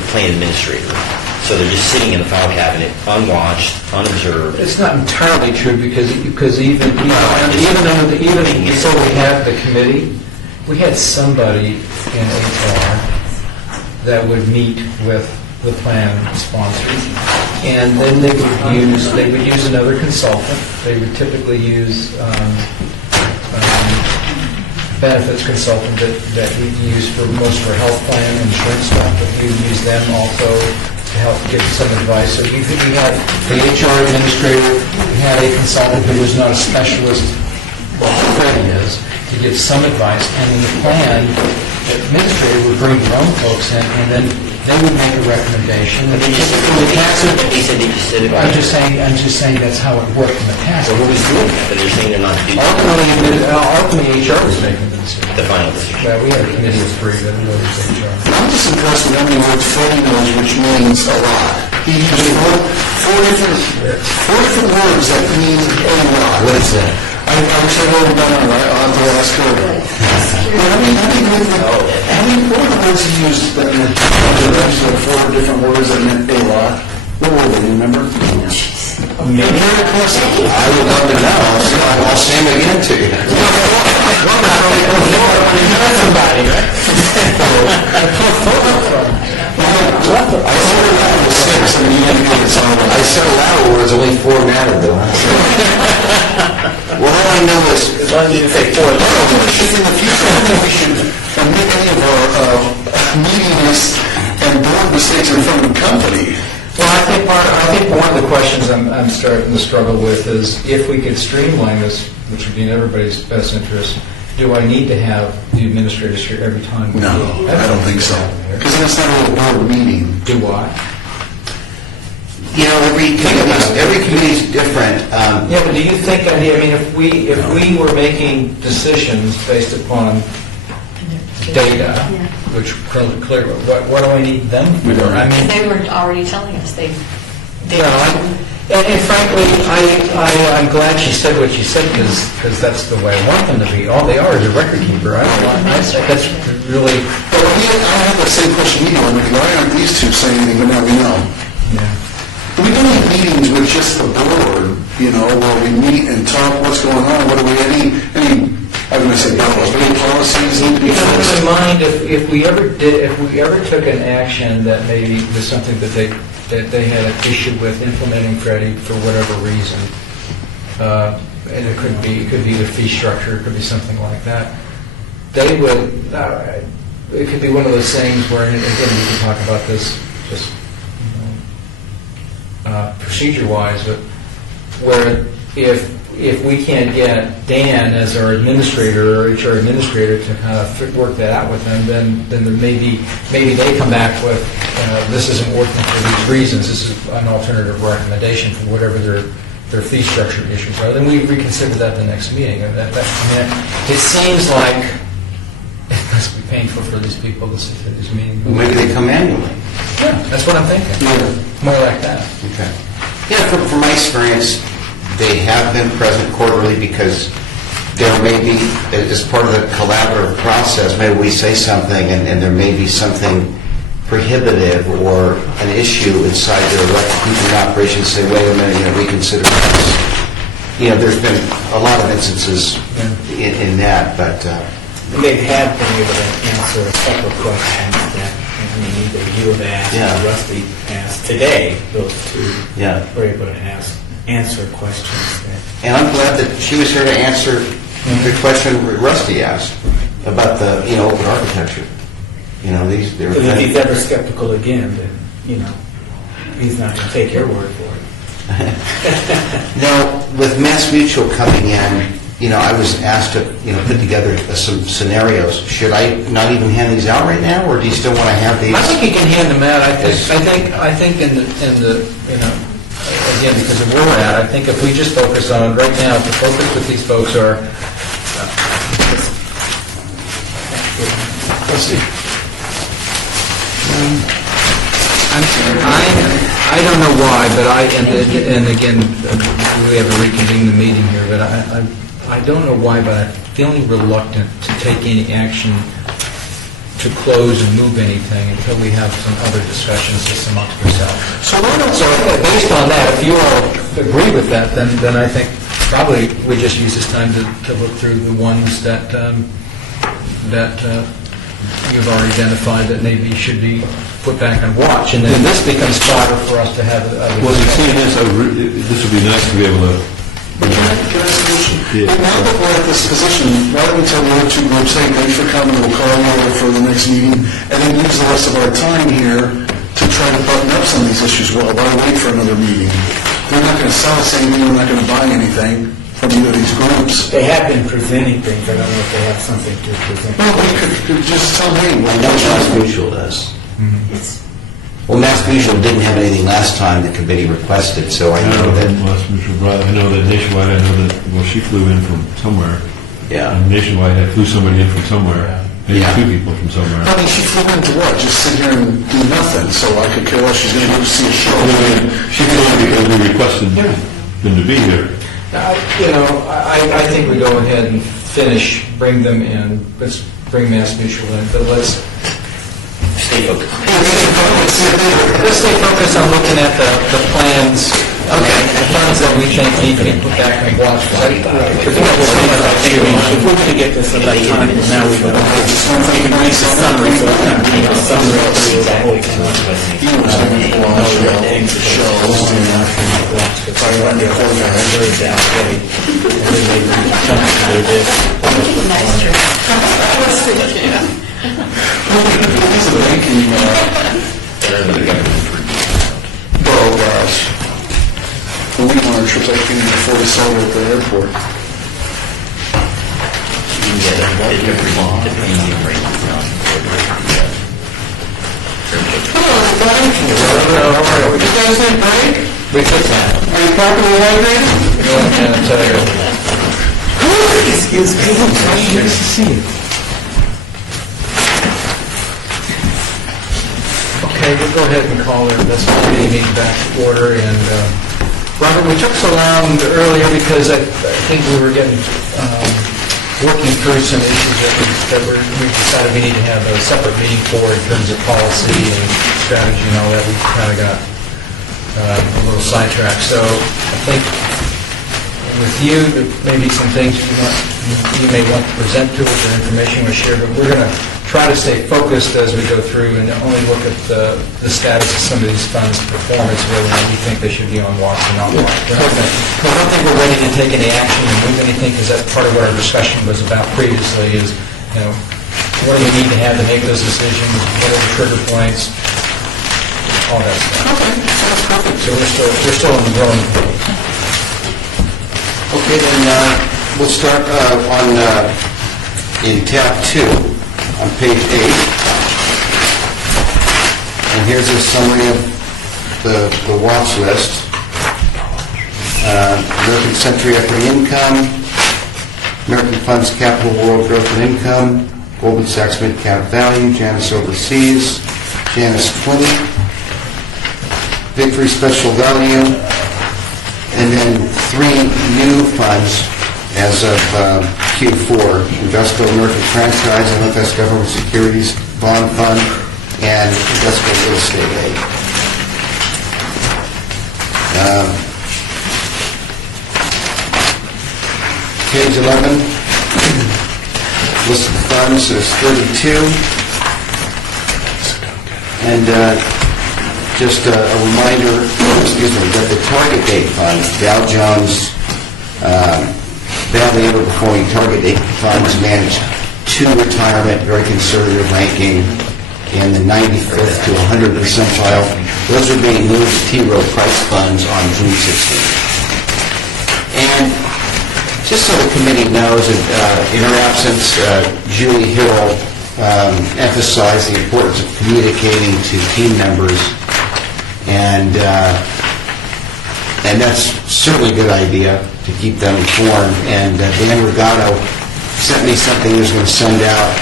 plan administrator. So they're just sitting in the file cabinet, unwatched, unobserved. it's not entirely true because even before we had the committee, we had somebody in HR that would meet with the plan sponsors, and then they would use another consultant. They would typically use benefits consultant that we use for most of our health plan and insurance stuff, but we would use them also to help give some advice. So we had the HR administrator, we had a consultant who was not a specialist, well, Freddie is, to give some advice, and in the plan, the administrator would bring their own folks in, and then they would make a recommendation. And He said they just said it. I'm just saying that's how it worked in the past. So who's doing that? But they're saying they're not to do Ultimately, HR was making the decision. the final decision. Well, we had a committee of 3, but it was HR. I'm just impressed with how many words Freddie knows, which means a lot. He used four different words that mean a lot. What is that? I wish I wrote it down. I'll have to ask her. How many words he used that meant like 4 different words that meant a lot? What were they, you remember? Maybe. Very close. I would love to know. I'll say them again to you. I said a lot of words, only 4 mattered though. Well, all I know is, If in the future, I think we should admit any of our meaningless and bold mistakes in front of the company. Well, I think one of the questions I'm starting to struggle with is if we could streamline this, which would be in everybody's best interest, do I need to have the administrators here every time? No, I don't think so. Because then it's not a board meeting. Do I? you know, every committee's different. Yeah, but do you think, I mean, if we were making decisions based upon data, which clear, what do I need them for? I mean, They were already telling us they and frankly, I'm glad she said what she said because that's the way I want them to be. All they are is a record keeper. I think that's really. But I have the same question you know. I mean, why aren't these two saying anything? But now we know. Yeah. We don't have meetings with just the board, you know, where we meet and talk what's going on. What do we any? I'm going to say bylaws, but any policies need to be Keep fixed. in mind, if we ever took an action that maybe was something that they had an issue with implementing Freddie for whatever reason, and it could be the fee structure, it could be something like that. They would. It could be one of those things where, and again, we can talk about this just procedure-wise, but where if we can't get Dan as our administrator or HR administrator to kind of work that out with them, then there maybe they come back with, this isn't working for these reasons, this is an alternative recommendation for whatever their fee structure issues are, then we reconsider that the next meeting. And it seems like it must be painful for these people to sit through these meetings. Maybe they come annually. Yeah, that's what I'm thinking. More like that. Okay. Yeah, from my experience, they have been present quarterly because there may be, as part of the collaborative process, maybe we say something and there may be something prohibitive or an issue inside their elected people in operation, say, wait a minute, reconsider this. There's been a lot of instances in that, but... They have been able to answer several questions that, either you have asked or Rusty asked today. Those two were able to answer questions. And I'm glad that she was here to answer the question Rusty asked about the, open architecture. If he's ever skeptical again, then, he's not going to take your word for it. Now, with Mass Mutual coming in, I was asked to, put together some scenarios. Should I not even hand these out right now, or do you still want to have these? I think you can hand them out. I think in the again, because of where we're at, I think if we just focus on right now, the focus with these folks are. Let's see. I don't know why, but and again, we have to reconvene the meeting here, but I don't know why, but I'm feeling reluctant to take any action to close and move anything until we have some other discussions just amongst ourselves. So based on that, if you all agree with that, then I think probably we just use this time to look through the ones that you've already identified that maybe should be put back on watch, and then this becomes fodder for us to have. Well, the thing is, this would be nice to be able to. Can I ask a question? Now that we're at this position, why don't we tell the other two groups, hey, thanks for coming, we'll call you for the next meeting, and then use the rest of our time here to try to button up some of these issues while I wait for another meeting. They're not going to sell us anything, we're not going to buy anything from either of these groups. They have been presenting things. I don't know if they have something to present. Well, we could just tell them, hey, Mass Mutual does. Well, Mass Mutual didn't have anything last time the committee requested, so I know that... Mass Mutual brought, I know that Nationwide, I know that, well, she flew in from somewhere. Yeah. And Nationwide flew somebody in from somewhere. Maybe two people from somewhere. I mean, she flew in to what? Just sit here and do nothing, so I could care less. She's going to go see a show. She flew in because we requested them to be here. I think we go ahead and finish, bring them in, let's bring Mass Mutual in, but let's Stay focused. let's stay focused on looking at the plans, the funds that we think need to be put back in watch. If we're going to get this electronic, now we will have just one thing, a summary, so it's not a summary of the whole Oh, gosh. When we went on trips, I came before the summer at the airport. You guys need a break? We took that. Are you properly hydrated? Excuse me. Nice to see you. Okay, we'll go ahead and call our investment committee meeting back to order. And Robert, we took so long earlier because I think we were getting working through some issues that we decided we need to have a separate meeting for in terms of policy and strategy and all that. We kind of got a little sidetracked. So I think with you, there may be some things you may want to present to us or information or share, but we're going to try to stay focused as we go through and only look at the status of some of these funds' performance, whether or not we think they should be on watch or not watch. I don't think we're ready to take any action and move anything, because that's part of what our discussion was about previously is, what do we need to have to make those decisions, what are the trigger points, all that stuff. Okay, sounds perfect. So we're still in the growing phase. Okay, then we'll start in tab 2. On page 8, and here's a summary of the watch list. American Century Equity Income, American Funds Capital World Growth and Income, Goldman Sachs Mid Cap Value, Janus Overseas, Janus 20, Victory Special Value, and then 3 new funds as of Q4, Industrial American Franchise, MFS Government Securities Bond Fund, and Industrial Real Estate Aid. Page 11, list of funds, there's 32. And just a reminder, that the target date funds, Dow Jones, badly underperforming target date funds manage 2 retirement, very conservative ranking in the 95th to 100th percentile. Those are being moved to T. Rowe Price funds on June 16th. And just so the committee knows, in her absence, Julie Hill emphasized the importance of communicating to team members, and that's certainly a good idea to keep them informed. And Dan Regato sent me something he was going to send out.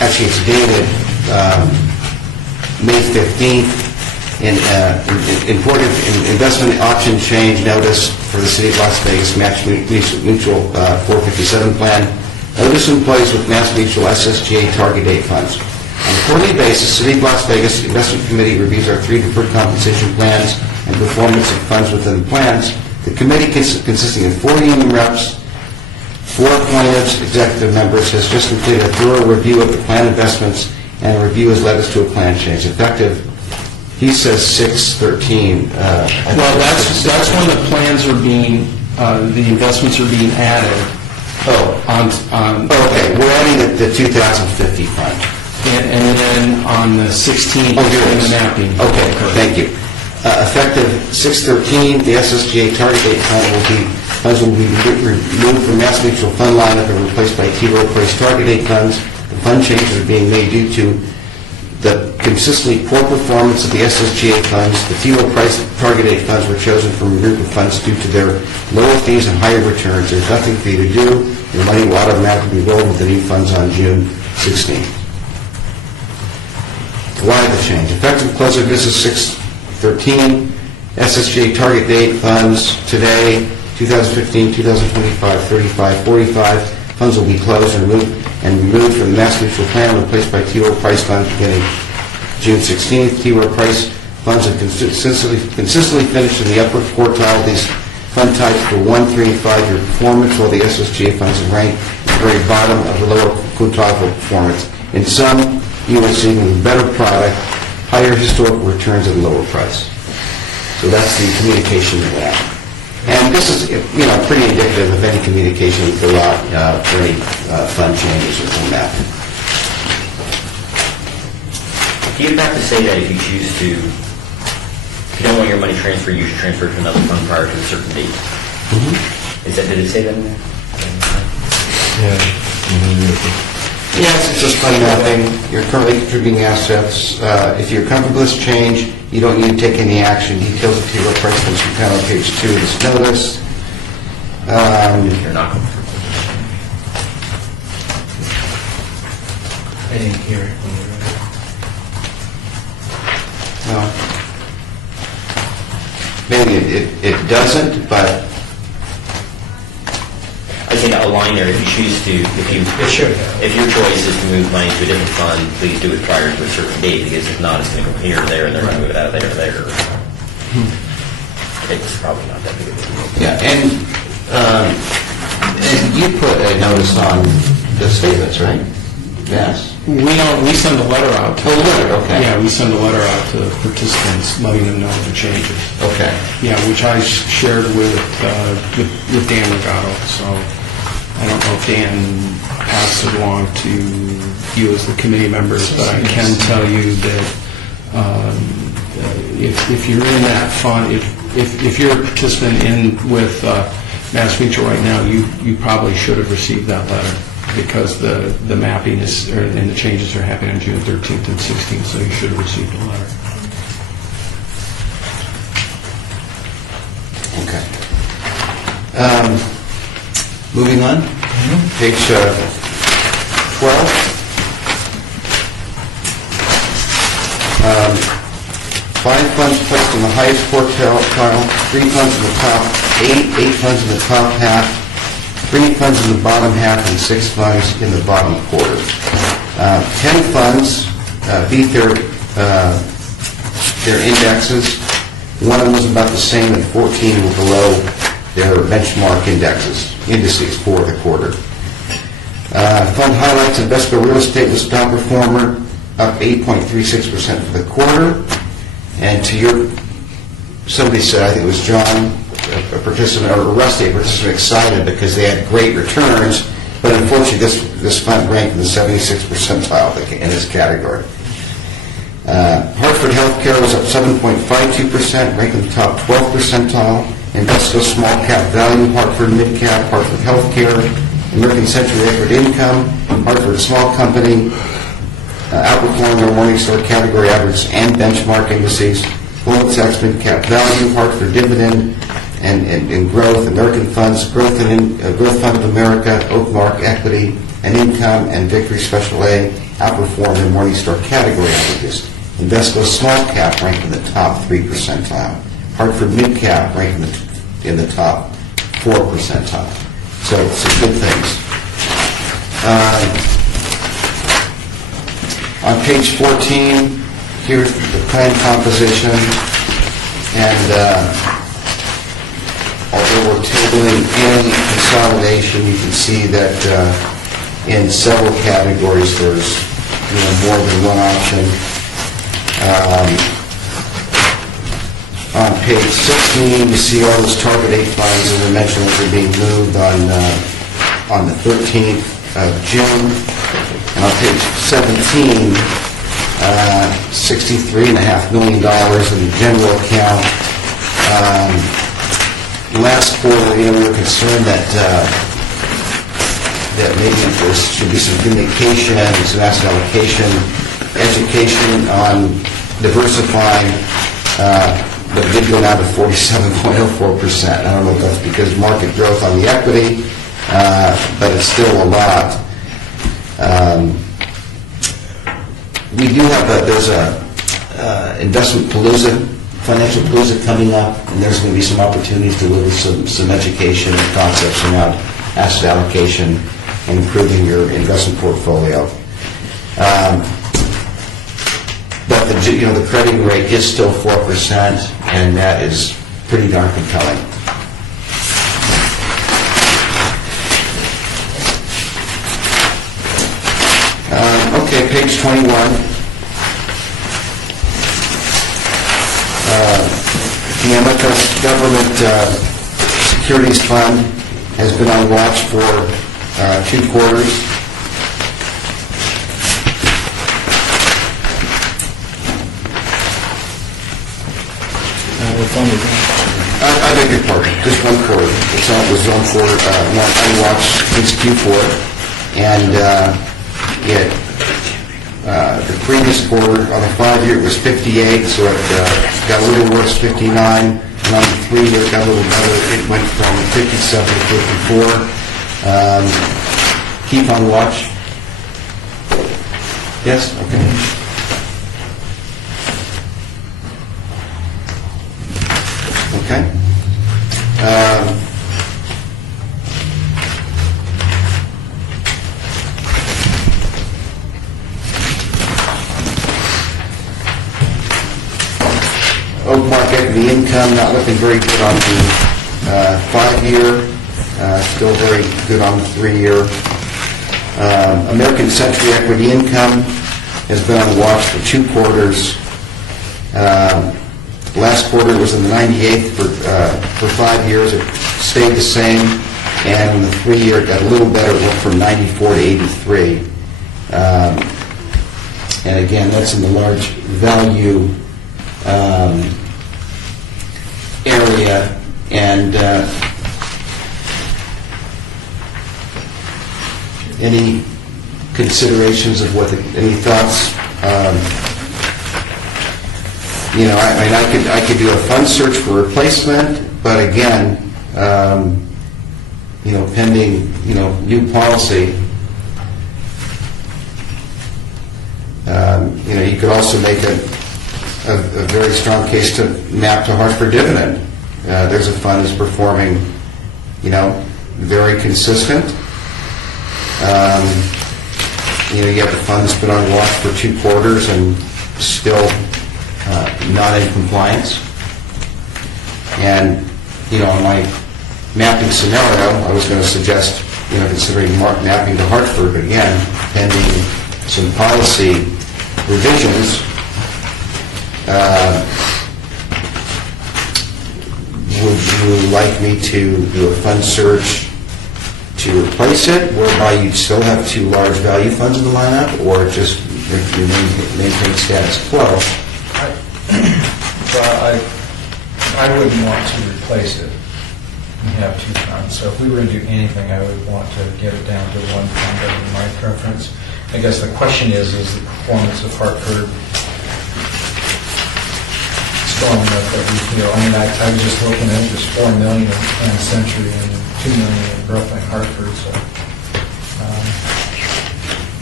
Actually, it's dated May 15th. Important investment option change notice for the City of Las Vegas Mass Mutual 457 plan. Notice employees with Mass Mutual SSGA target date funds. On a quarterly basis, City of Las Vegas Investment Committee reviews our 3 deferred compensation plans and performance of funds within the plans. The committee, consisting of 4 union reps, 4 appointed executive members, has just completed a thorough review of the plan investments, and a review has led us to a plan change. Effective, he says 6/13. Well, that's when the plans are being, the investments are being added. Okay, we're adding the 2050 fund. And then on the 16th, Oh, here it in is. the mapping. Okay, thank you. Effective 6/13, the SSGA target date funds will be removed from Mass Mutual fund lineup and replaced by T. Rowe Price target date funds. The fund changes are being made due to the consistently poor performance of the SSGA funds. The T. Rowe Price target date funds were chosen from a group of funds due to their lower fees and higher returns. There's nothing for you to do. Your money will automatically be rolled with the new funds on June 16th. Why the change? Effective close of business 6/13. SSGA target date funds today, 2015, 2025, 35, 45. Funds will be closed and removed from the Mass Mutual plan, replaced by T. Rowe Price funds beginning June 16th. T. Rowe Price funds have consistently finished in the upper quartile of these fund types for 1, 3, and 5-year performance, while the SSGA funds have ranked at the very bottom of the lower quartile for performance. In sum, you will see a better product, higher historical returns at a lower price. So that's the communication that we have. And this is, pretty indicative of any communication that go out for any fund changes or from that. Do you have to say that if you choose to, if you don't want your money transferred, you should transfer it to another fund prior to a certain date? Did it say that in there? Yes, it's just fund mapping. You're currently contributing assets. If you're comfortable with this change, you don't need to take any action. Details of T. Rowe Price funds can be found on page 2 of this notice. If you're not comfortable. I didn't hear it. No. Maybe it doesn't, but I think a line there, if you choose to, if your choice is to move money to a different fund, please do it prior to a certain date, because if not, it's going to go here or there, and they're going to move it out of there or there. It's probably not that big of a deal. yeah, and you put a notice on the statements, right? Yes. We send a letter out. Oh, letter, okay. Yeah, we send a letter out to participants, letting them know the changes. Okay. Yeah, which I shared with Dan Regato, so I don't know if Dan passed it along to you as the committee members, but I can tell you that if you're in that fund, if you're a participant in with Mass Mutual right now, you probably should have received that letter, because the mapping is, and the changes are happening on June 13th and 16th, so you should have received a letter. Okay. Moving on, page 12. 5 funds placed in the highest quartile, 3 funds in the top 8, 8 funds in the top half, 3 funds in the bottom half and 6 funds in the bottom quarter. 10 funds beat their indexes. One of them was about the same, and 14 were below their benchmark indices for the quarter. Fund highlights: Invesco Real Estate was top performer, up 8.36% for the quarter. And to your, somebody said, I think it was John, a participant, or Rusty, a participant, excited because they had great returns, but unfortunately this fund ranked in the 76th percentile in this category. Hartford Healthcare was up 7.52%, ranked in the top 12th percentile. Invesco Small Cap Value, Hartford Mid Cap, Hartford Healthcare, American Century Equity Income, Hartford Small Company, outperforming their Morningstar category average and benchmark indices. Goldman Sachs Mid Cap Value, Hartford Dividend, and Growth, American Funds, Growth Fund of America, Oakmark Equity and Income, and Victory Special A outperformed their Morningstar category averages. Invesco Small Cap ranked in the top 3 percentile. Hartford Mid Cap ranked in the top 4 percentile. So some good things. On page 14, here's the plan composition, and although we're tabling in consolidation, you can see that in several categories there's more than one option. On page 16, you see all those target 8 funds, as I mentioned, which are being moved on the 13th of June. And on page 17, $63.5 million in the general account. Last quarter, we were concerned that maybe there should be some communication and some asset allocation, education on diversifying, but it did go down to 47.04%. I don't know if that's because market growth on the equity, but it's still a lot. We do have there's a investment palooza, financial palooza coming up, and there's going to be some opportunities to deliver some education and concepts around asset allocation and improving your investment portfolio. But the crediting rate is still 4%, and that is pretty darn compelling. Okay, page 21. The American Government Securities Fund has been on watch for 2 quarters. I beg your pardon, just 1 quarter. It's on the zone 4, on watch since Q4, and the previous quarter, on the 5-year, it was 58, so it got a little worse, 59, and on the 3-year, it got a little better. It went from 57 to 54. Keep on watch. Yes? Okay. Okay. Oakmark Equity Income not looking very good on the 5-year, still very good on the 3-year. American Century Equity Income has been on watch for 2 quarters. Last quarter was in the 98th for 5 years. It stayed the same, and in the 3-year it got a little better. It went from 94 to 83. And again, that's in the large value area. And any considerations of any thoughts? I could do a fund search for replacement, but again, pending, new policy, you could also make a very strong case to map to Hartford Dividend. There's a fund that's performing, very consistent. You have the funds been on watch for 2 quarters and still not in compliance. And, in my mapping scenario, I was going to suggest, considering mapping to Hartford, again, pending some policy revisions, would you like me to do a fund search to replace it, whereby you'd still have 2 large value funds in the lineup, or just maintain status quo? Well, I wouldn't want to replace it and have 2 funds. So if we were going to do anything, I would want to get it down to 1 fund. That would be my preference. I guess the question is the performance of Hartford strong enough that we feel? I mean, I was just looking at it, there's $4 million in Century and $2 million in Brooklyn, Hartford, so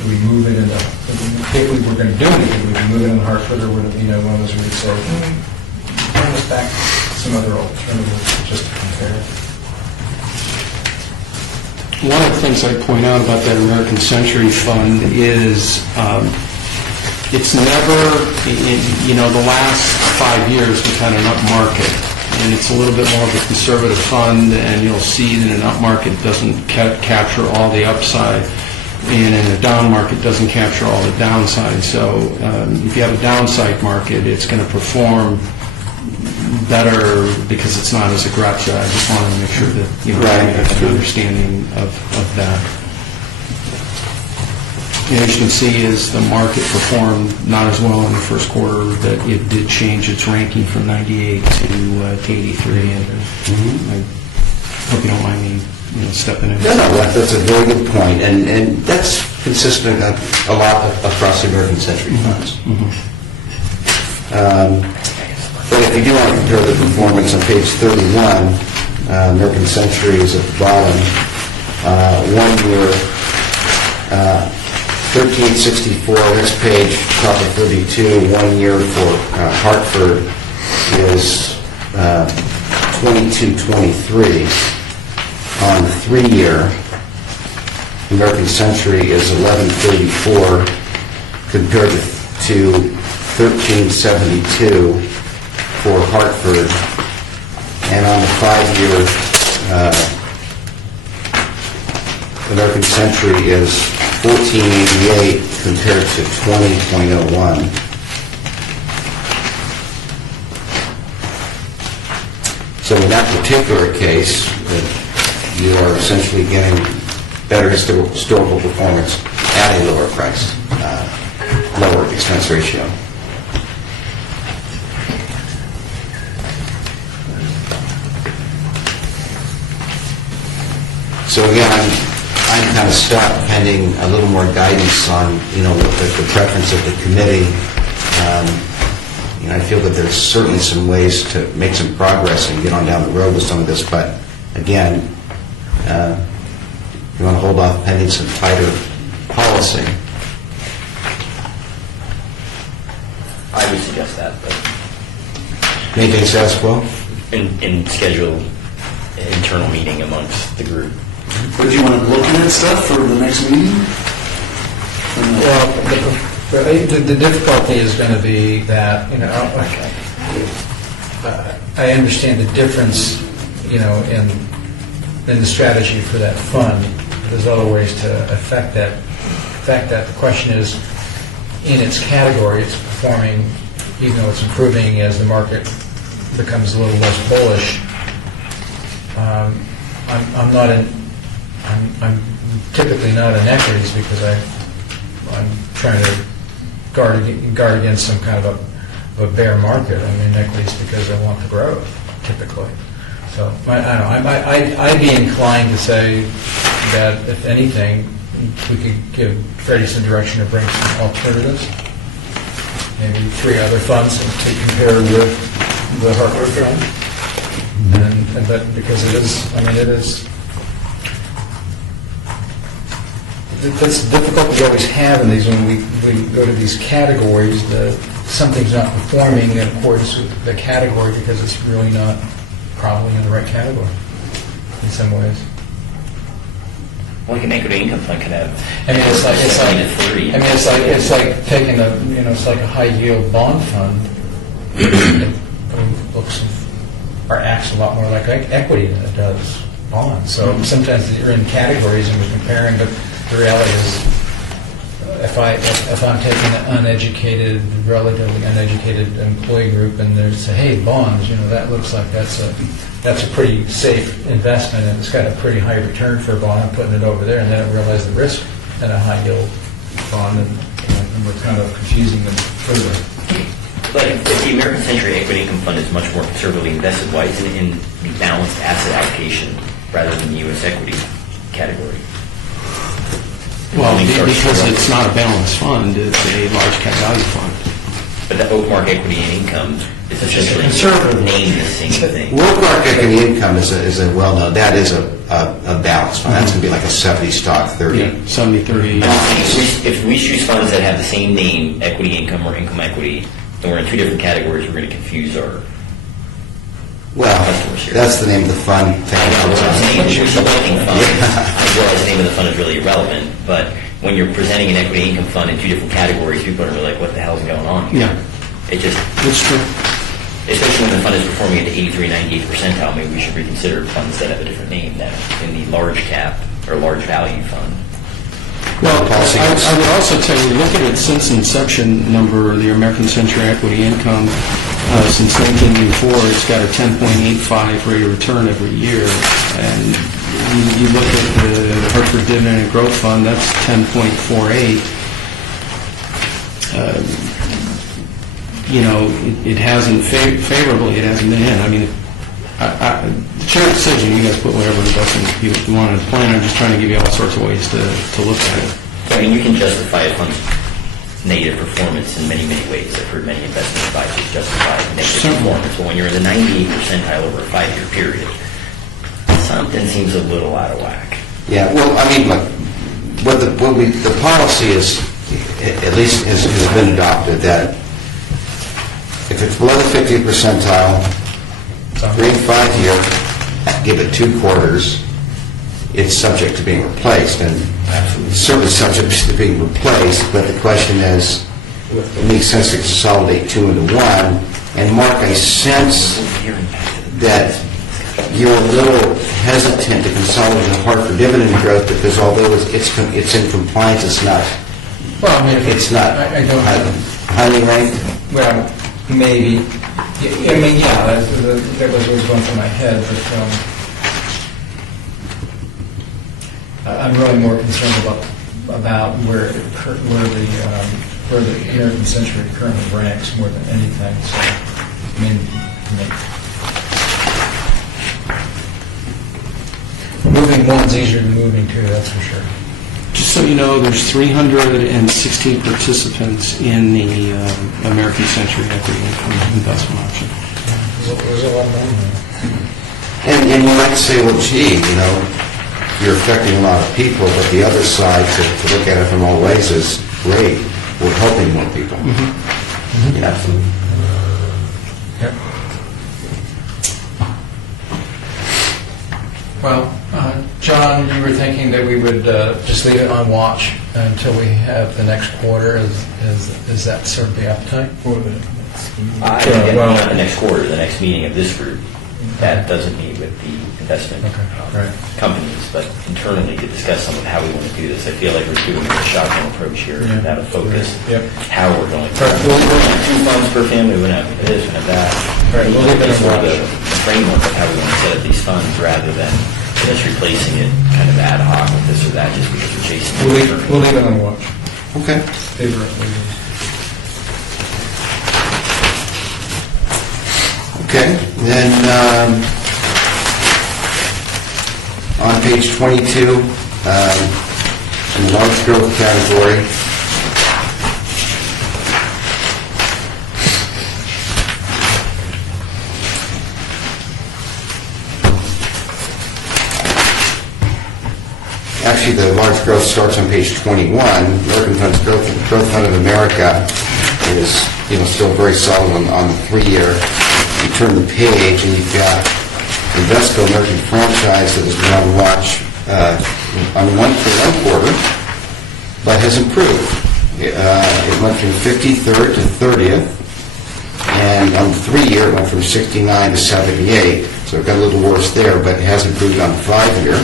do we move it into, if we were going to do anything, would we move it in Hartford, or would it be one of those where we'd say, bring us back some other alternatives just to compare? One of the things I'd point out about that American Century Fund is it's never, the last 5 years we've had an up market, and it's a little bit more of a conservative fund, and you'll see that an up market doesn't capture all the upside, and in a down market doesn't capture all the downside. So if you have a downside market, it's going to perform better because it's not as aggressive. I just want to make sure that you have an understanding of that. As you can see, as the market performed not as well in the first quarter, that it did change its ranking from 98 to 83. And I hope you don't mind me stepping in. No, that's a very good point, and that's consistent a lot across the American Century funds. But if you do want to compare the performance on page 31, American Century is at the bottom. 1 year, 1364. Next page, top of 32. 1 year for Hartford is 2223. On the 3-year, American Century is 1134 compared to 1372 for Hartford, and on the 5-year, American Century is 1488 compared to 20.01. So in that particular case, you are essentially getting better historical performance at a lower price, lower expense ratio. So again, I'm kind of stuck pending a little more guidance on, what the preference of the committee. I feel that there's certainly some ways to make some progress and get on down the road with some of this, but again, you want to hold off pending some tighter policy. I would suggest that, but Maintain status quo? and schedule an internal meeting amongst the group. But do you want to look at that stuff for the next meeting? Well, the difficulty is going to be that, I understand the difference, in the strategy for that fund. There's other ways to affect that. The question is, in its category, it's performing, even though it's improving as the market becomes a little less bullish. I'm typically not in equities because I'm trying to guard against some kind of a bear market. I'm in equities because I want the growth, typically. So I don't know. I'd be inclined to say that if anything, we could give Freddie some direction to bring some alternatives, maybe 3 other funds to compare with the Hartford fund. But because it is. That's the difficulty we always have in these when we go to these categories. Something's not performing in accordance with the category because it's really not probably in the right category in some ways. Like an equity income fund could have. I mean, it's like, 70 to 30. I mean, it's like taking a, it's like a high yield bond fund. It looks or acts a lot more like equity than it does bonds. So sometimes you're in categories and we're comparing, but the reality is, if I'm taking an uneducated, relatively uneducated employee group, and they say, hey, bonds, that looks like that's a pretty safe investment, and it's got a pretty high return for a bond, I'm putting it over there, and they don't realize the risk in a high yield bond, and we're kind of confusing them further. But if the American Century Equity Income Fund is much more conservatively invested, why isn't it in the balanced asset allocation rather than the U.S. equity category? Well, because it's not a balanced fund, it's a large cap value fund. But the Oakmark Equity and Income is essentially named the same thing. Worldmark equity income is a well-known, that is a balanced fund. That's going to be like a 70 stock, 30. Yeah, 70-30. If we choose funds that have the same name, equity income or income equity, and we're in two different categories, we're going to confuse our Well, customers here. that's the name of the fund. I know what I'm saying, if you're selecting funds, I realize the name of the fund is really irrelevant, but when you're presenting an equity income fund in two different categories, people are like, what the hell's going on here? Yeah, It just, it's true. especially when the fund is performing at the 83, 98th percentile, maybe we should reconsider funds that have a different name than in the large cap or large value fund. Well, I would also tell you, look at it since inception number, the American Century Equity Income, since 1984, it's got a 10.85 rate of return every year. And you look at the Hartford Dividend and Growth Fund, that's 10.48. It hasn't favorably, it hasn't been in. I mean, it's your decision. You guys put whatever investment you want in the plan. I'm just trying to give you all sorts of ways to look at it. So, I mean, you can justify a fund's negative performance in many, many ways. I've heard many investment advisors justify negative performance. But when you're in the 98th percentile over a 5-year period, something seems a little out of whack. Yeah, well, I mean, look, the policy is, at least has been adopted, that if it's below the 50th percentile, 3 and 5 year, give it 2 quarters, it's subject to being replaced, and it's certainly subject to being replaced, but the question is, it makes sense to consolidate 2 into 1, and Mark, I sense that you're a little hesitant to consolidate the Hartford Dividend Growth, because although it's in compliance, it's not, Well, I mean, it's not I don't highly ranked. Well, maybe. I mean, yeah, that was what was going through my head, but I'm really more concerned about where the American Century currently ranks more than anything. So, I mean, moving one's easier than moving two, that's for sure. Just so you know, there's 316 participants in the American Century Equity Income investment option. There's a lot of money there. And you might say, well, gee, you're affecting a lot of people, but the other side, to look at it from all ways, is great. We're helping more people. Yeah. Yep. Well, John, you were thinking that we would just leave it on watch until we have the next quarter. Is that sort of the appetite? Not the next quarter, the next meeting of this group. That doesn't meet with the investment companies, but internally to discuss some of how we want to do this. I feel like we're doing a shotgun approach here, without a focus. Yep. How we're going to. We'll have 2 funds per family, we're going to have this, we're going to have that. Right, we'll leave it on Sort of watch. the framework of how we want to set up these funds rather than just replacing it kind of ad hoc with this or that just because we're chasing. We'll leave it on watch. Okay. Okay, then on page 22, in the large growth category, actually the large growth starts on page 21. American Fund's Growth Fund of America is still very solid on the 3-year. You turn the page and you've got Invesco American Franchise that has been on watch on one quarter, but has improved. It went from 53rd to 30th, and on the 3-year, it went from 69 to 78, so it got a little worse there, but it has improved on the 5-year.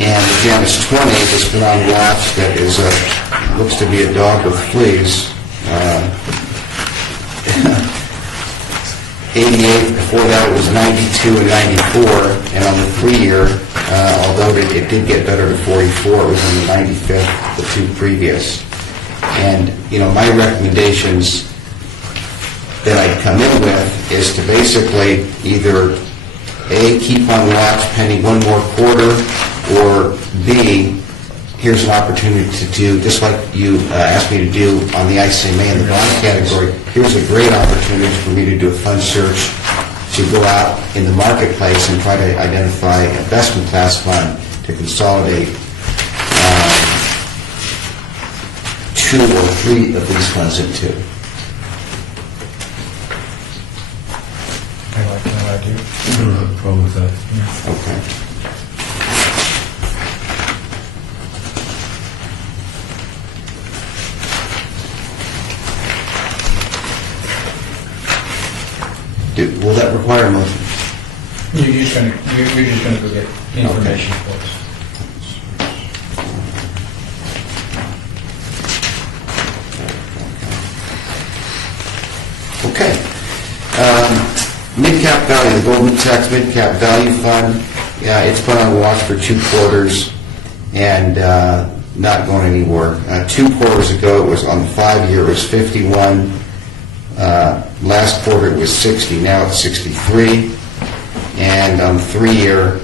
And the Janus 20 that's been on watch that is looks to be a dog with fleas. 88, before that it was 92 and 94, and on the 3-year, although it did get better to 44, it was on the 95th, the 2 previous. And, my recommendations that I'd come in with is to basically either A, keep on watch pending one more quarter, or B, here's an opportunity to do, just like you asked me to do on the ICMA in the bond category, here's a great opportunity for me to do a fund search, to go out in the marketplace and try to identify a best-in-class fund to consolidate 2 or 3 of these funds into. I like that idea. No problem with that. Okay. Will that require a motion? You're just going to go get information for us. Okay. Mid-cap value, the Goldman Sachs Mid-Cap Value Fund, it's been on watch for 2 quarters and not going anywhere. 2 quarters ago, it was on the 5-year, it was 51. Last quarter, it was 60. Now it's 63. And on the 3-year,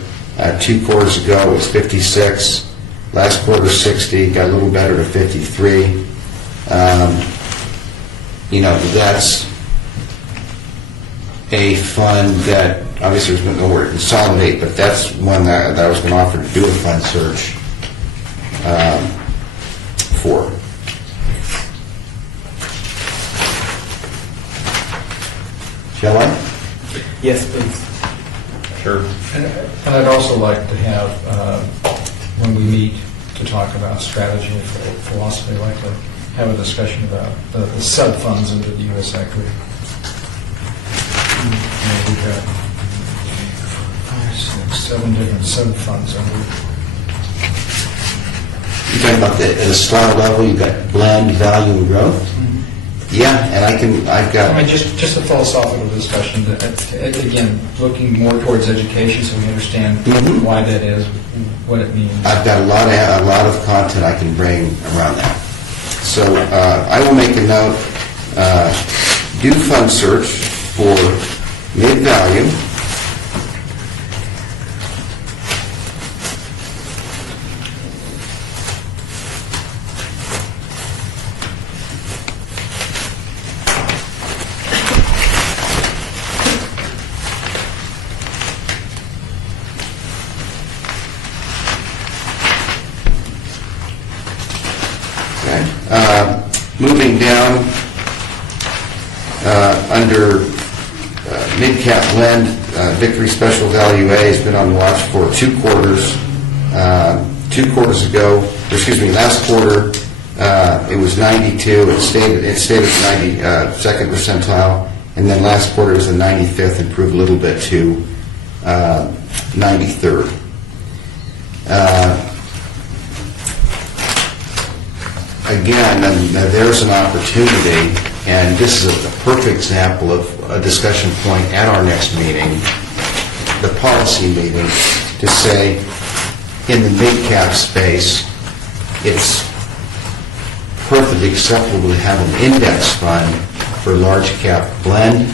2 quarters ago, it was 56. Last quarter, 60. Got a little better to 53. That's a fund that obviously there's nowhere to consolidate, but that's one that I was going to offer to do a fund search for. Shall I? Yes, please. Sure. And I'd also like to have, when we meet to talk about strategy and philosophy, I'd like to have a discussion about the sub-funds under the U.S. equity. We've got 5, 6, 7 different sub-funds under. You're talking about at a star level, you've got blend, value, and growth? Yeah, and I've got... I mean, just a philosophical discussion, again, looking more towards education so we understand why that is, what it means. I've got a lot of content I can bring around that. So I will make a note, do fund search for mid-value, moving down under mid-cap blend, Victory Special Value A has been on watch for 2 quarters. 2 quarters ago, last quarter, it was 92. It stayed at 92nd percentile, and then last quarter it was the 95th, improved a little bit to 93rd. Again, there's an opportunity, and this is a perfect example of a discussion point at our next meeting, the policy meeting, to say, in the mid-cap space, it's perfectly acceptable to have an index fund for large-cap blend,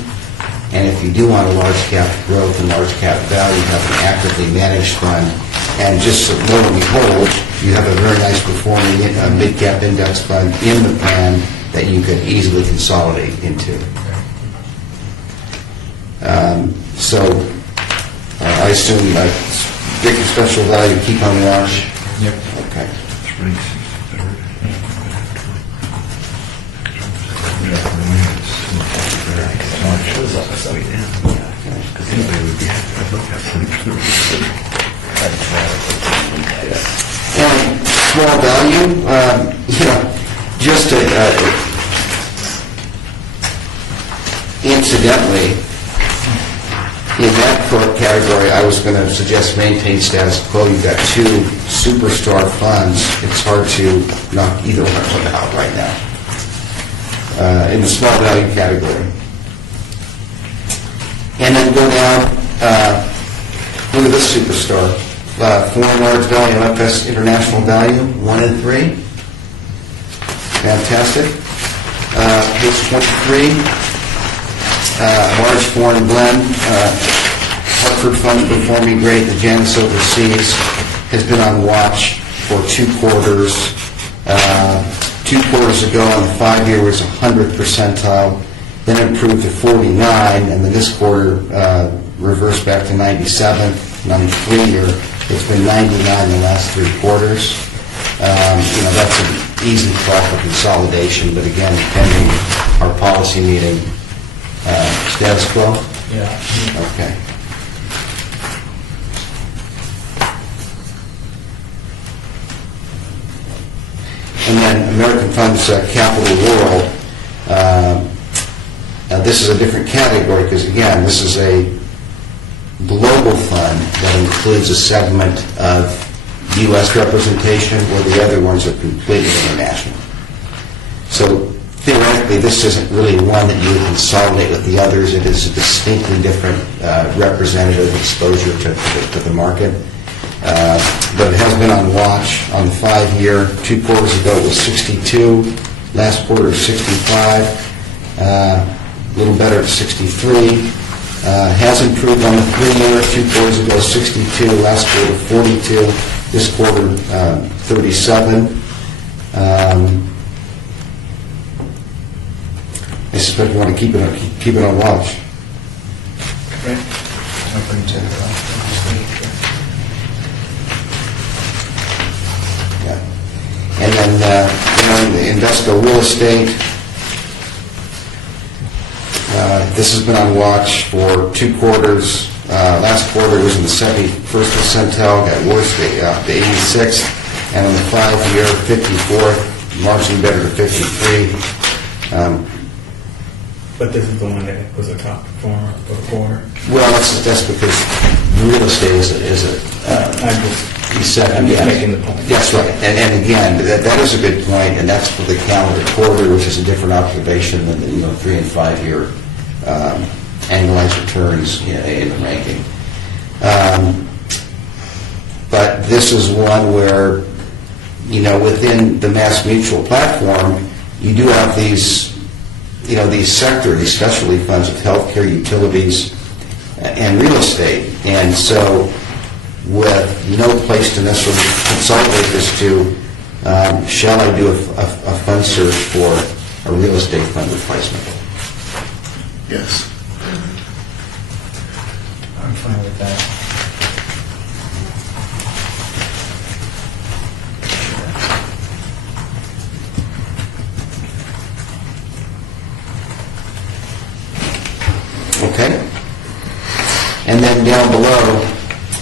and if you do want a large-cap growth and large-cap value, have an actively managed fund, and just lo and behold, you have a very nice performing mid-cap index fund in the plan that you can easily consolidate into. I assume Victory Special Value, keep on watch? Yep. Okay. And small value, just incidentally, in that category, I was going to suggest maintain status quo. You've got two superstar funds. It's hard to knock either one of them out right now in the small value category. And then go down, look at this superstar. Foreign large value, FS international value, 1 in 3. Fantastic. Page 23, large foreign blend. Hartford Fund performing great. The Janus Overseas has been on watch for 2 quarters. 2 quarters ago on the 5-year was 100th percentile, then improved to 49, and then this quarter reversed back to 97th. And on the 3-year, it's been 99 in the last 3 quarters. That's an easy call for consolidation, but again, pending our policy meeting, status quo? Yeah. Okay. And then American Funds Capital World. Now this is a different category because, again, this is a global fund that includes a segment of U.S. representation, where the other ones are completely international. So theoretically, this isn't really one that you would consolidate with the others. It is a distinctly different representative exposure to the market. But it has been on watch on the 5-year. 2 quarters ago it was 62. Last quarter 65. A little better at 63. Has improved on the 3-year. 2 quarters ago 62. Last quarter 42. This quarter 37. I suspect we want to keep it on watch. Yeah. And then, the industrial real estate, this has been on watch for 2 quarters. Last quarter was in the 71st percentile, got worse to 86th, and on the 5-year, 54th, marginally better to 53. But this is the one that was a top performer for the quarter. Well, that's because real estate is I'm just I'm making the point. That's right. And again, that is a good point, and that's for the calendar quarter, which is a different observation than the 3 and 5-year annualized returns in the ranking. But this is one where, within the Mass Mutual platform, you do have these sectors, these specialty funds of healthcare, utilities, and real estate. And so, with no place to necessarily consolidate this to, shall I do a fund search for a real estate fund replacement? Yes. I'm fine with that. Okay? And then down below,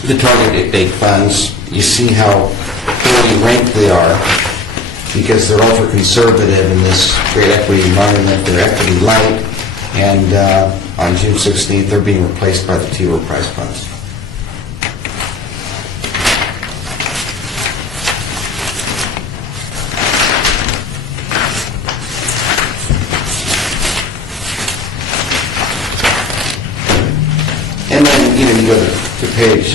the target date funds, you see how poorly ranked they are because they're ultra conservative in this great equity environment. They're equity light, and on June 16th, they're being replaced by the T. Rowe Price funds. And then, you go to page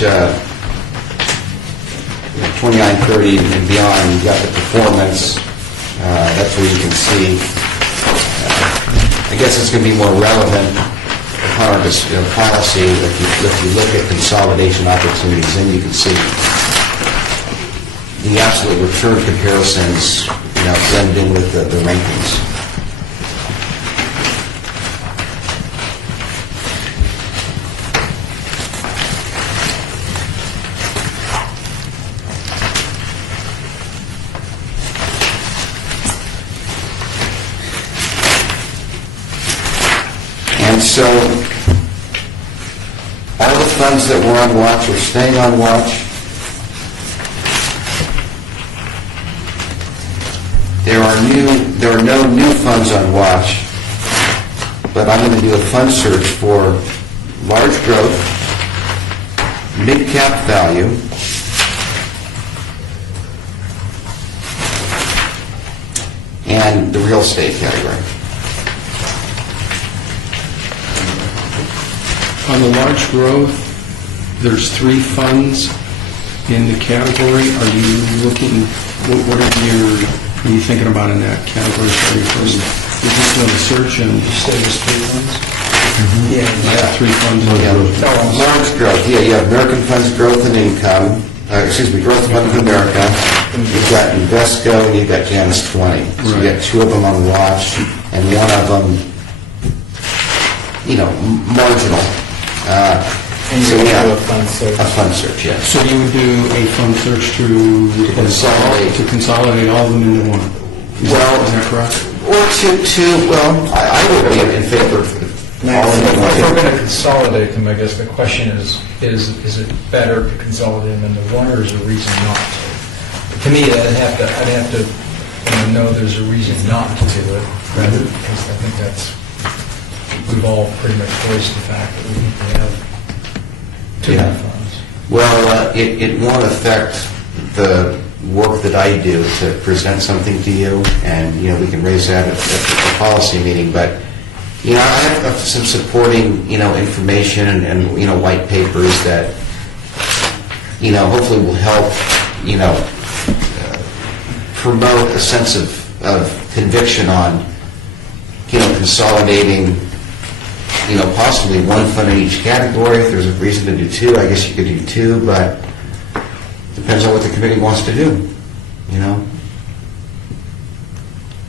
29, 30, and beyond, you've got the performance. That's where you can see, I guess it's going to be more relevant upon our policy if you look at consolidation opportunities, then you can see the absolute return comparisons, blend in with the rankings. And so, all the funds that were on watch are staying on watch. there are no new funds on watch, but I'm going to do a fund search for large growth, mid-cap value, and the real estate category. On the large growth, there's 3 funds in the category. Are you looking, what are you thinking about in that category? Sorry, first, you're just doing a search and... You say there's 3 funds? Yeah, 3 funds. Large growth, you have American Funds Growth and Income, Growth Fund of America, you've got Invesco, and you've got Janus 20. So you got 2 of them on watch, and one of them, marginal. And So, you're yeah, going to do a fund search? a fund search, yes. So you would do a fund search to consolidate all of them into one? Is that correct? Or I would be in favor of all in If we're one. going to consolidate them, I guess the question is it better to consolidate them into one, or is there a reason not to? To me, I'd have to know there's a reason not to do it, rather, because I think we've all pretty much voiced the fact that we need to have 2 Yeah. funds. Well, it won't affect the work that I do to present something to you, and, we can raise that at the policy meeting, but, I have some supporting, information and white papers that, hopefully will help, promote a sense of conviction on, consolidating, possibly 1 fund in each category. If there's a reason to do 2, I guess you could do 2, but depends on what the committee wants to do,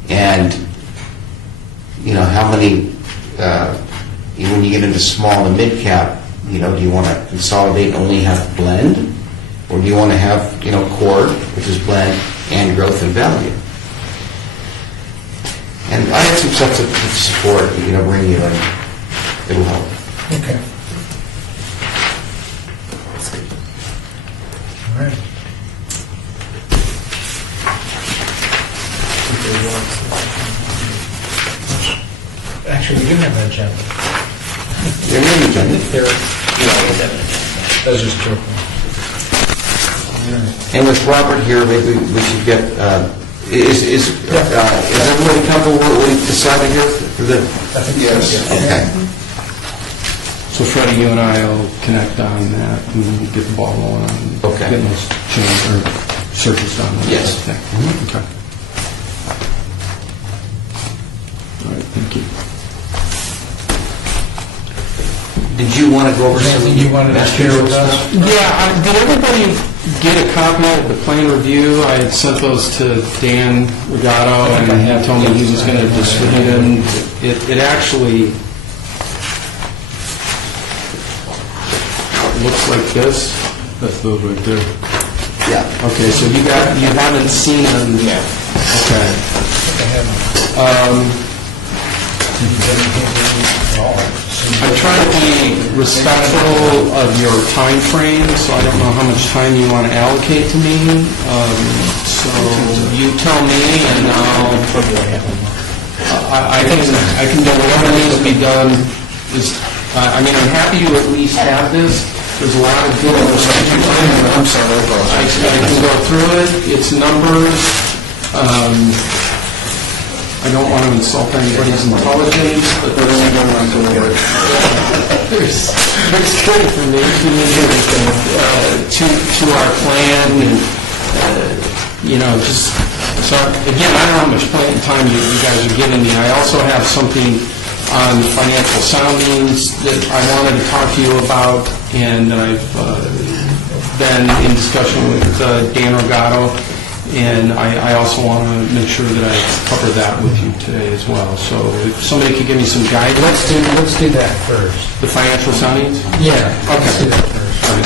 And, how many, when you get into small and mid-cap, do you want to consolidate and only have blend? Or do you want to have, core, which is blend, and growth and value? And I have some stuff to support, bring you, and it'll help. Okay. All right. Actually, we do have an agenda. There may be agenda. That was just joking. And with Robert here, maybe we should get, is everybody comfortable with what we decided here for the? Yes. Okay. So Freddie, you and I will connect on that and get the ball rolling on Okay. getting those changes or searches done. Yes. Okay. Okay. All right, thank you. Did you want to go over some? Anything you wanted to share with us? Yeah, did everybody get a copy of the plan review? I had sent those to Dan Regato, and he told me he was going to distribute them. It actually looks like this. That's those right there. Yeah. Okay, so you haven't seen them yet. Okay. I try to be respectful of your time frame, so I don't know how much time you want to allocate to me. So you tell me, and I can do whatever needs to be done. I'm happy you at least have this. There's a lot of good I'm sorry, I apologize. I can go through it. It's numbers. I don't want to insult anybody's intelligence, but there's good information to our plan, and just so again, I don't know how much time you guys are giving me. I also have something on financial soundings that I wanted to talk to you about, and I've been in discussion with Dan Regato. And I also want to make sure that I cover that with you today as well. So if somebody could give me some guidance. Let's do that first. The financial soundings? Yeah. Okay. Let's do that first. All right.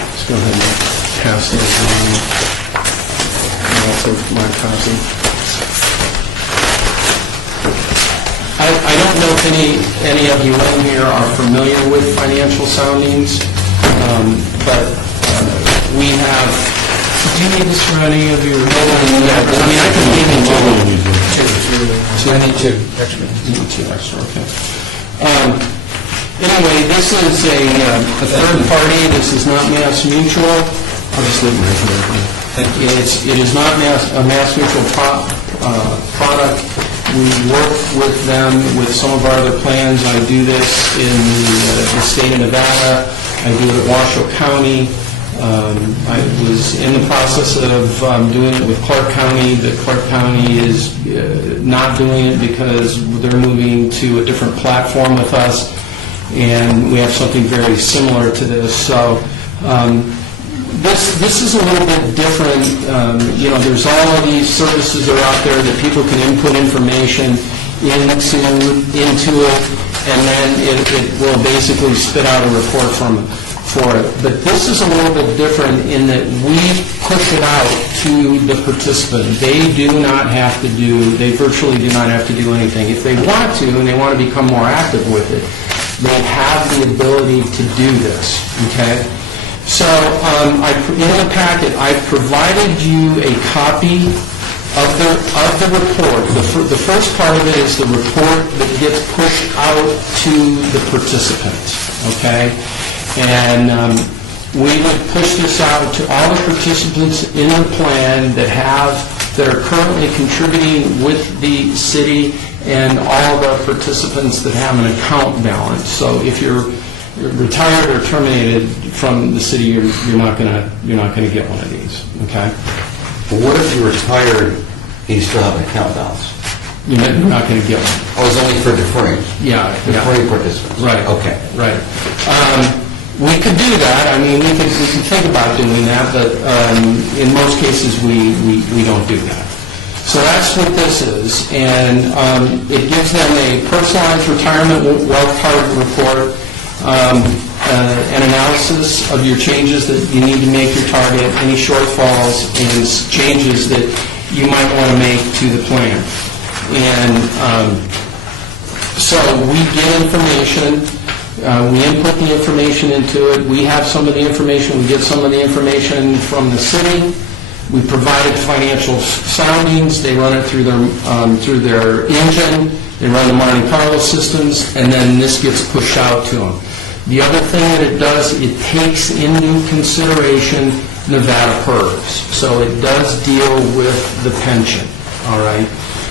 Let's go ahead and pass those on. And also my copy. I don't know if any of you in here are familiar with financial soundings, but we have Do you need this for any of your... I mean, I can leave it to... I need two extra. You need two extra, okay. Anyway, this is a third party. This is not Mass Mutual. I'll just leave it right here. Thank you. It is not a Mass Mutual product. We work with them with some of our other plans. I do this in the state of Nevada. I do it at Washoe County. I was in the process of doing it with Clark County, but Clark County is not doing it because they're moving to a different platform with us, and we have something very similar to this. So this is a little bit different. There's all of these services that are out there that people can input information into it, and then it will basically spit out a report for it. But this is a little bit different in that we push it out to the participant. They virtually do not have to do anything. If they want to, and they want to become more active with it, they have the ability to do this, okay? So in the packet, I've provided you a copy of the report. The first part of it is the report that gets pushed out to the participant, okay? And we would push this out to all the participants in the plan that are currently contributing with the city, and all the participants that have an account balance. So if you're retired or terminated from the city, you're not going to get one of these. Okay. But what if you're retired and you still have an account balance? You're not going to get one. Oh, it's only for deferring? Yeah. Deferring participants? Right. Okay. Right. We could do that. I mean, we can think about doing that, but in most cases we don't do that. So that's what this is, and it gives them a personalized retirement wealth card report, an analysis of your changes that you need to make your target, any shortfalls, and changes that you might want to make to the plan. And so we get information. We input the information into it. We have some of the information. We get some of the information from the city. We provide financial soundings. They run it through their engine. They run the Monte Carlo systems, and then this gets pushed out to them. The other thing that it does, it takes into consideration Nevada PERS. So it does deal with the pension. All right.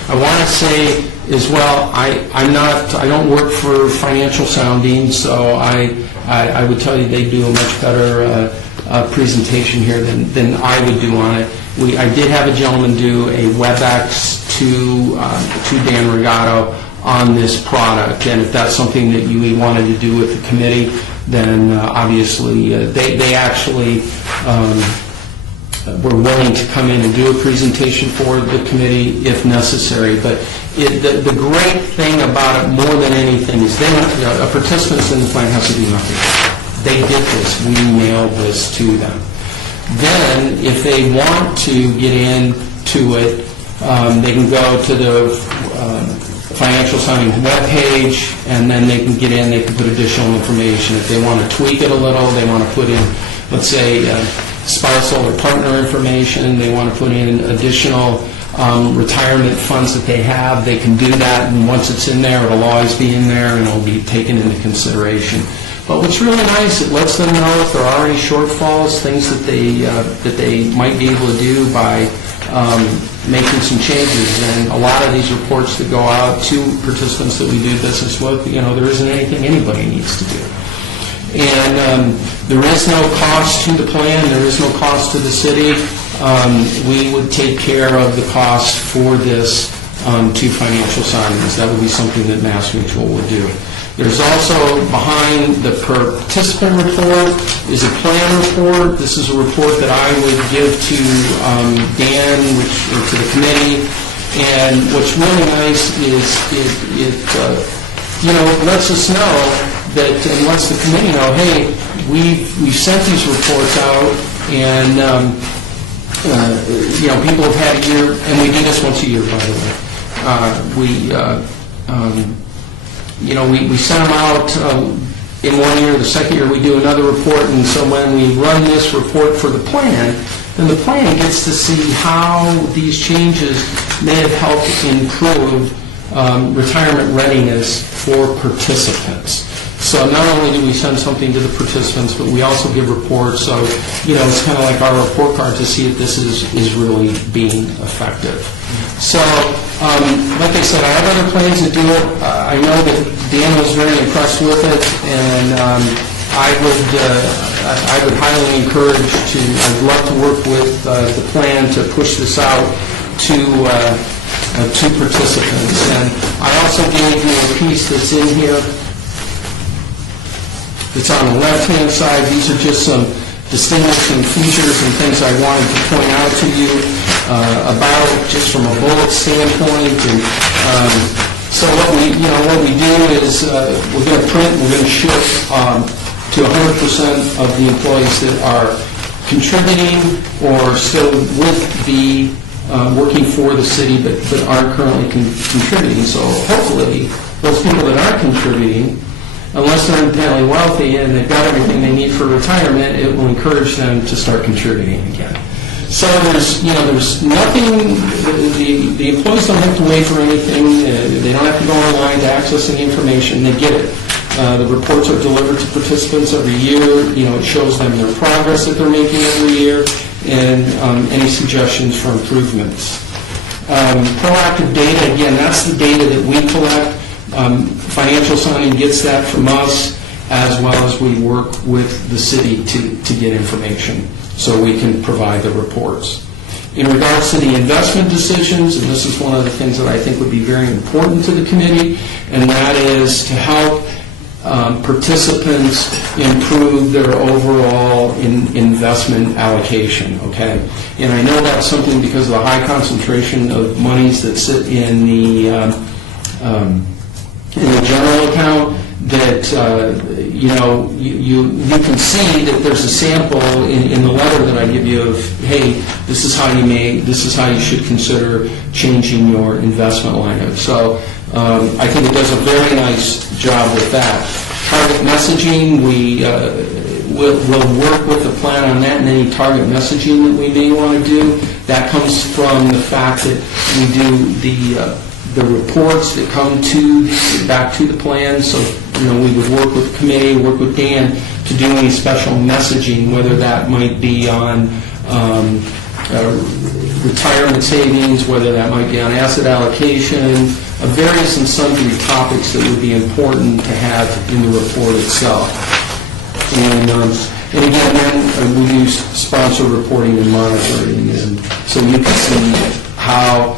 I want to say as well, I don't work for financial sounding, so I would tell you they do a much better presentation here than I would do on it. I did have a gentleman do a WebEx to Dan Regato on this product, and if that's something that you wanted to do with the committee, then obviously they actually were willing to come in and do a presentation for the committee if necessary. But the great thing about it more than anything is a participant in the plan has to do nothing. They did this. We mailed this to them. Then, if they want to get into it, they can go to the financial sounding webpage, and then they can get in. They can put additional information. If they want to tweak it a little, they want to put in, let's say, spousal or partner information. They want to put in additional retirement funds that they have. They can do that, and once it's in there, it'll always be in there, and it'll be taken into consideration. But what's really nice, it lets them know if there are any shortfalls, things that they might be able to do by making some changes. And a lot of these reports that go out to participants that we do business with, there isn't anything anybody needs to do. And there is no cost to the plan. There is no cost to the city. We would take care of the cost for this to financial soundings. That would be something that Mass Mutual would do. There's also, behind the participant report, is a plan report. This is a report that I would give to Dan, or to the committee. And what's really nice is it lets us know that, and lets the committee know, hey, we've sent these reports out, and people have had a year, and we do this once a year, by the way. We sent them out in 1 year. The second year we do another report, and so when we run this report for the plan, then the plan gets to see how these changes may have helped improve retirement readiness for participants. So not only do we send something to the participants, but we also give reports. So, it's kind of like our report card to see if this is really being effective. So, like I said, I have other plans to do it. I know that Dan was very impressed with it, and I would highly encourage I'd love to work with the plan to push this out to participants. And I also gave you a piece that's in here. It's on the left-hand side. These are just some distinguishing features and things I wanted to point out to you about it, just from a bullet standpoint. And so what we do is we're going to print, we're going to ship to 100% of the employees that are contributing or still with the working for the city but aren't currently contributing. So hopefully those people that aren't contributing, unless they're independently wealthy and they've got everything they need for retirement, it will encourage them to start contributing again. So there's nothing, the employees don't have to wait for anything, they don't have to go online to access any information, they get it. The reports are delivered to participants every year, it shows them their progress that they're making every year, and any suggestions for improvements. Proactive data, again, that's the data that we collect. Financial Signing gets that from us, as well as we work with the city to get information so we can provide the reports. In regards to the investment decisions, and this is one of the things that I think would be very important to the committee, and that is to help participants improve their overall investment allocation, okay? And I know that's something because of the high concentration of monies that sit in the general account, that you can see that there's a sample in the letter that I give you of, hey, this is how you should consider changing your investment lineup. So I think it does a very nice job with that. Target messaging, we'll work with the plan on that, and any target messaging that we may want to do. That comes from the fact that we do the reports that come back to the plan. So, we would work with the committee, work with Dan to do any special messaging, whether that might be on retirement savings, whether that might be on asset allocation, various and sundry topics that would be important to have in the report itself. And again, then we use sponsor reporting and monitoring, and so you can see how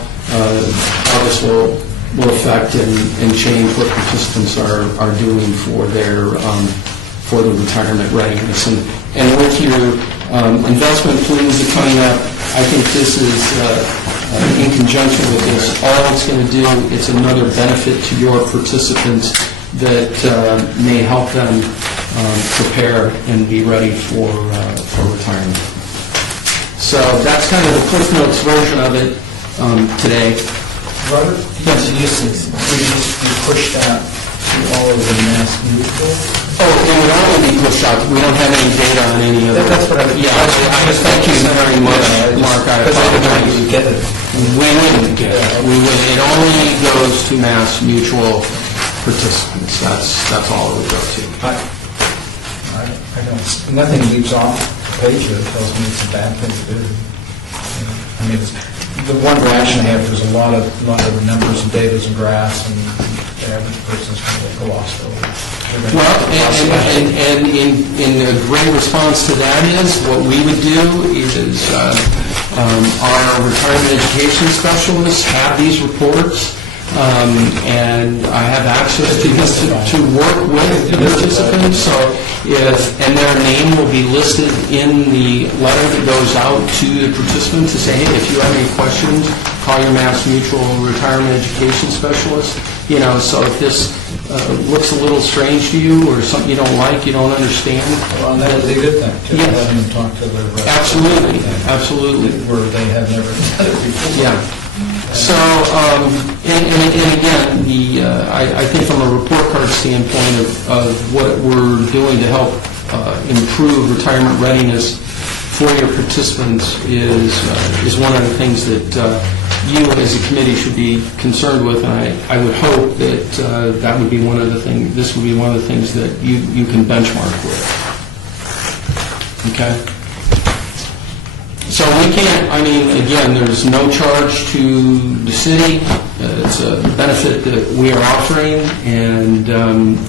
this will affect and change what participants are doing for their for the retirement readiness. And with your investment plans that are coming up, I think this is in conjunction with this. All it's going to do, it's another benefit to your participants that may help them prepare and be ready for retirement. So that's kind of the Cliff Notes version of it today. Robert, yes, it used to be pushed out to all of the Mass Mutual. Oh, it would only be pushed out. We don't have any data on any of it. That's what I was... Yeah, thank you very much, Mark. I apologize. We get it. We wouldn't get it. It only goes to Mass Mutual participants. That's all it would go to. I don't... Nothing leaves off the page that tells me it's a bad thing to do. I mean, the one reaction I have is a lot of numbers and data and graphs, and the average person's going to get lost over it. Well, and in a great response to that is, what we would do is our retirement education specialists have these reports, and I have access to this to work with the participants. So and their name will be listed in the letter that goes out to the participants to say, hey, if you have any questions, call your Mass Mutual retirement education specialist. So if this looks a little strange to you, or something you don't like, you don't understand. Well, that would be a good thing, to Yes. have them talk to their... Absolutely. Where they have never done it before. Yeah. So, and again, I think from a report card standpoint of what we're doing to help improve retirement readiness for your participants is one of the things that you as a committee should be concerned with, and I would hope that that would be one of the things, this would be one of the things that you can benchmark with. Okay? So we can't, I mean, again, there's no charge to the city. It's a benefit that we are offering, and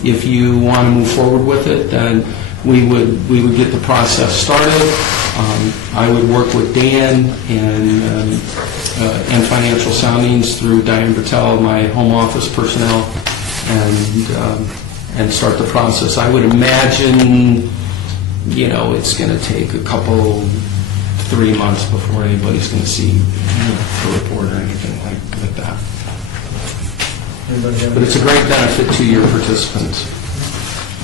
if you want to move forward with it, then we would get the process started. I would work with Dan and Financial Soundings through Diane Bertel, my home office personnel, and start the process. I would imagine, it's going to take a couple, 3 months before anybody's going to see a report or anything like that. But it's a great benefit to your participants.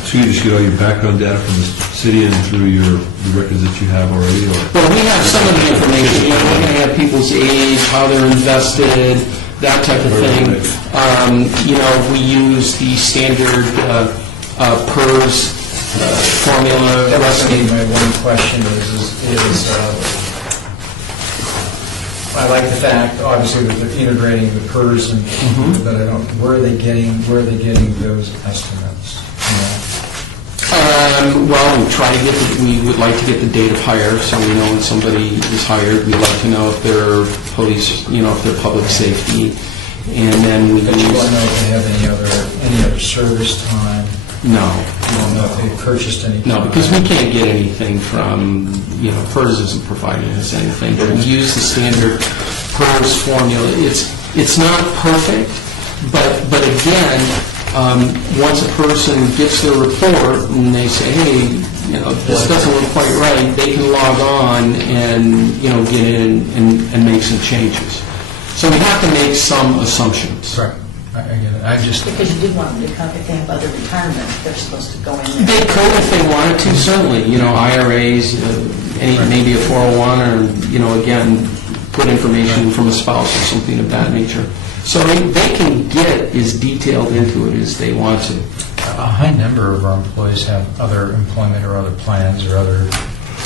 So you just get all your background data from the city and through the records that you have already? Or? Well, we have some of the information. We're going to have people's age, how they're invested, that type of thing. We use the standard PERS formula. That was my one question is I like the fact, obviously, that they're integrating the PERS, but I don't. Where are they getting those estimates? Well, we would like to get the date of hire, so we know when somebody is hired. We'd like to know if they're police, if they're public safety, and then we But you don't know if they have any other service time. No. You don't know if they purchased any. No, because we can't get anything from, PERS isn't providing us anything. But we use the standard PERS formula. It's not perfect, but again, once a person gets their report and they say, hey, this doesn't look quite right, they can log on and, get in and make some changes. So we have to make some assumptions. Right. I get it. I just. Because you did want them to come, if they have other retirement, they're supposed to go in there. They could if they wanted to, certainly. IRAs, maybe a 401, or, again, put information from a spouse or something of that nature. So they can get as detailed into it as they want to. A high number of our employees have other employment or other plans or other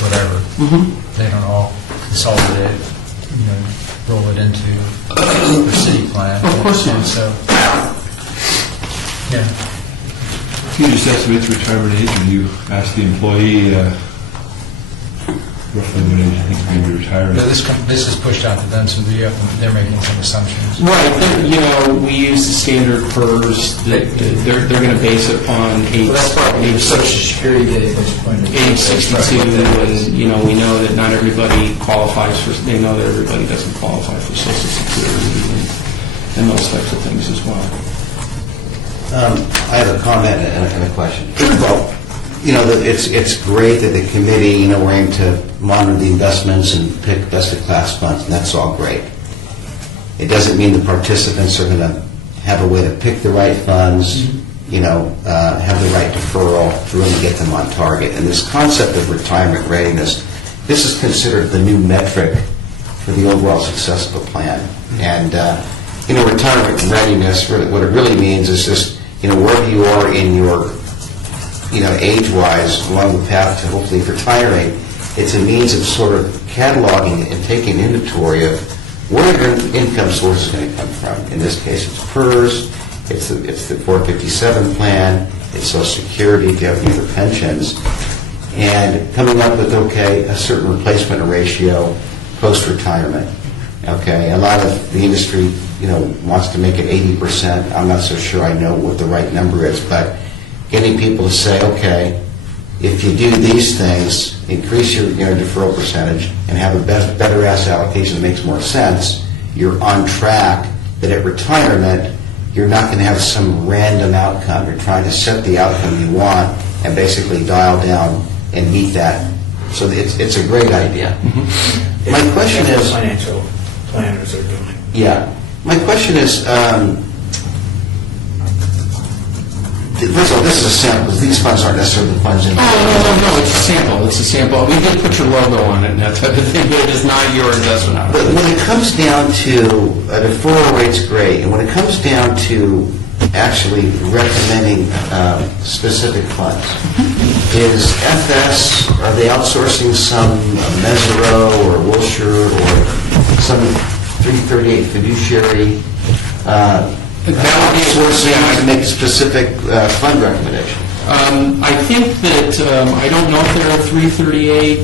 whatever. They don't all consolidate, roll it into the city plan. Of course not. And so, yeah. Can you just estimate the retirement age when you ask the employee roughly what age you think they're going to be retired? But this is pushed out to them, so they're making some assumptions. Right. We use the standard PERS. They're going to base it upon age. Well, that's probably age Social Security data at this point. age 62, and we know that not everybody qualifies for. They know that everybody doesn't qualify for Social Security and those types of things as well. I have a comment and a question. Well, it's great that the committee, we're aimed to monitor the investments and pick best-of-class funds, and that's all great. It doesn't mean the participants are going to have a way to pick the right funds, have the right deferral to really get them on target. And this concept of retirement readiness, this is considered the new metric for the overall success of a plan. And, retirement readiness, what it really means is just, wherever you are in your age-wise, along the path to hopefully retiring, it's a means of sort of cataloging and taking inventory of where your income source is going to come from. In this case, it's PERS, it's the 457 plan, it's Social Security, if you have any other pensions, and coming up with, a certain replacement ratio post-retirement. A lot of the industry, wants to make it 80%. I'm not so sure I know what the right number is, but getting people to say, if you do these things, increase your deferral percentage and have a better asset allocation that makes more sense, you're on track that at retirement, you're not going to have some random outcome. You're trying to set the outcome you want and basically dial down and meet that. So it's a great idea. My question is... Financial planners are doing. Yeah. My question is... First of all, this is a sample. These funds aren't necessarily the funds in. No, it's a sample. It's a sample. We did put your logo on it and that type of thing, but it is not your investment But opportunity. when it comes down to a deferral rate's great, and when it comes down to actually recommending specific funds. Is FS, are they outsourcing some Mesereau or Wilshire or some 338 Fiduciary outsourcing to make specific fund recommendations? I think that, I don't know if there are 338.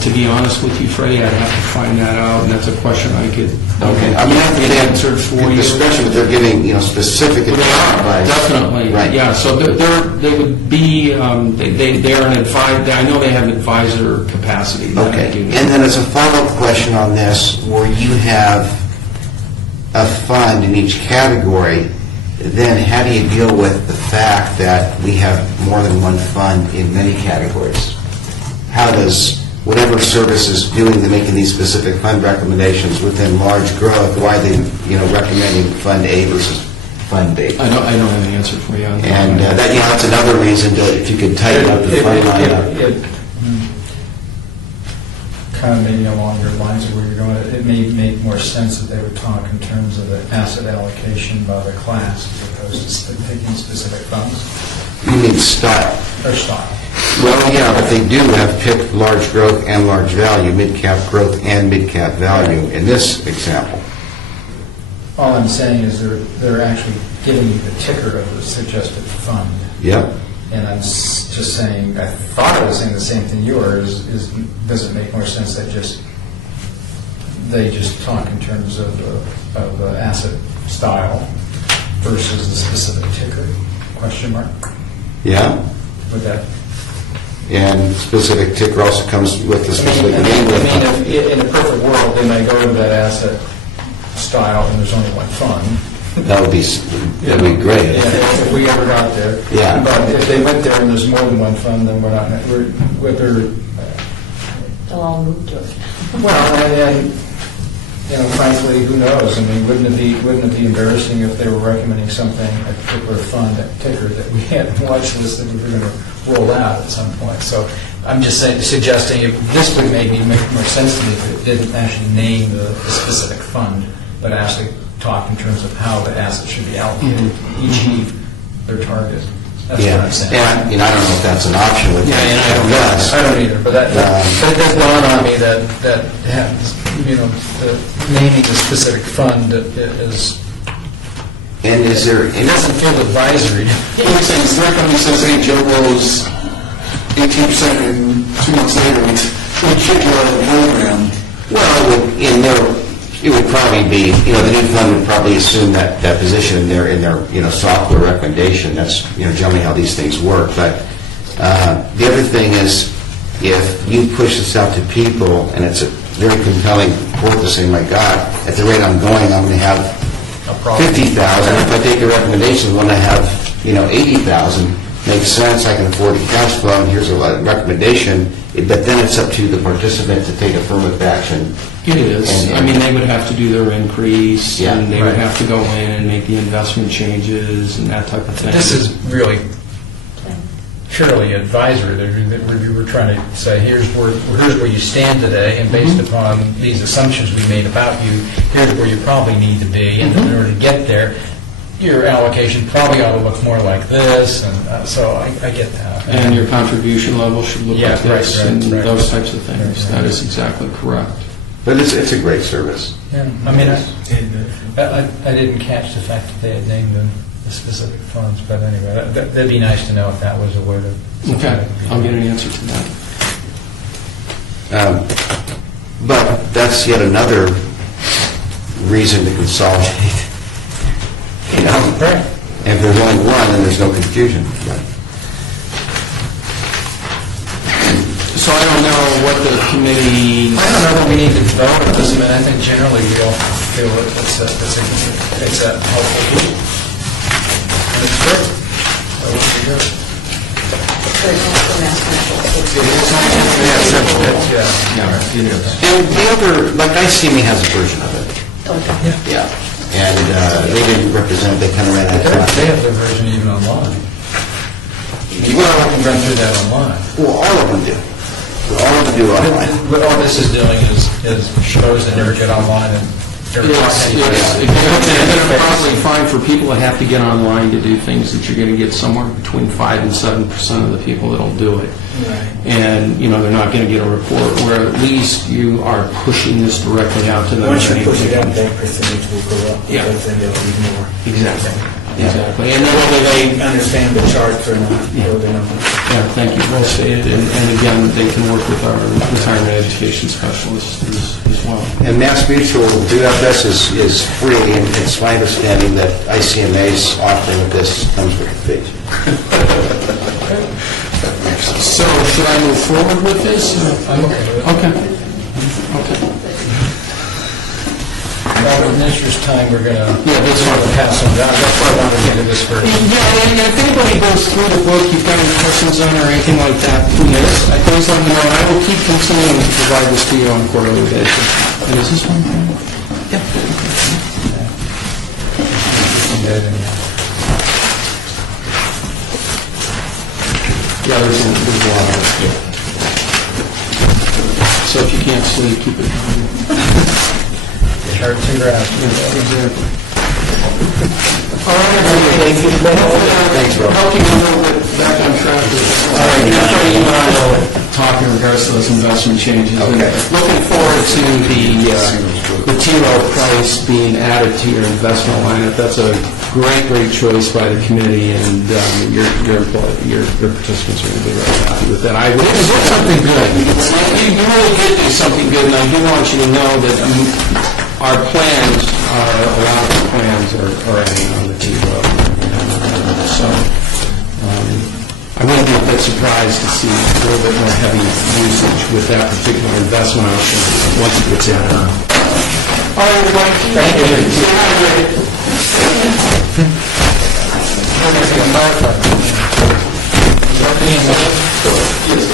To be honest with you, Freddie, I'd have to find that out, and that's a question I could... Okay. I mean, I think they answered for you. Especially if they're giving, specific advice. Definitely, Right. yeah. So they would be, they are an advisor, I know they have advisor capacity. that I Okay. do. And then as a follow-up question on this, where you have a fund in each category, then how do you deal with the fact that we have more than one fund in many categories? How does whatever service is doing to making these specific fund recommendations within large growth, why are they, recommending Fund A versus Fund B? I don't have an answer for you on that. And that, that's another reason to, if you could tighten up the fund line up. Kind of maybe along your lines of where you're going, it may make more sense that they would talk in terms of the asset allocation by the class as opposed to picking specific funds You mean style. or style. Well, yeah, but they do have picked large growth and large value, mid-cap growth and mid-cap value in this example. All I'm saying is they're actually giving you the ticker of the suggested fund. Yep. And I'm just saying, I thought I was saying the same thing you were, is does it make more sense that they just talk in terms of asset style versus the specific ticker? Question mark? Yeah. Would that? And specific ticker also comes with the specific name. In a perfect world, they may go to that asset style and there's only one fund. That'd be great. If we ever got there. Yeah. But if they went there and there's more than one fund, then They'll all move to it. well, and frankly, who knows? I mean, wouldn't it be embarrassing if they were recommending something, a particular fund, a ticker that we had a watch list that we were going to roll out at some point? So I'm just suggesting this would maybe make more sense to me if it didn't actually name the specific fund, but actually talk in terms of how the assets should be allocated to achieve their target. That's what I'm saying. And I don't know if that's an option with FS. I don't either, but it does dawn on me that naming the specific fund is, And is there it doesn't feel advisory. What I'm saying is, their company says, hey, Joe goes 18% and 2 months later, we kick you out of the program. Well, it would probably be, the new fund would probably assume that position in their software recommendation. That's, generally how these things work. But the other thing is, if you push this out to people, and it's a very compelling report to say, my God, at the rate I'm going, I'm going to have 50,000. If I take a recommendation, I'm going to have, 80,000. Makes sense, I can afford the cash flow, and here's a recommendation. But then it's up to the participant to take affirmative action. It is. I mean, they would have to do their increase, Yeah. and they would have to go in and make the investment changes and that type of thing. This is really purely advisory. We were trying to say, here's where you stand today, and based upon these assumptions we made about you, here's where you probably need to be, and in order to get there, your allocation probably ought to look more like this, and so I get that. And your contribution level should look Yeah, like this, right, and right. those types of things. Right. That is exactly correct. But it's a great service. Yeah, I mean, I didn't catch the fact that they had named the specific funds, but anyway, that'd be nice to know if that was a way to... Okay, I'll get an answer to that. But that's yet another reason to consolidate. Right. If there's only one, then there's no confusion. So I don't know what the committee... I don't know that we need to vote on this. I mean, I think generally we all feel that it's a helpful tool. And it's great. So it would be good. Very much for mass control. Yeah. Yeah, it is. And the other, like ICME has a version of it. Okay. Yeah. And they didn't represent, they kind of ran out of time. They have their version even online. You can run through that online. Well, all of them do. All of them do online. What all this is doing is shows that never get online and It's probably fine for people that have to get online to do things, that you're going to get somewhere between 5 and 7% of the people that'll do it. And, they're not going to get a report, where at least you are pushing this directly out to them. Once you push it out, that percentage will go up, Yeah. because then there'll be more. Exactly. Exactly. And then whether They they, understand the charts or not, or they don't. yeah, thank you, well stated. And again, they can work with our retirement education specialists as well. And Mass Mutual, Do Not Best is free, and it's my understanding that ICMA's offering of this comes with a fee. So, should I move forward with this? I'm okay with it. Okay. Okay. Now, in this year's time, we're going to that's fine. pass on that. That's why I wanted to get to this first. Yeah, and if anybody goes through the book, you've got any questions on or anything like that, please let me know. I will keep continuing to provide this to you on a quarterly basis. And is this one? Yeah, there's a lot of it. So if you can't sleep, keep it going. Charts and graphs. Exactly. All right, thank you. Thanks, bro. Helping a little bit back on track. All right, you and I will talk in regards to those investment changes. Okay. Looking forward to the T row price being added to your investment lineup. That's a great choice by the committee, and your participants are going to be very happy with that. I would do something good. You really did do something good, and I do want you to know that our plans, a lot of the plans are adding on the T row. So I wouldn't be a bit surprised to see a little bit more heavy usage with that particular investment option once it gets added on. All right, everybody. Thank you.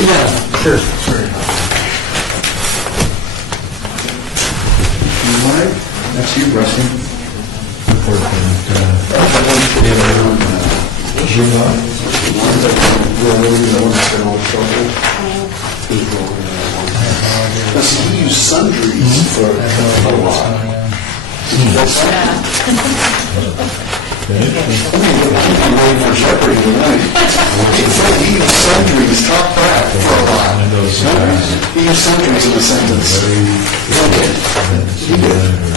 Yeah, sure. That's you, Rusty. Let's see, he used sundries for a lot. I'm waiting for Jeopardy tonight. He used sundries, top back for a while. He used sundries in a sentence.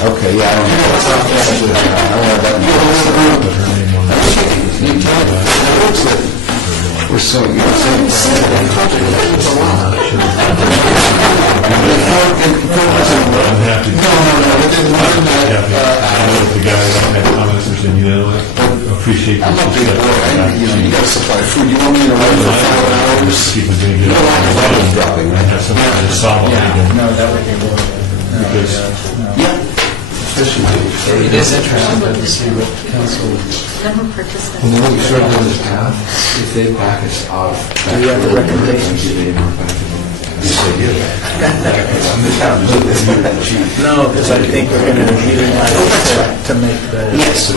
Okay, yeah, I don't know. We're so Appreciate I'm not big boy. You got to supply food. You want me to write for 5 hours? You don't want the volume dropping, right? No, that would be more. Yeah. It is interesting to see what council... Never participated. And then we start down this path, if they back us off. Do you have the recommendations? No, because I think we're going to utilize it to make the... Yes.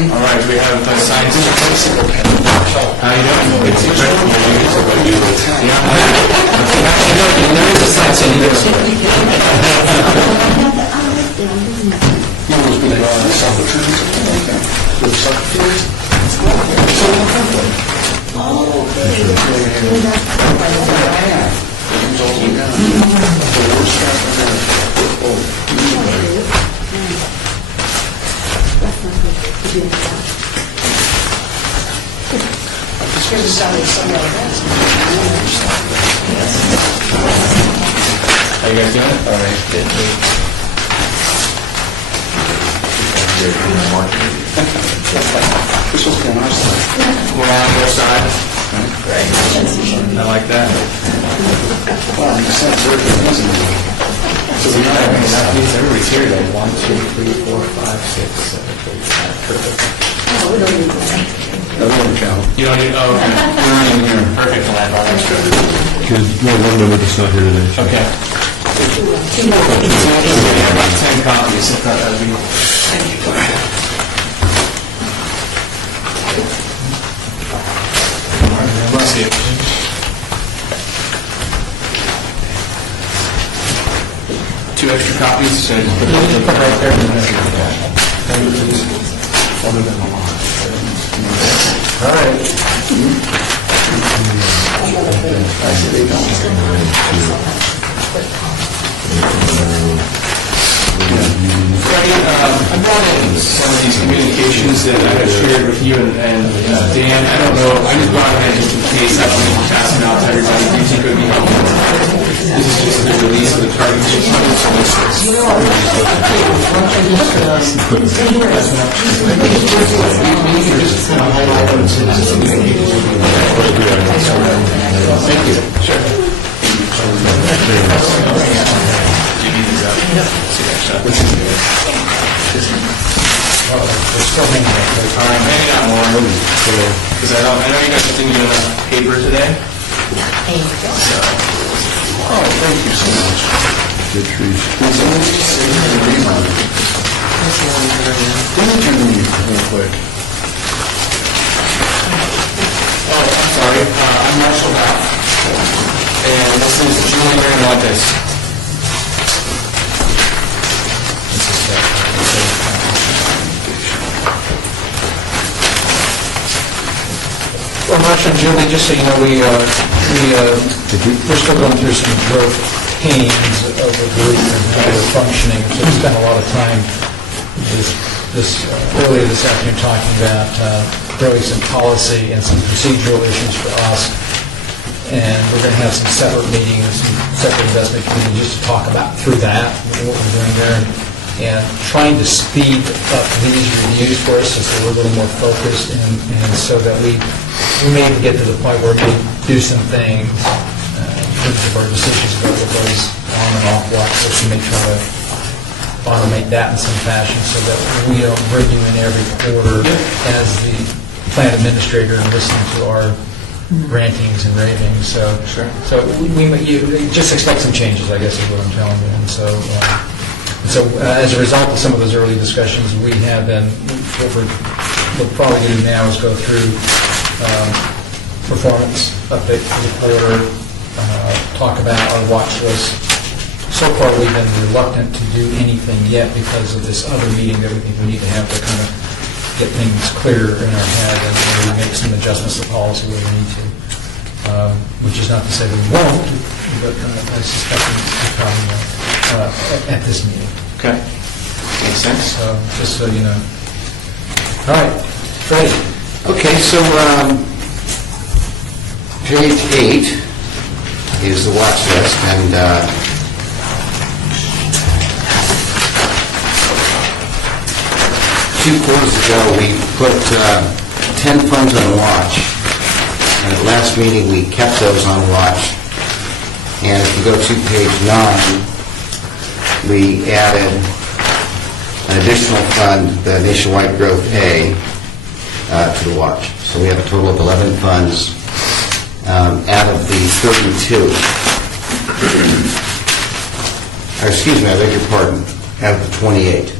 All right, we have science. How you doing? It's there is a science in here. How you guys doing? All right. This was kind of nice. We're on both sides. Great. I like that. Well, it sounds very convincing. So we I mean, that means everybody's here, though. 1, 2, 3, 4, 5, 6, 7, 8, 9. Perfect. No, we don't count. You don't need, oh, okay. We're in here. Perfect. Well, that's good. Because, no, one member that's not here today. Okay. about 10 copies, I thought that would be... Let's see it. Two extra copies, so I just put it right there. All right. Freddie, I brought in some of these communications that I had shared with you and Dan. I don't know, I just brought it in just in case I wanted to pass it out to everybody. Do you think it would be helpful? This is just the release of the target. Thank you. Sure. All right, hang on, Lauren. Because I know you guys are thinking of paper today. Oh, thank you so much. Good trees. Was it only just sitting in the reader? Let me turn to you real quick. Oh, I'm sorry. I'm Marshall Bath. And this is Julie Marinellis. Well, Marcia and Julie, just so you know, we're still going through some growth pains of the group and how we're functioning. So we spent a lot of time earlier this afternoon talking about really some policy and some procedural issues for us. And we're going to have some separate meetings, some separate investment committees just to talk about through that, what we're doing there, and trying to speed up these reviews for us so we're a little more focused and so that we may even get to the point where we do some things in terms of our decisions about what goes on and off watch list, and may try to automate that in some fashion so that we don't bring you in every quarter as the plan administrator and listen to our rantings and ravings. So you just expect some changes, I guess is what I'm telling you. And so as a result of some of those early discussions, we have been, what we'll probably do now is go through performance update for the quarter, talk about our watch list. So far, we've been reluctant to do anything yet because of this other meeting that we think we need to have to kind of get things clear in our head and maybe make some adjustments to policy where we need to. Which is not to say we won't, but I suspect we probably won't at this meeting. Okay. Makes sense. So, just so you know. All right, Freddie. Okay, so page 8 is the watch list, and two quarters ago we put 10 funds on watch, and at last meeting we kept those on watch. And if you go to page 9, we added an additional fund, the Nationwide Growth A, to the watch. So we have a total of 11 funds out of the 32. Or excuse me, I beg your pardon, out of the 28.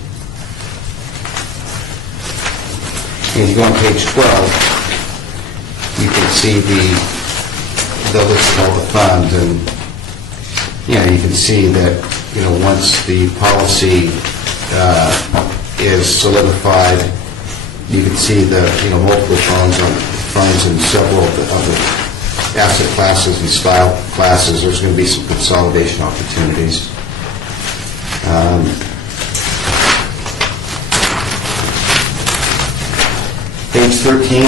And if you go on page 12, you can see the list of all the funds, and you can see that once the policy is solidified, you can see the multiple funds in several of the asset classes and style classes. There's going to be some consolidation opportunities. Page 13,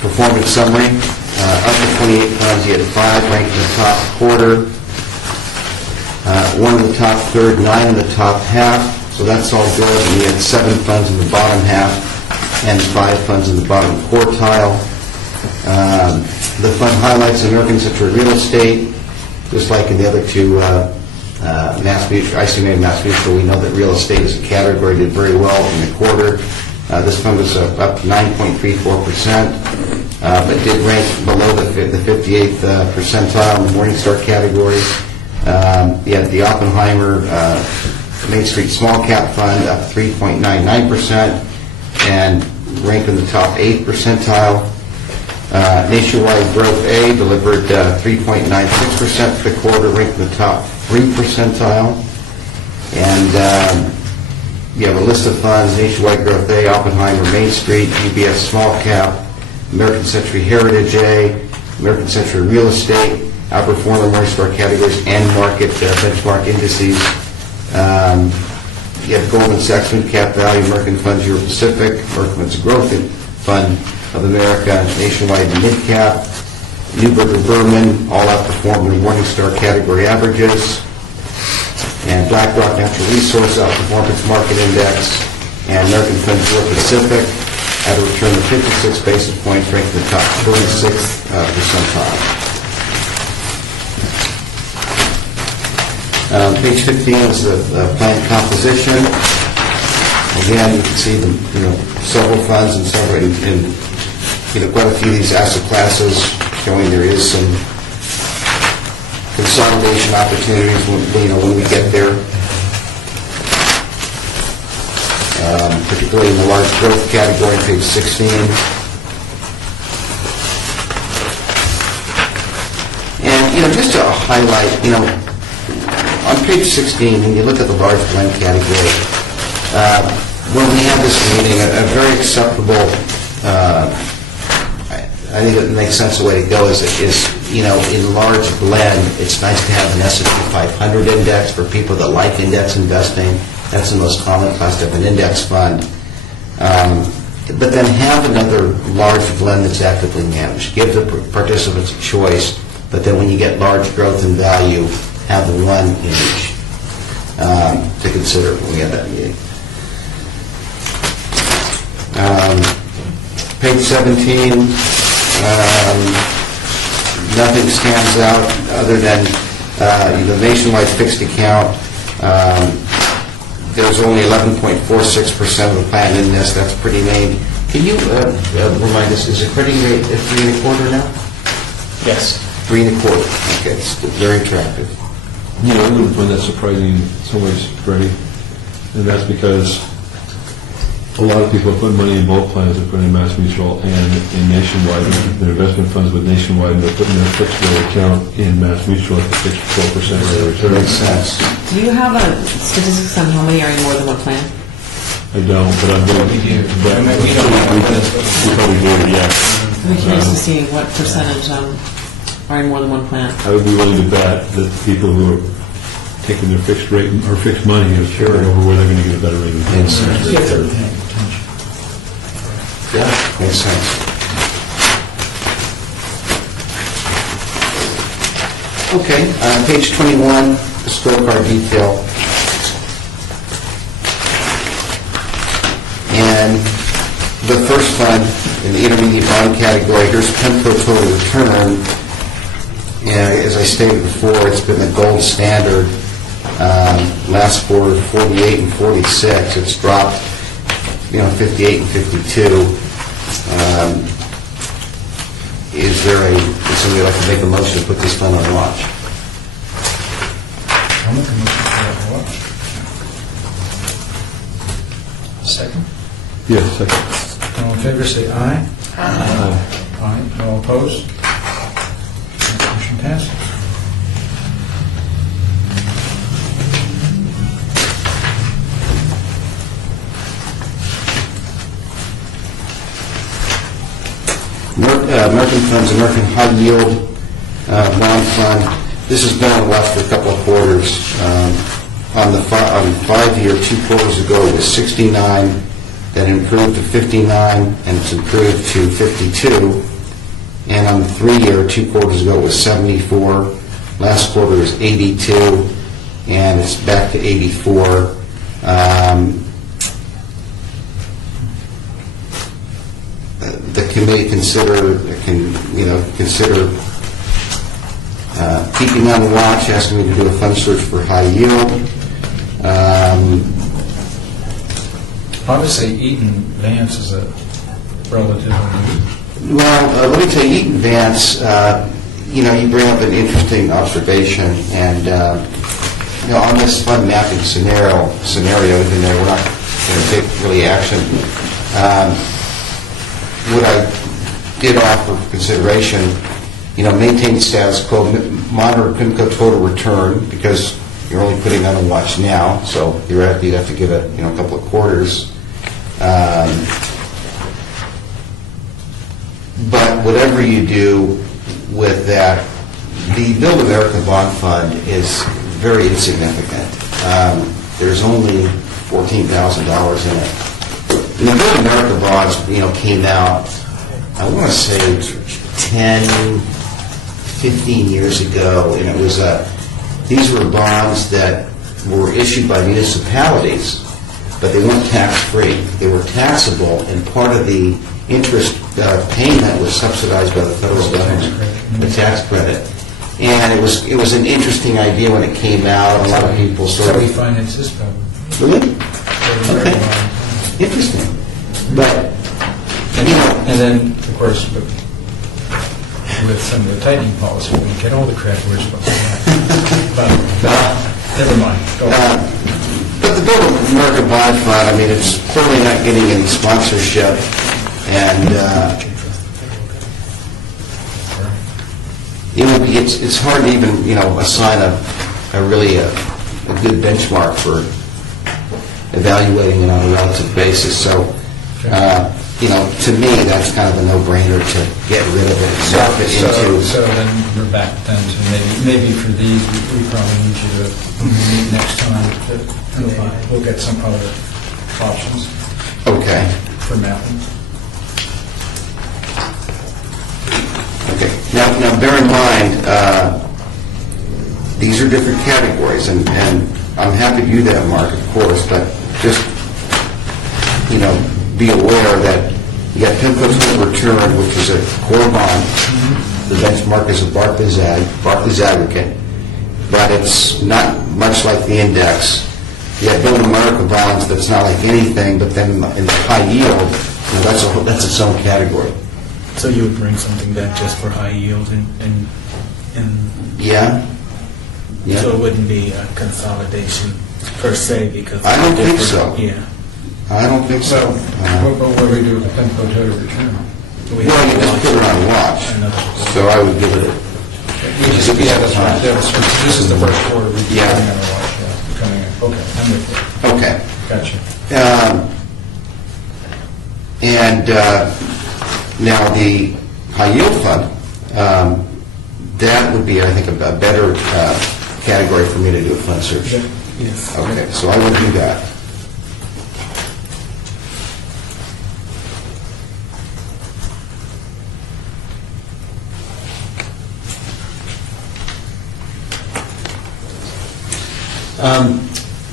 performance summary. Of the 28 funds, you had 5 ranked in the top quarter, 1 in the top third, 9 in the top half. So that's all good. And you had 7 funds in the bottom half and 5 funds in the bottom quartile. The fund highlights American Century Real Estate, just like in the other two Mass Mutual, ICMA and Mass Mutual. We know that real estate as a category did very well in the quarter. This fund was up 9.34%, but did rank below the 58th percentile in the Morningstar category. You have the Oppenheimer Main Street Small Cap Fund up 3.99% and ranked in the top 8 percentile. Nationwide Growth A delivered 3.96% for the quarter, ranked in the top 3 percentile. And you have a list of funds: Nationwide Growth A, Oppenheimer Main Street, UBS Small Cap, American Century Heritage A, American Century Real Estate, outperform the Morningstar categories and market benchmark indices. You have Goldman Sachs Mid-Cap Value, American Funds Euro Pacific, American Funds Growth Fund of America, Nationwide Mid-Cap, Neuberger Berman, all outperformed the Morningstar category averages. And BlackRock Natural Resource outperformed its market index, and American Funds Euro Pacific had a return of 56 basis points, ranked in the top 46th percentile. Page 15 is the plan composition. Again, you can see several funds and several in quite a few of these asset classes, showing there is some consolidation opportunities when we get there. Particularly in the large growth category, page 16. And just to highlight, on page 16, when you look at the large blend category, when we have this meeting, a very acceptable, I think it makes sense the way to go is in large blend, it's nice to have an S&P 500 index for people that like index investing. That's the most common cost of an index fund. But then have another large blend that's actively managed. Give the participants a choice, but then when you get large growth and value, have one in each to consider when we have that meeting. Page 17, nothing stands out other than the Nationwide fixed account. There's only 11.46% of the plan in this. That's pretty main. Can you remind us, is the crediting rate at 3.25 now? Yes. 3.25. Okay, it's very attractive. I wouldn't find that surprising in so much, Freddie. And that's because a lot of people put money in both plans. They're putting in Mass Mutual and in Nationwide. Their investment funds with Nationwide, and they're putting their fixed rate account in Mass Mutual at the fixed 12% rate of return. Makes sense. Do you have statistics on how many are in more than one plan? I don't, but I'm going to. We do. We probably do, yeah. I'm curious to see what percentage are in more than one plan. I would be willing to bet that the people who are taking their fixed rate or fixed money are sharing over where they're going to get a better rate of return. Makes sense. Yeah, makes sense. Okay, page 21, the scorecard detail. And the first fund in the intermediate bond category, here's PEMCO total return. And as I stated before, it's been the gold standard. Last quarter, 48 and 46. It's dropped, 58 and 52. Is somebody like to make a motion to put this fund on watch? I'll make a motion for that watch. Second. Yes, second. All in favor, say aye. Aye. Aye. All opposed? Motion passes. American Funds, American High Yield Bond Fund. This has been on the watch for a couple of quarters. On 5-year, 2 quarters ago, it was 69, then improved to 59, and it's improved to 52. And on the 3-year, 2 quarters ago, it was 74. Last quarter was 82, and it's back to 84. The committee consider keeping on the watch, asking me to do a fund search for high yield. Obviously, Eaton Vance is a relatively new. Well, let me tell you, Eaton Vance, you bring up an interesting observation, and on this fund mapping scenario, even though we're not going to take really action, what I did offer consideration, maintain status quo, monitor PIMCO total return, because you're only putting on a watch now, so theoretically you'd have to give it, a couple of quarters. But whatever you do with that, the Build America Bond Fund is very insignificant. There's only $14,000 in it. And the Build America bonds, came out, I want to say 10, 15 years ago, and it was these were bonds that were issued by municipalities, but they weren't tax-free. They were taxable, and part of the interest payment was subsidized by the federal government, the tax credit. And it was an interesting idea when it came out. A lot of people sort So we of... finance this problem. Really? Okay. Interesting. But, And then, of course, with some of the tightening policy, we get all the credit we're supposed to have. But, never mind. Go on. but the Build America Bond Fund, it's clearly not getting any sponsorship. And it's hard to even, assign a good benchmark for evaluating it on a relative basis. So, to me, that's kind of a no-brainer to get rid of it and morph it into... So then we're back then to maybe for these, we probably need you to meet next time to look at some other options Okay. for mapping. Okay. Now bear in mind, these are different categories, and I'm happy to do that, Mark, of course, but just, be aware that you got PIMCO total return, which is a core bond. The benchmark is a Barclays aggregate, but it's not much like the index. You got Build America bonds that's not like anything, but then in the high yield, that's its own category. So you would bring something back just for high yield and Yeah? Yeah. so it wouldn't be a consolidation per se because... I don't think so. Yeah. I don't think so. What do we do with the PIMCO total return? Well, you just put it on watch, so I would give it This is the first quarter we're Yeah. coming on a watch, coming in. Okay, I'm with you. Okay. Gotcha. And now the high yield fund, that would be, I think, a better category for me to do a fund search. Yes. Okay, so I would do that.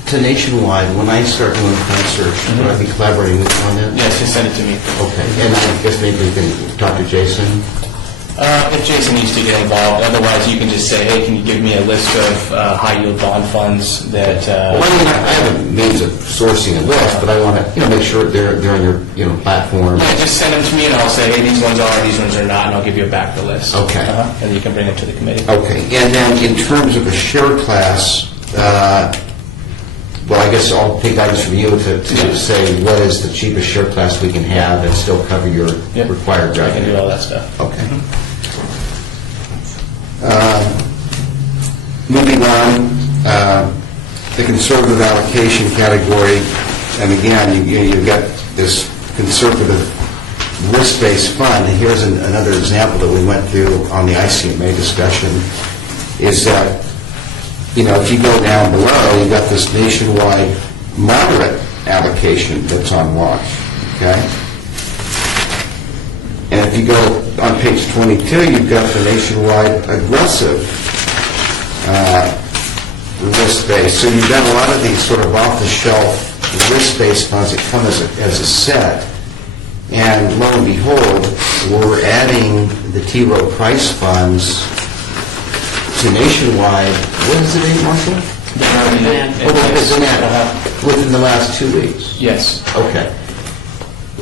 To Nationwide, when I start doing a fund search, would I be collaborating with you on that? Yes, just send it to me. Okay, and I guess maybe we can talk to Jason. If Jason needs to get involved, otherwise you can just say, hey, can you give me a list of high-yield bond funds that... Well, I have a means of sourcing a list, but I want to, make sure they're on your, platform. Yeah, just send them to me and I'll say, hey, these ones are, these ones are not, and I'll give you back the list. Okay. And you can bring it to the committee. Okay, and then in terms of a share class, well, I guess I'll take guidance from you to say what is the cheapest share class we can have and still cover your required I can revenue. do all that stuff. Okay. Moving on, the conservative allocation category, and again, you've got this conservative risk-based fund, and here's another example that we went through on the ICMA discussion, is that, if you go down below, you've got this nationwide moderate allocation that's on watch, okay? And if you go on page 22, you've got the nationwide aggressive risk-based. So you've got a lot of these sort of off-the-shelf risk-based funds that come as a set. And lo and behold, we're adding the T. Rowe Price funds to nationwide. What is the date, Marshall? Within the last 2 weeks. Yes. Okay.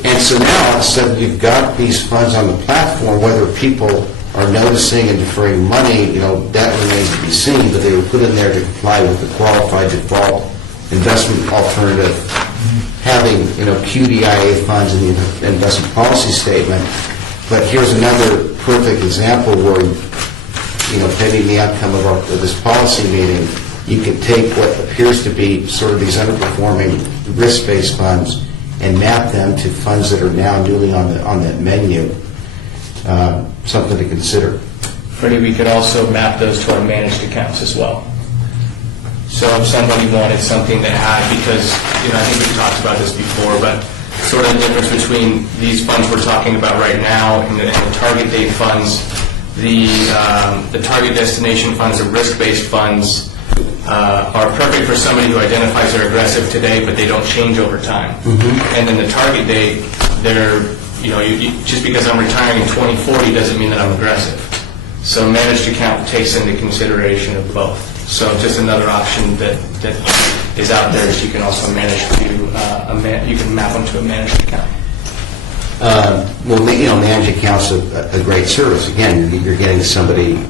And so now, all of a sudden, you've got these funds on the platform, whether people are noticing and deferring money, that remains to be seen, but they were put in there to comply with the qualified default investment alternative, having, QDIA funds in the investment policy statement. But here's another perfect example where, pending the outcome of this policy meeting, you could take what appears to be sort of these underperforming risk-based funds and map them to funds that are now newly on that menu. Something to consider. Freddie, we could also map those to our managed accounts as well. So if somebody wanted something that had, because, I think we've talked about this before, but sort of the difference between these funds we're talking about right now and the target date funds, the target destination funds, the risk-based funds, are perfect for somebody who identifies they're aggressive today, but they don't change over time. And then the target date, they're, just because I'm retiring in 2040 doesn't mean that I'm aggressive. So managed account takes into consideration of both. So just another option that is out there is you can also manage you can map them to a managed account. Managed accounts a great service. Again, you're getting somebody.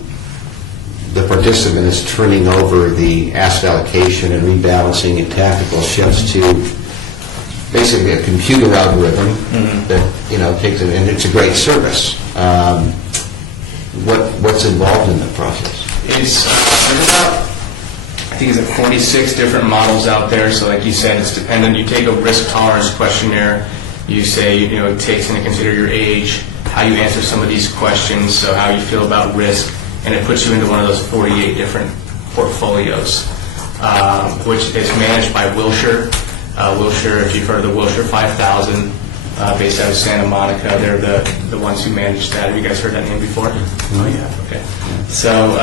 The participant is turning over the asset allocation and rebalancing and tactical shifts to basically a computer algorithm that takes it, and it's a great service. What's involved in the process? There's about, I think it's 46 different models out there. So like you said, it's dependent. You take a risk tolerance questionnaire. You say, it takes into consider your age, how you answer some of these questions, so how you feel about risk, and it puts you into one of those 48 different portfolios, which is managed by Wilshire. Wilshire, if you've heard of the Wilshire 5000, based out of Santa Monica, they're the ones who manage that. Have you guys heard that name before? Oh yeah, okay. So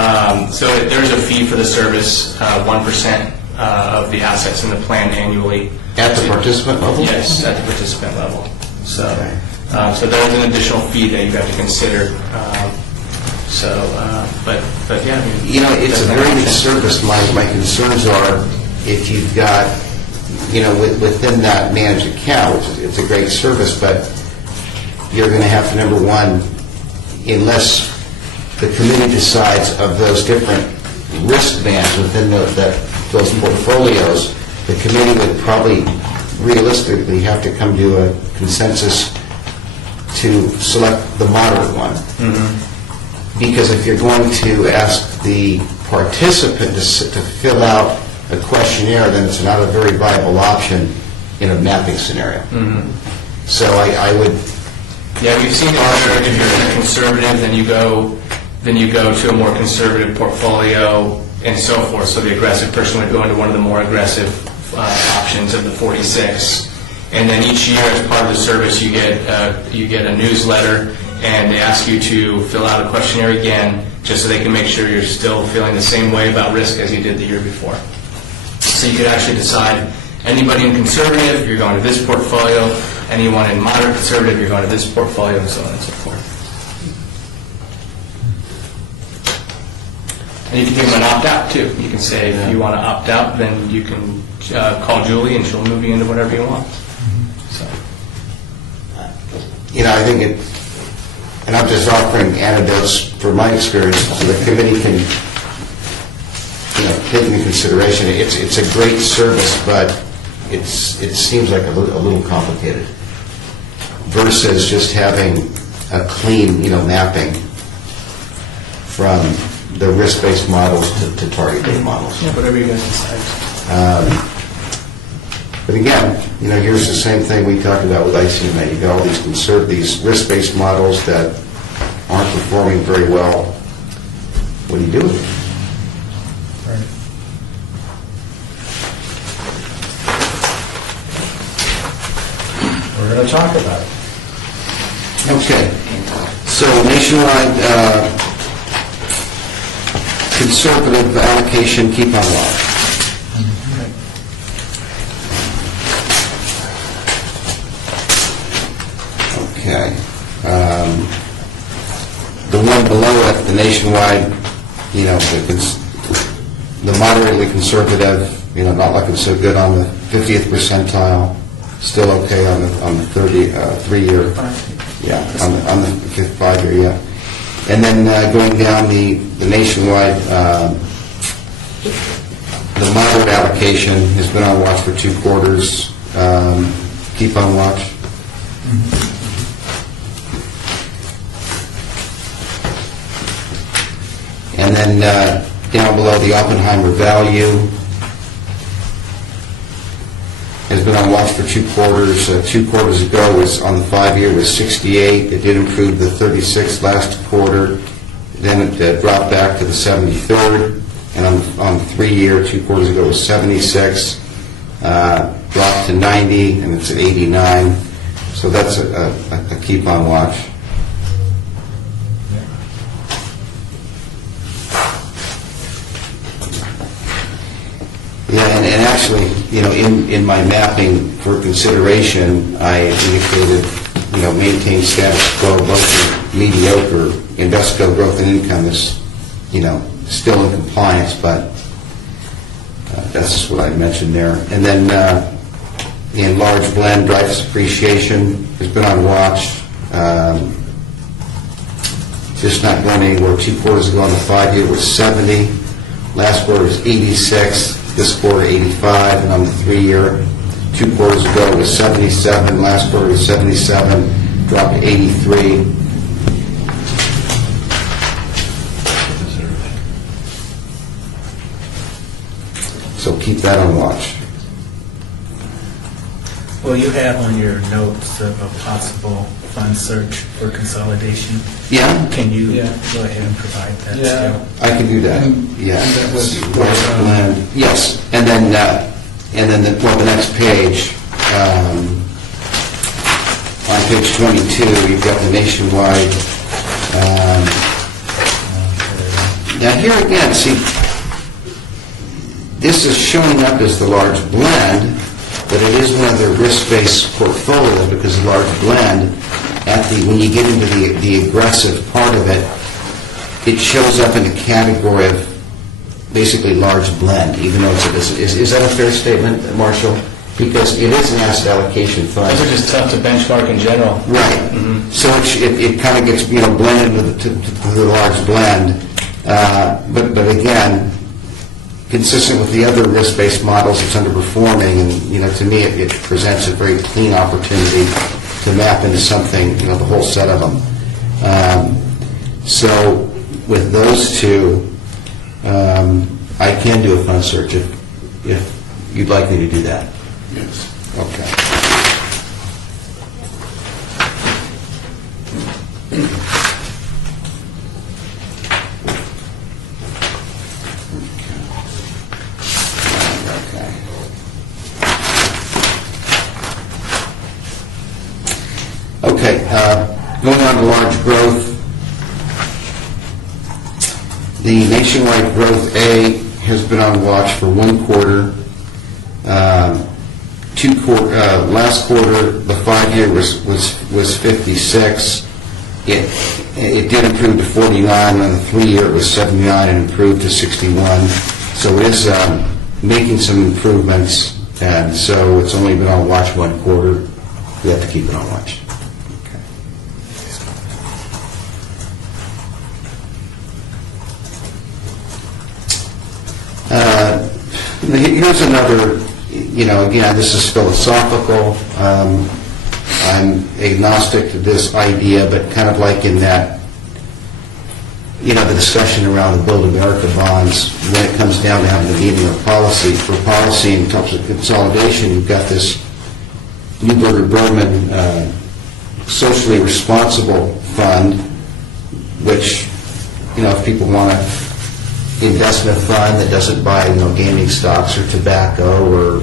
there's a fee for the service, 1% of the assets in the plan annually. At the participant level? Yes, at the participant level. So there's an additional fee that you have to consider. But yeah. It's a very good service. My concerns are if you've got, within that managed account, it's a great service, but you're going to have to, number one, unless the committee decides of those different risk bands within those portfolios, the committee would probably realistically have to come to a consensus to select the moderate one. Because if you're going to ask the participant to fill out a questionnaire, then it's not a very viable option in a mapping scenario. So I would... Yeah, we've seen it where if you're a conservative, then you go to a more conservative portfolio and so forth. So the aggressive person would go into one of the more aggressive options of the 46. And then each year, as part of the service, you get a newsletter, and they ask you to fill out a questionnaire again, just so they can make sure you're still feeling the same way about risk as you did the year before. So you could actually decide, anybody in conservative, you're going to this portfolio, anyone in moderate conservative, you're going to this portfolio, and so on and so forth. And you can give them an opt-out, too. You can say, if you want to opt out, then you can call Julie, and she'll move you into whatever you want. So. I think and I'm just offering anecdotes from my experience, so the committee can, take into consideration. It's a great service, but it seems like a little complicated versus just having a clean, mapping from the risk-based models to target date models. Yeah, whatever you guys decide. But again, here's the same thing we talked about with ICMA. You got all these risk-based models that aren't performing very well. What do you do with them? We're going to talk about it. Okay. So nationwide conservative allocation, keep on watch. Okay. The one below it, the nationwide, the moderately conservative, not looking so good on the 50th percentile, still okay on the 3-year, yeah, on the 5-year, yeah. And then going down the nationwide, the moderate allocation has been on watch for 2 quarters. Keep on watch. And then down below, the Oppenheimer value has been on watch for 2 quarters. 2 quarters ago was on the 5-year was 68. It did improve the 36th last quarter. Then it dropped back to the 73rd. And on the 3-year, 2 quarters ago was 76. Dropped to 90, and it's at 89. So that's a keep on watch. Yeah, and actually, in my mapping for consideration, I indicated, maintain status quo, both in mediocre. Invesco growth and income is, still in compliance, but that's what I mentioned there. And then in large blend, Dreyfus appreciation has been on watch. Just not going anywhere. 2 quarters ago on the 5-year was 70. Last quarter was 86. This quarter 85. And on the 3-year, 2 quarters ago was 77. Last quarter was 77. Dropped to 83. So keep that on watch. Well, you have on your notes of a possible fund search for consolidation. Yeah? Can you go ahead and provide that? Yeah. still? I can do that. Yeah. that was- Large blend. Yes. And then the next page, on page 22, you've got the nationwide. Now here again, see, this is showing up as the large blend, but it is one of the risk-based portfolio because the large blend, when you get into the aggressive part of it, it shows up in the category of basically large blend, even though is that a fair statement, Marshall? Because it is an asset allocation fund. Those are just tough to benchmark in general. Right. So it kind of gets blended with to the large blend, but again, consistent with the other risk-based models, it's underperforming, and to me, it presents a very clean opportunity to map into something, the whole set of them. So with those two, I can do a fund search if you'd like me to do that. Yes. Okay. Okay, going on to large growth. The nationwide growth A has been on watch for 1 quarter. Last quarter, the 5-year was 56. It did improve to 49. On the 3-year, it was 79 and improved to 61. So it is making some improvements, and so it's only been on watch 1 quarter. We have to keep it on watch. Here's another, again, this is philosophical. I'm agnostic to this idea, but kind of like in that, the discussion around the Build America bonds, when it comes down to having a meeting of policy, for policy in terms of consolidation, you've got this Neuberger-Berman socially responsible fund, which, if people want to investment fund that doesn't buy, gaming stocks or tobacco or,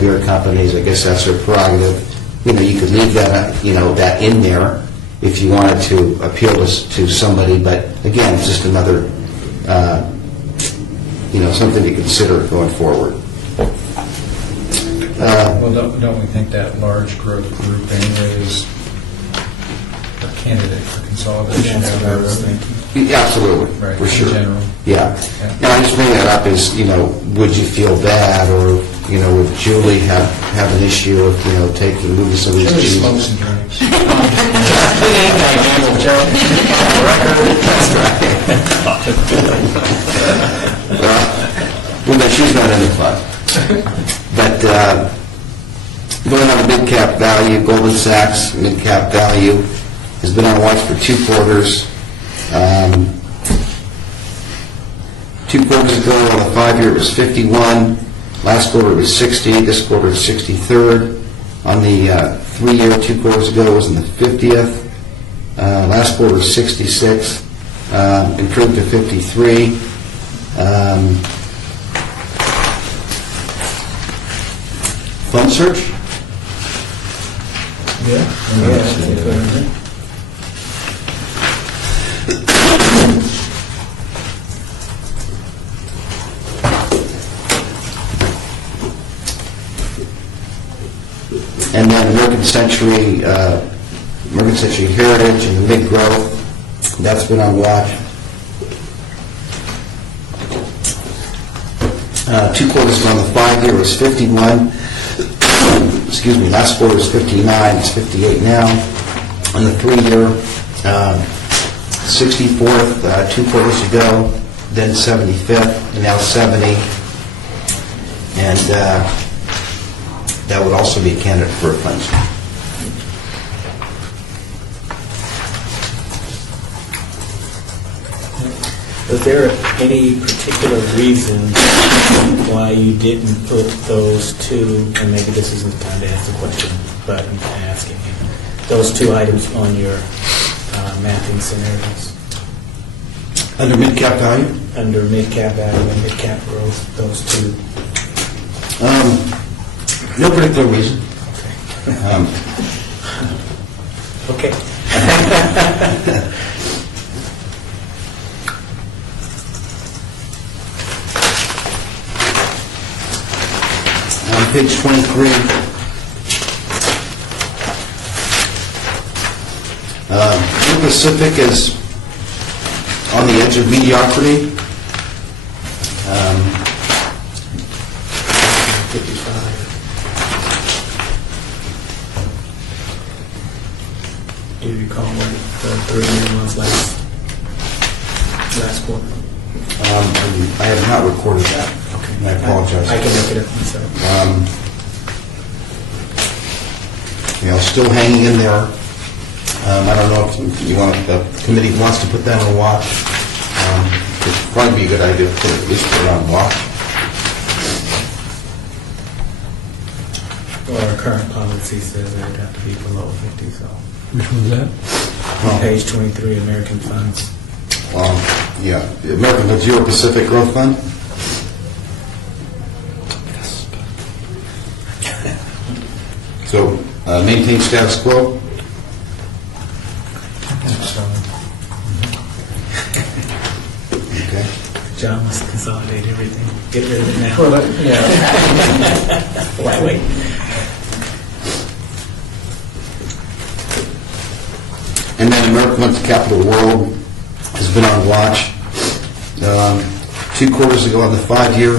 beer companies, I guess that's their prerogative. You could leave that, that in there if you wanted to appeal to somebody, but again, it's just another, something to consider going forward. Well, don't we think that large growth group anyway is a candidate for consolidation? That's what I was thinking. Yeah, absolutely, Right, for in sure. general. Yeah. Now, I just bring that up as, would you feel bad or, with Julie have an issue of, moving some of these Really cheeses. smokes and drinks. Well, no, she's not in the club. But going on the mid-cap value, Goldman Sachs mid-cap value has been on watch for 2 quarters. 2 quarters ago, on the 5-year, it was 51. Last quarter, it was 60. This quarter, it's 63rd. On the 3-year, 2 quarters ago, it was in the 50th. Last quarter was 66. Improved to 53. Fund search? Yeah. And then American Century Heritage and the mid-growth, that's been on watch. 2 quarters ago on the 5-year was 51. Excuse me, last quarter was 59, it's 58 now. On the 3-year, 64th, 2 quarters ago, then 75th, and now 70. And that would also be a candidate for a fund. Was there any particular reason why you didn't put those 2, and maybe this isn't the time to ask the question, but I'm asking you, those 2 items on your mapping scenarios? Under mid-cap value? Under mid-cap value and mid-cap growth, those 2? No particular reason. Okay. On page 23, New Pacific is on the edge of mediocrity. 55. Do you recall what the 3-year was last quarter? I have not recorded that. Okay. I apologize. I can look it up myself. Still hanging in there. I don't know if you want, the committee wants to put that on watch. It'd probably be a good idea to at least put it on watch. Well, our current policy says that it'd have to be below 50, so. Which one's that? On page 23, American funds. Yeah, the American Zero Pacific Growth Fund. So, maintain status quo. Okay. John wants to consolidate everything. Get rid of it now. Well, yeah. Why wait? And then American Capital World has been on watch. 2 quarters ago on the 5-year,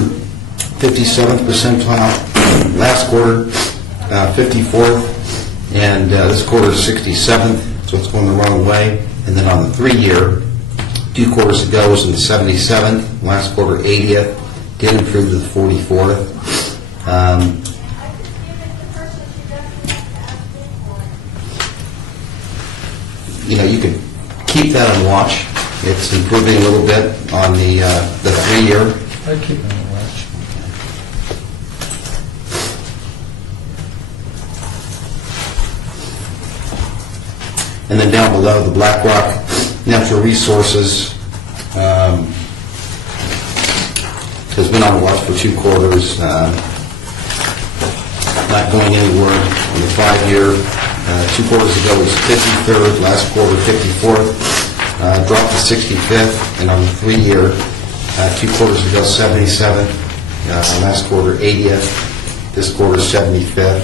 57th percentile. Last quarter, 54th. And this quarter is 67th, so it's going the wrong way. And then on the 3-year, 2 quarters ago was in the 77th. Last quarter, 80th. Did improve to the 44th. You can keep that on watch. It's improving a little bit on the 3-year. I'd keep it on watch. And then down below, the BlackRock Natural Resources has been on watch for 2 quarters. Not going anywhere on the 5-year. 2 quarters ago was 53rd, last quarter 54th, dropped to 65th, and on the 3-year, 2 quarters ago 77th, last quarter 80th, this quarter 75th.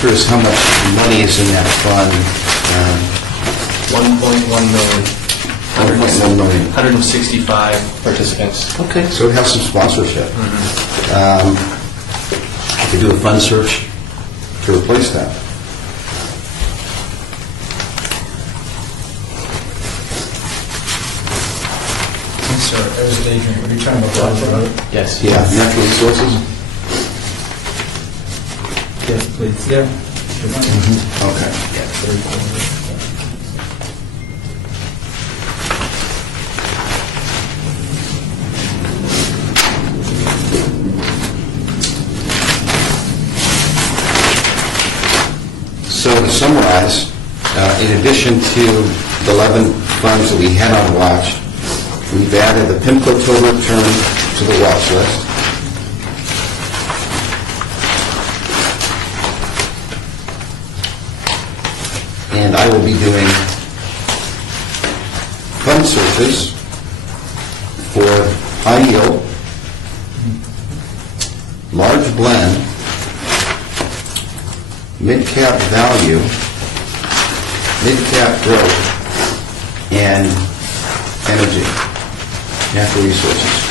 Curious how much money is in that fund. 1.1 million. 1.1 million. 165 participants. Okay, so it has some sponsorship. You could do a fund search to replace that. Sir, as Adrian, were you talking about Roger Road? Yes. Yeah, natural resources? Yes, please. Yeah. Okay. So to summarize, in addition to the 11 funds that we had on watch, we've added the PIMCO total return to the watch list. And I will be doing fund searches for high yield, large blend, mid-cap value, mid-cap growth, and energy, natural resources.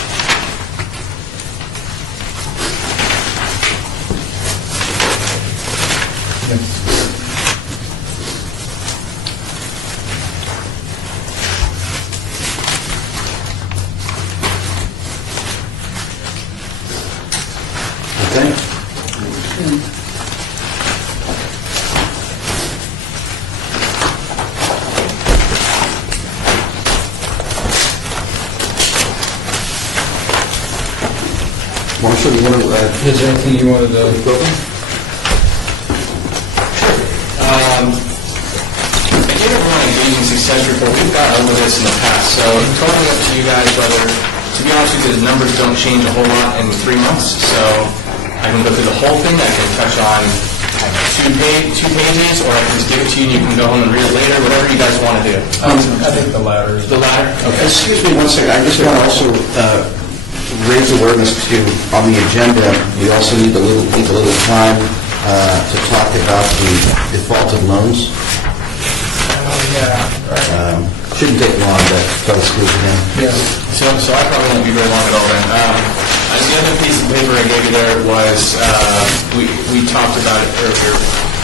Okay? Marshall, you want to Is there anything you wanted to... I gave everyone an engaging success report. We've gone over this in the past, so it's totally up to you guys whether, to be honest with you, the numbers don't change a whole lot in 3 months, so I can go through the whole thing, I can touch on two pages, or I can just give it to you and you can go home and read it later, whatever you guys want to do. I think the latter is... The latter? Okay. Excuse me one second, I just want to also raise awareness to, on the agenda, we also need a little time to talk about the defaulted loans. Shouldn't take long, but tell us who's again. Yes. So I probably won't be very long at all then. The other piece of paper I gave you there was, we talked about it earlier.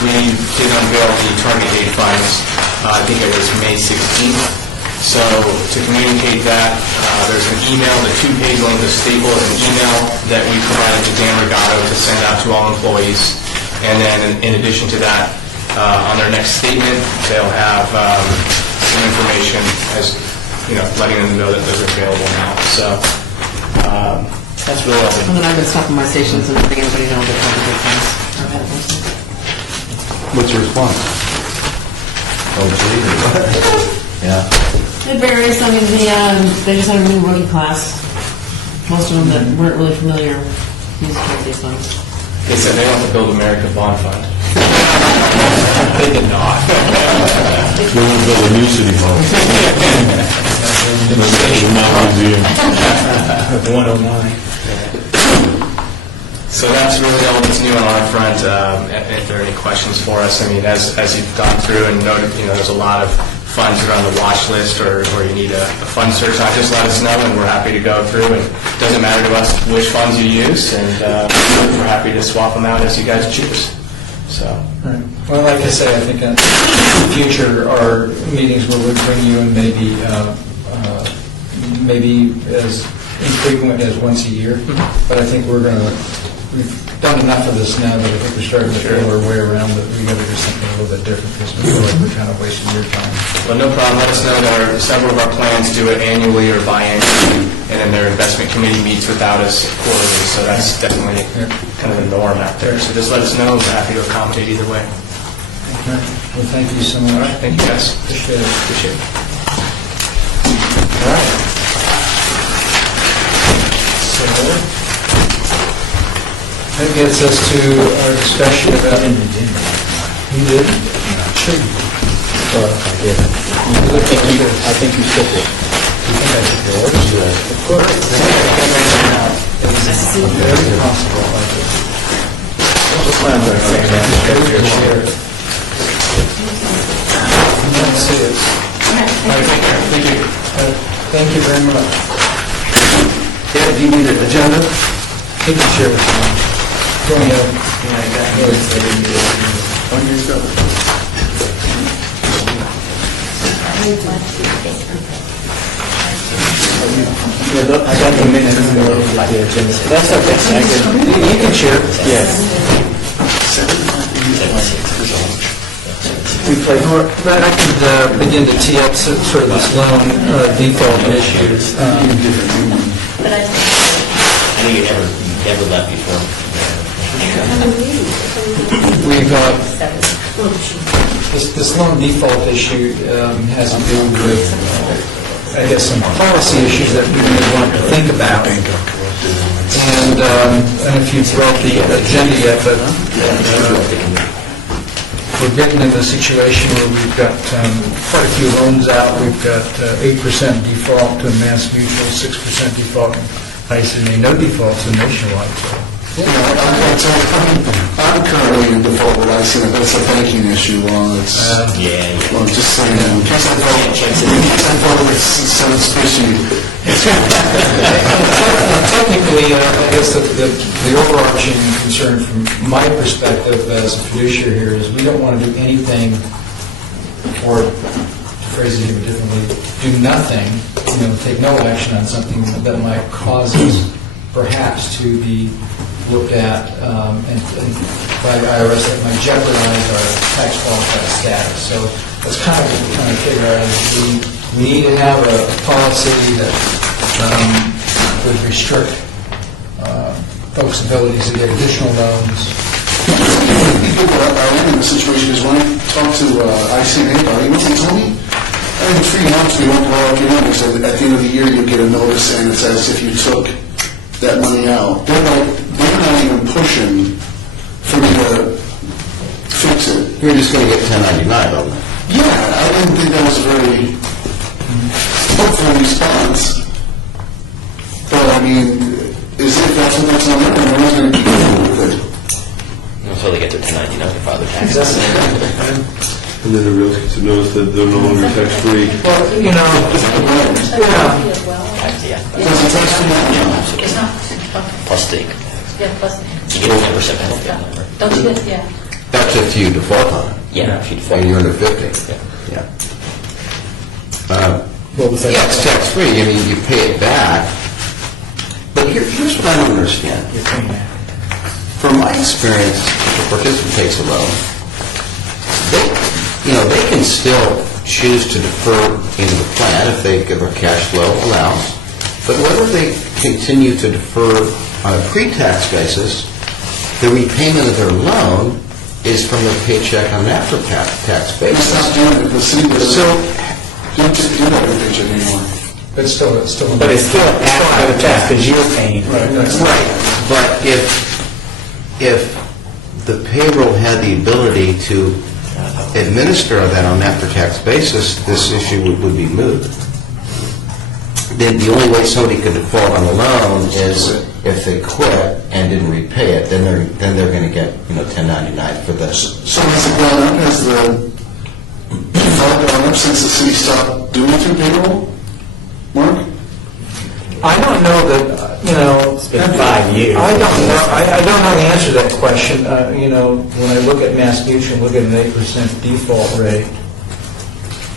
We did unveil the target date funds, I think it was May 16th. So to communicate that, there's an email, the 2-page link, the staple is an email that we provided to Dan Regato to send out to all employees. And then in addition to that, on their next statement, they'll have some information as, letting them know that those are available now. So that's really all. And then I've been stopping my stations and letting everybody know that all the good things are available. What's your response? Oh, gee. Yeah. It varies. I mean, they just had a new rookie class. Most of them that weren't really familiar used these ones. They said they want to build America Bond Fund. They did not. They want to build a new city hall. Of 109. So that's really all that's new on our front. If there are any questions for us, I mean, as you've gone through and noted, there's a lot of funds that are on the watch list, or you need a fund search, just let us know, and we're happy to go through. And it doesn't matter to us which funds you use, and we're happy to swap them out as you guys choose. So. Right. Well, like I say, I think in the future, our meetings will bring you in maybe as infrequent as once a year. But I think we've done enough of this now that I think we're starting to feel our way around that we got to do something a little bit different because we feel like we're kind of wasting your time. Well, no problem. Let us know that several of our plans do it annually or biannually, and then their investment committee meets without us quarterly, so that's definitely kind of the norm out there. So just let us know. We're happy to accommodate either way. Okay. Well, thank you so much. All right. Thank you, guys. Appreciate it. Appreciate it. All right. So that gets us to our discussion about... You did? Sure. I did. I think you took it. You think I took yours? Yes. Of course. It's very possible. Just plan on saying that. That's it. Thank you. Thank you very much. Ed, do you need an agenda? You can share with me. Going up. Yeah, I got I got the minutes and the agenda. That's okay. You can share. Yes. But I could begin to tee up sort of this loan default issue. I know you never left before. We've, this loan default issue has to do with, I guess, some policy issues that we may want to think about. And if you've read the agenda yet, but we're getting into a situation where we've got quite a few loans out. We've got 8% default to Mass Mutual, 6% default in ICMA, no defaults in Nationwide. So. I'm currently in default with ICMA, but it's a banking issue. I'm just saying, in case I thought it was some suspicion. Technically, I guess the overarching concern from my perspective as a fiduciary here is we don't want to do anything, or to phrase it even differently, do nothing, take no action on something that might cause us perhaps to be looked at and by the IRS that might jeopardize our tax qualified status. So that's kind of what we're trying to figure out is we need to have a policy that would restrict folks' abilities to get additional loans. What I am in the situation is when I talked to ICMA about it, he told me, in 3 months we won't blow up your numbers. At the end of the year you'll get a notice and it's as if you took that money out. They're not even pushing for me to fix it. You're just going to get 1099 on that. Yeah, I didn't think that was a very hopeful response. But I mean, is it that's what that's on there, and no one's going to keep going with it? Until they get their 1099 to file their taxes. And then the real gets to notice that they're no longer tax-free. Well, Because it's tax-free. It's not, Plus the, yeah, plus, you get a 10% penalty on that, right? don't you get, yeah. That's if you default on it. Yeah, if you default. And you're under 50. Yeah. what was that? Yeah, it's tax-free. I mean, you pay it back. But here's what I don't understand. You're paying that. From my experience, if a participant takes a loan, they can still choose to defer into the plan if they give a cash flow allowance. But whether they continue to defer on a pre-tax basis, the repayment of their loan is from their paycheck on an after-tax It's basis. not doing it. The city doesn't So, don't just do that with paycheck anymore. But it's still But it's still after the tax, because you're paying. right, but if the payroll had the ability to administer that on an after-tax basis, this issue would be moot. Then the only way somebody could default on a loan is if they quit and didn't repay it, then they're going to get 1099 for this. So has it gone up? Has the default gone up since the city stopped doing it through payroll? Mark? I don't know that, It's been 5 years. I don't know. I don't know the answer to that question. When I look at Mass Mutual, look at an 8% default rate.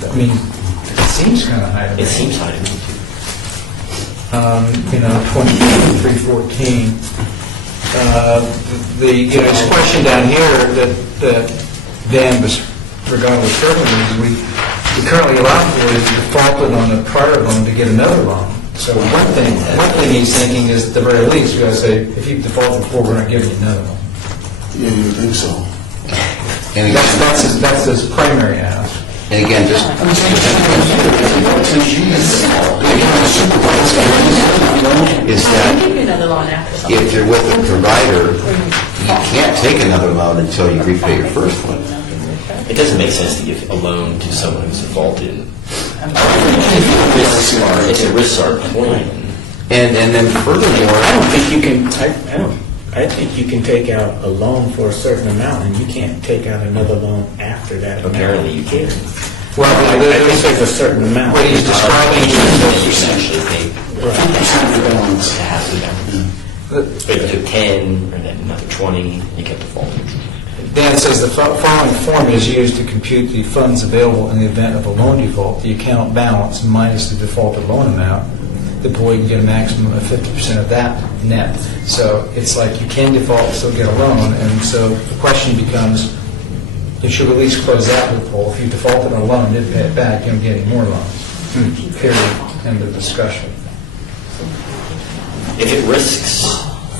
I mean, it seems kind of high to me. It seems high to me, too. 2314. This question down here that Dan was regarding with certainly, we currently allow for is defaulted on a prior loan to get another loan. So one thing he's thinking is at the very least, we got to say, if you default before, we're not giving you another one. Yeah, you would think so. And again, That's his primary ask. and again, just is I'll that give you another loan after something. if you're with a provider, you can't take another loan until you repay your first one. It doesn't make sense to give a loan to someone who's defaulted. It's a risk are point. And then furthermore, I don't think you can, I think you can take out a loan for a certain amount, and you can't take out another loan after that amount. Apparently you can. Well, I think there's a certain amount. What he's describing You is can actually pay 50% of the balance. half of them. But if you took 10, and then another 20, you kept defaulting. Dan says the following formula is used to compute the funds available in the event of a loan default. The account balance minus the defaulted loan amount. The employee can get a maximum of 50% of that net. So it's like you can default and still get a loan, and so the question becomes, you should at least close that loophole. If you defaulted on a loan, didn't pay it back, you don't get any more loans. Period. End of discussion. If it risks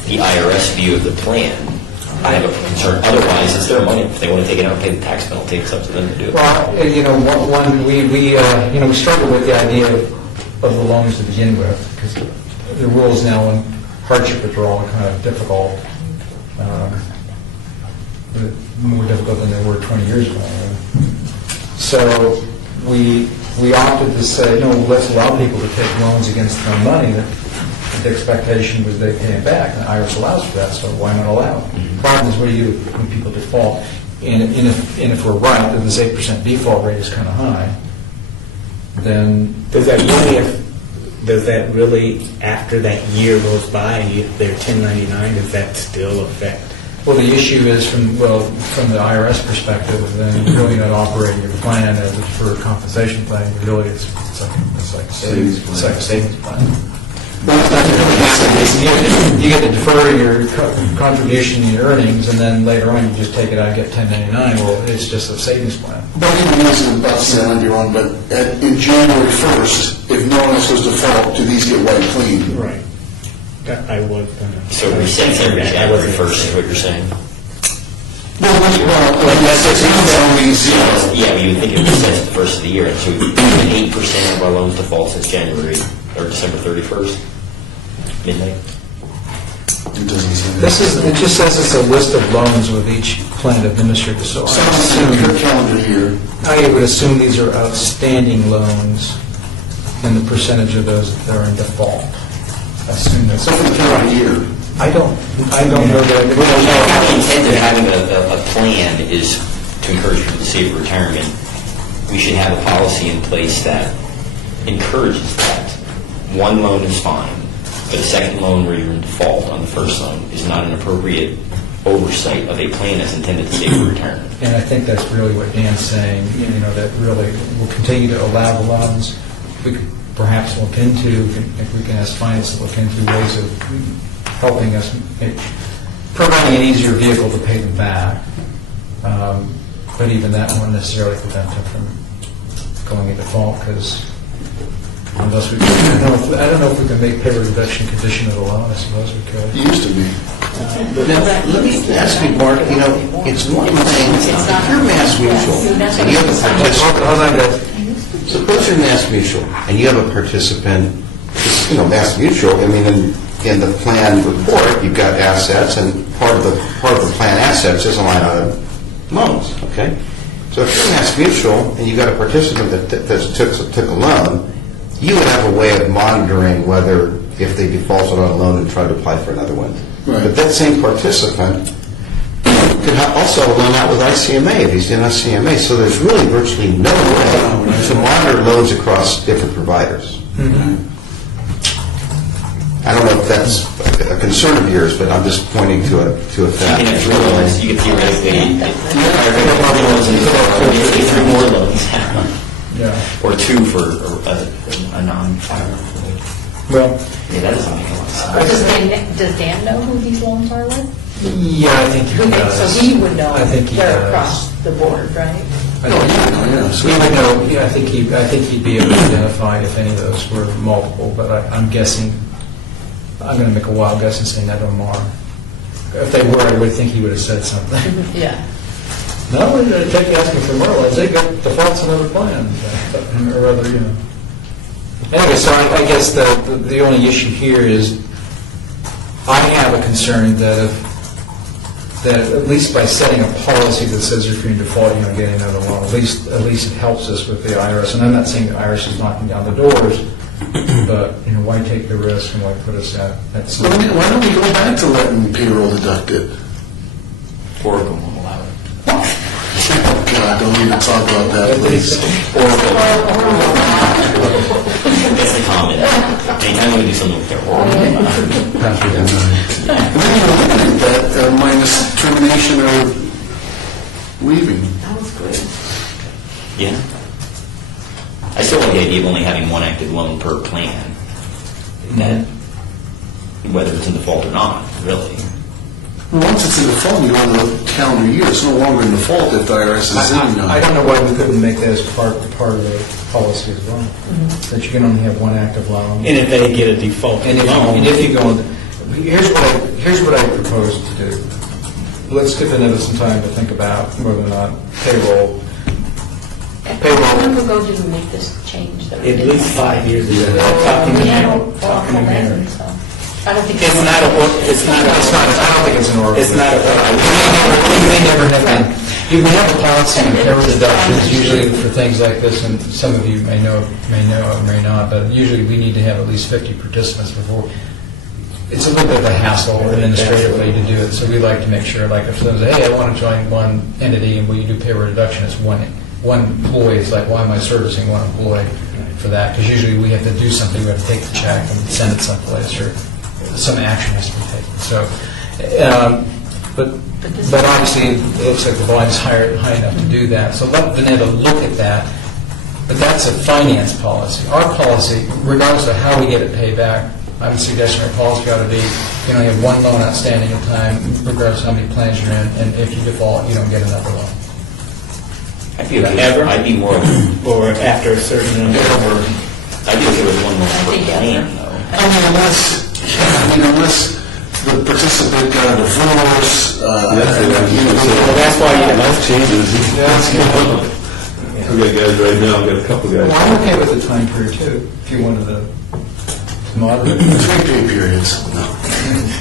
the IRS view of the plan, I have a concern. Otherwise, it's their money. If they want to take it out and pay the tax penalty, it's up to them to do it. Well, we started with the idea of the loans to begin with, because the rules now on hardship withdrawal are kind of difficult, more difficult than they were 20 years ago. So we opted to say, no, let's allow people to take loans against their own money. The expectation was they pay it back, and the IRS allows for that, so why not allow it? The problem is, what do you do when people default? And if we're right, that this 8% default rate is kind of high, then... Does that really, after that year goes by, and if they're 1099, does that still affect? Well, the issue is, from the IRS perspective, then you're really not operating your plan as a deferred compensation plan. Really, it's like a savings plan. You get to defer your contribution to your earnings, and then later on you just take it out and get 1099. Well, it's just a savings plan. But even this is about to say I might be wrong, but in January 1st, if no one else goes default, do these get wiped clean? Right. I was gonna... So it resets every January 1st, is what you're saying? Yeah, but you would think it resets the first of the year, and so we've been 8% of our loans default since January, or December 31st, midnight. It doesn't say that. It just says it's a list of loans with each plan administered. So Someone's calendar year. I would assume these are outstanding loans, and the percentage of those that are in default. I assume that's... So for the calendar year. I don't know that. The intent of having a plan is to encourage people to save for retirement. We should have a policy in place that encourages that. One loan is fine, but a second loan where you're in default on the first loan is not an appropriate oversight of a plan that's intended to save for retirement. And I think that's really what Dan's saying, that really we'll continue to allow the loans. We could perhaps look into, if we can ask finance to look into ways of helping us, providing an easier vehicle to pay them back. But even that won't necessarily prevent them from going into default, because unless we, I don't know if we can make payroll reduction condition of the loan. I suppose we could. It used to be. Now, let me ask you, Mark, it's one thing, if you're Mass Mutual, and you have a participant, suppose you're Mass Mutual, and you have a participant, Mass Mutual, in the plan report, you've got assets, and part of the plan assets is a line item loans, okay? So if you're Mass Mutual, and you've got a participant that took a loan, you would have a way of monitoring whether, if they defaulted on a loan and tried to apply for another one. Right. But that same participant could also loan out with ICMA if he's in ICMA. So there's really virtually no way to monitor loans across different providers. Mm-hmm. I don't know if that's a concern of yours, but I'm just pointing to a fact. You can have 3 loans. You could theoretically, three more loans. Yeah. Or 2 for a non-fireman. Well, yeah, that doesn't make a lot of sense. Does Dan know who these loans are with? yeah, I think he does. So he would know I think he they're does. across the board, right? We would know. Yeah, I think he'd be able to identify if any of those were multiple. But I'm guessing. I'm going to make a wild guess and say never more. If they were, I would think he would have said something. Yeah. No, I take you asking for more loans. They got defaults on other plans, or other, Anyway, so I guess the only issue here is I have a concern that at least by setting a policy that says if you're in default, you're going to get another loan. At least it helps us with the IRS. And I'm not saying the IRS is knocking down the doors, but why take the risk and why put us at some... Why don't we go back to letting payroll deduct it? Oracle won't allow it. Oh, God. don't even talk about that, please. That's the comment. Anytime we do something with their That minus termination or leaving. That was good. Yeah. I still like the idea of only having one active loan per plan. That, whether it's in default or not, really. Well, once it's in default, you go on the calendar year, it's no longer in default if the IRS is in. I don't know why we couldn't make that as part of the policy as well, that you can only have one active loan. And if they get a default And loan. if you go, here's what I propose to do. Let's give Annetta some time to think about whether or not payroll. How long ago did we make this change? That we At did? least 5 years ago. Talking to Mary. I don't think It's not a, it's not a. I don't think it's an order. It's not a. They never have been. We have a policy on payroll deductions usually for things like this, and some of you may know or may not, but usually we need to have at least 50 participants before. It's a little bit of a hassle administratively to do it, so we like to make sure, like if someone says, hey, I want to join one entity and we do payroll deduction, it's one employee. It's like, why am I servicing one employee for that? Because usually we have to do something, we have to take the check and send it someplace, or some action has to be taken. So, but obviously, it looks like the volume's high enough to do that. So let Vanetta look at that. But that's a finance policy. Our policy, regardless of how we get it paid back, I'm suggesting our policy ought to be, you only have one loan outstanding at a time, regardless of how many plans you're in, and if you default, you don't get another loan. I'd be okay. Ever? I'd be more. Or after a certain number. I'd be okay with one more per plan, though. Unless the participant got a divorce, Well, that's why you have Life changes. I've got guys right now, I've got a couple guys. Well, I'm okay with the time period too, if you wanted to moderate. 3 pay periods. No.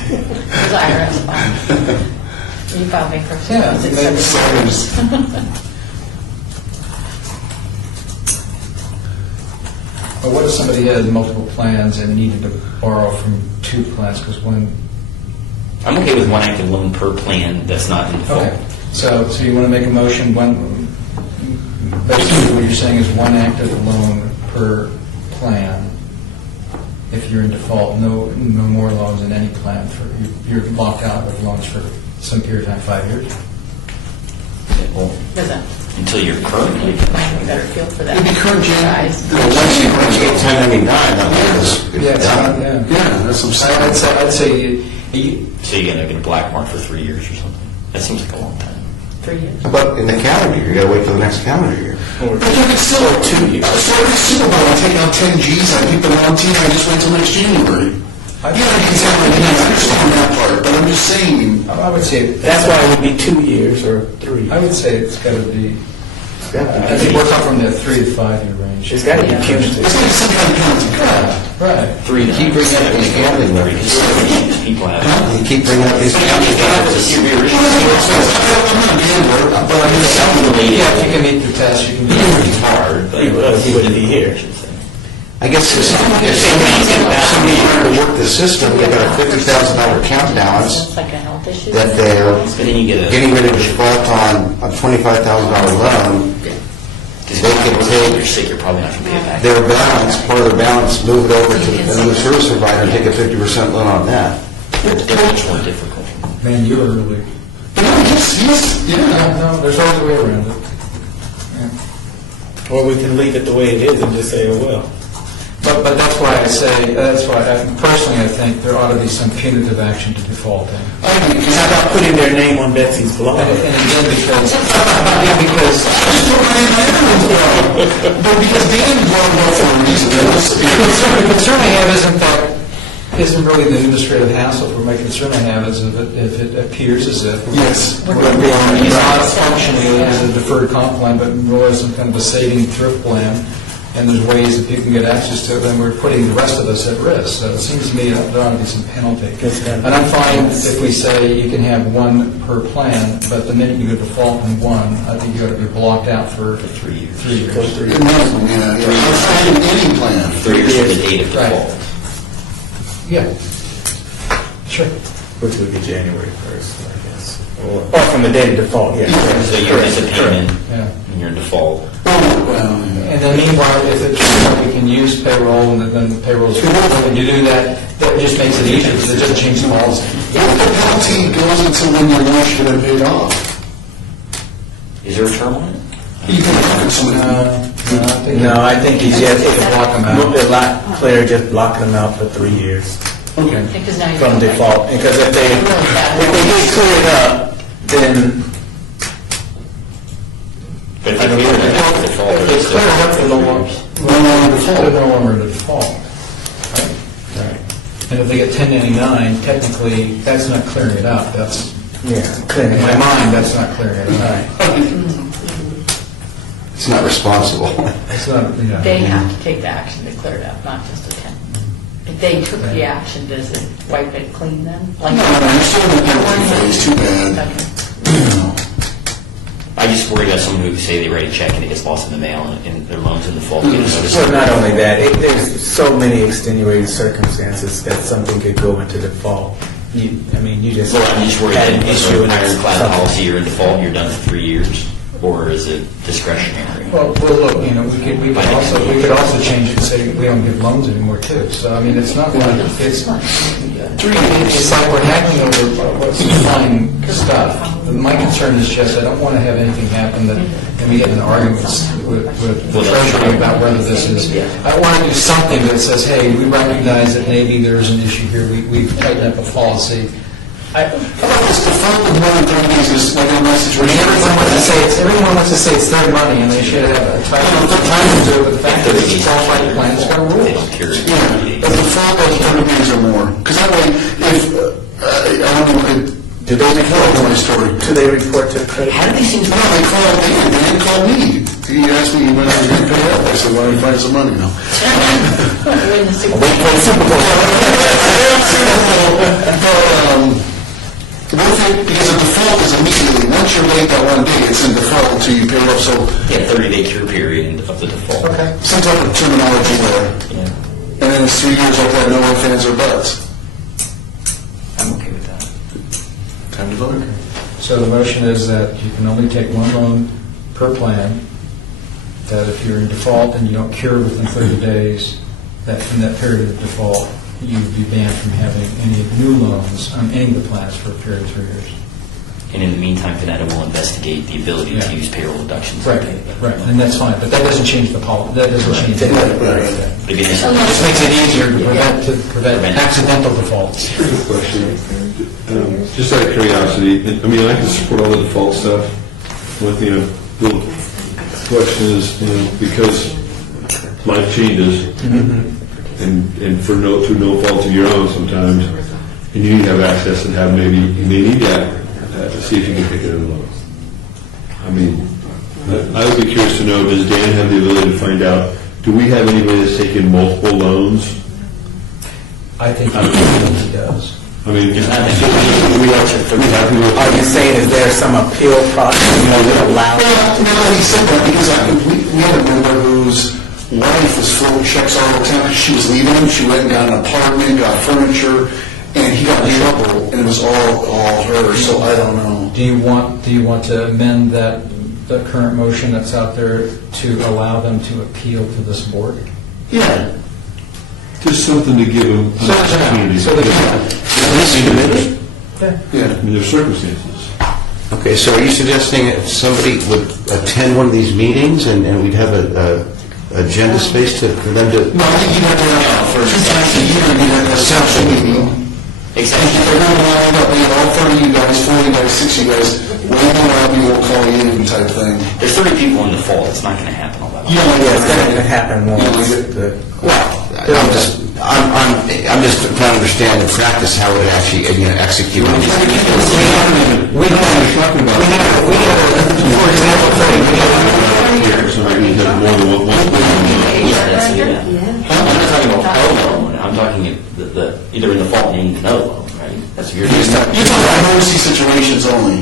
Because IRS filed. You filed bankruptcy. Yeah, It's maybe accepted. But what if somebody had multiple plans and needed to borrow from 2 plans because one? I'm okay with one active loan per plan that's not in default. Okay. So you want to make a motion? Basically, what you're saying is one active loan per plan. If you're in default, no more loans in any plan. You're locked out of loans for some period of time, 5 years. Well, Does that? until you're currently. You can find a better feel for that. It'd be current Guys. Once you get 1099, Yeah, it's not- yeah. Yeah, that's what I'm saying. I'd say you, So you're going to get a black mark for 3 years or something? That seems like a long time. 3 years. But in the calendar year, you gotta wait for the next calendar year. But you could still, 2 years. So if it's Super Bowl, I take out 10 Gs, I keep the 19, I just wait till next January. Yeah, I can tell my I understand that part, but I'm just saying. I would say That's why it would be 2 years or 3. I would say it's got to be. I think we're talking from the 3 to 5 year range. It's got to be punitive. It's like some kind of penalty. Right. 3 to Keep bringing up these gambling records. People have. You keep bringing up these gambling records. I'm not a gambler, but I'm just saying. Yeah, if you can meet the test, you can. It's hard, but He wouldn't be here. I guess if somebody wanted to work the system, they got a $50,000 account balance It's like a health issue. that they're But then you get a. getting ready to default on a $25,000 loan. Because They can you're take sick, you're probably not going to pay it back. their balance, part of their balance, move it over to another service provider and take a 50% loan on that. They're much more difficult. Man, you are really. Yeah. No, there's always a way around it. Or we can leave it the way it is and just say, oh, well. But that's why I say, personally, I think there ought to be some punitive action to defaulting. How about putting their name on Betsy's blog? And again, because But because Dan brought it up for a reason. the concern I have isn't really the administrative hassle. My concern I have is if it appears as if Yes. we're not functioning as a deferred comp plan, but more as some kind of a saving thrift plan, and there's ways that people can get access to it, then we're putting the rest of us at risk. So it seems to me that there ought to be some penalty. And I'm fine if we say you can have one per plan, but the minute you go default on one, I think you ought to be blocked out for 3 years. 3 years. Yeah. I'm fine any plan. 3 years from the date of Right. default. Yeah. Sure. Which would be January 1st, I guess. Or from the date of default, yeah. So you miss a payment, Yeah. and you're in default. And then meanwhile, if it's, we can use payroll, and then the payroll's, when you do that, that just makes it easier, because it doesn't change the policy. If the penalty goes until when your loan should have paid off, Is there a term on it? you can look at somebody. No, I think he's just, Block 'em out. it's a lot clearer just blocking them out for 3 years Okay. Because now you're. from default. Because if they get cleared up, then But if they clear it at default, If they it's still clear it up, they're no longer, they're no longer in default. Right? And if they get 1099, technically, that's not clearing it up, that's, yeah, clearing in it my up. mind, that's not clearing it up. It's not responsible. It's not, you know. They have to take the action to clear it up, not just attend. If they took the action, does it wipe it clean then? Like- No, you're still in the penalty phase, too bad. Okay. I just worry about someone who say they write a check and it gets lost in the mail and their loan's in default. Get a notice. Well, not only that, there's so many extenuating circumstances that something could go into default. You just Well, I'm just worried had that an if issue an and it's ironclad something. policy, you're in default, you're done for 3 years, or is it discretionary? Well, look, we could also change it and say we don't give loans anymore too. So, I mean, it's not like, it's like we're hacking over what's fine stuff. My concern is just, I don't want to have anything happen that, and we get in arguments with the Treasury about whether this is, I want to do something that says, hey, we recognize that maybe there's an issue here, we've tightened up a policy. How about this default of more than 30 days, is like in my situation? Everyone wants to say it's their money, and they should have a time to do it, but the fact that it's qualified plan, it's got a They rule. don't cure it. Yeah, a default of 30 days or more. Because that way, if, I don't know, Do they report my story. Do they report to the credit? How do these things No, work? they called me, they didn't call me. He asked me when I was going to pay up. I said, well, I find some money now. Win the Super Wait for the Super Bowl. Because a default is immediately, once you're late that one day, it's in default until you pay it up. So Yeah, 30-day cure period of the default. some type of terminology there. Yeah, And then it's 3 years like that, no ifs, ands, or buts. I'm okay with that. Time to vote. So the motion is that you can only take one loan per plan, that if you're in default and you don't cure within 30 days, that in that period of default, you'd be banned from having any new loans on any of the plans for a period of 3 years. And in the meantime, Canada will investigate the ability to Yeah. use payroll deductions. Right, and that's fine, but that doesn't change the policy, that doesn't change it. But again, It just makes it easier to prevent accidental defaults. Question. Just out of curiosity, I mean, I can support all the default stuff. One thing, a little question is, because life changes, and through no fault of your own sometimes, and you need to have access and have maybe, you may need that, to see if you can pick it in a loan. I mean, I would be curious to know, does Dan have the ability to find out, do we have anybody that's taken multiple loans? I think he does. I mean, Are you saying, is there some appeal process that allows? Well, now that he said that, because we had a member whose wife was throwing checks all the time because she was leaving him. She went and got an apartment, got furniture, and he got in trouble, and it was all her, so I don't know. Do you want to amend the current motion that's out there to allow them to appeal to this board? Yeah. just something to give them an opportunity. Yeah. I mean, there's circumstances. Okay, so are you suggesting that somebody would attend one of these meetings and we'd have a agenda space for them to... No, I think you'd have to have, for 2 times a year, you'd have a social meeting. Exactly. If they're going to line up, all 30 you guys, 40 you guys, 60 you guys, when you want to we'll call you in type thing. There's 30 people in the fall. It's not going to happen all that You often. know, Yeah, it's going to happen once. I'm just trying to understand in practice how it would actually execute. We have, for example, here, so maybe you have more than one. I'm not talking about no loan. I'm talking either in the fall and no loan, right? That's what you're You're talking about emergency situations only.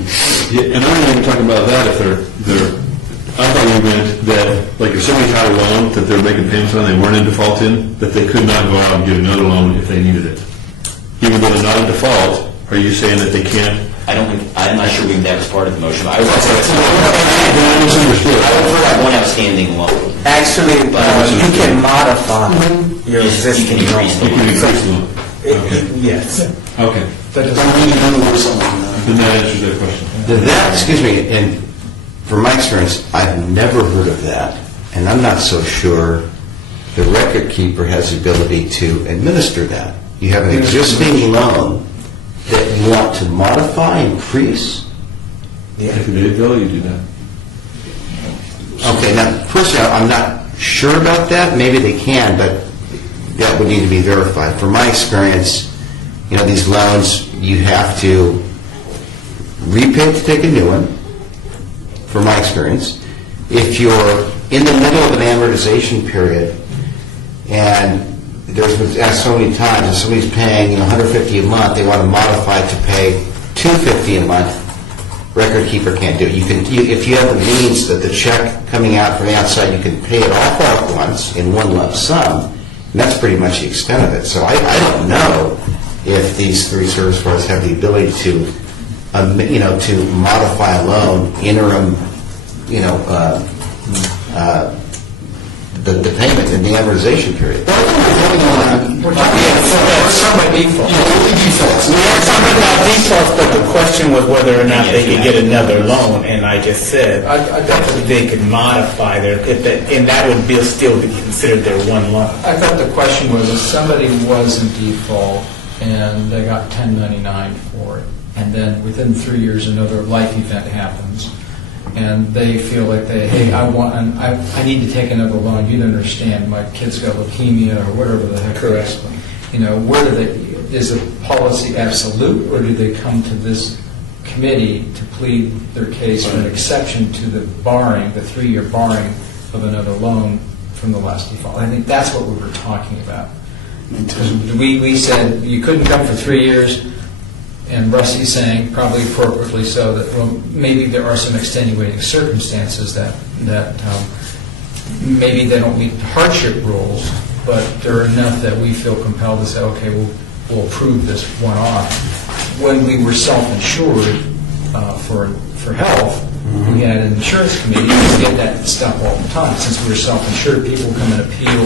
Yeah, and I'm not even talking about that if they're, I thought you meant that, like, if somebody had a loan that they're making payments on, they weren't in default in, that they could not go out and get another loan if they needed it. Even though they're not in default, are you saying that they can't I'm not sure that was part of the motion. I would provide one outstanding loan. Actually, you can modify your You existing can increase the loan. Yes. Okay. I really don't know something. Then that answers that question. That, excuse me, and from my experience, I've never heard of that, and I'm not so sure the record keeper has the ability to administer that. You have an existing loan that you want to modify, increase? If you made a bill, you do that. Okay, now, personally, I'm not sure about that. Maybe they can, but that would need to be verified. From my experience, these loans, you have to repay to take a new one, from my experience. If you're in the middle of an amortization period, and there's been asked so many times, if somebody's paying $150 a month, they want to modify it to pay $250 a month, record keeper can't do it. If you have the means that the check coming out from the outside, you can pay it off all at once in one lump sum, and that's pretty much the extent of it. So I don't know if these three service providers have the ability to, to modify a loan, interim, the payment in the amortization period. Some by default. We're talking about defaults, but the question was whether or not they could get another loan, and I just said that they could modify and that would still be considered their one loan. I thought the question was if somebody was in default and they got 1099 for it, and then within 3 years another life event happens, and they feel like I need to take another loan. You don't understand. My kid's got leukemia or whatever the heck. Correct. Where do they? Is the policy absolute, or do they come to this committee to plead their case for an exception to the 3-year barring of another loan from the last default? I think that's what we were talking about. Because we said you couldn't come for 3 years. And Rusty's saying, probably appropriately so, that maybe there are some extenuating circumstances that maybe they don't meet the hardship rules, but there are enough that we feel compelled to say, okay, we'll approve this one-off. When we were self-insured for health, we had an insurance committee, and we get that stuff all the time. Since we were self-insured, people come and appeal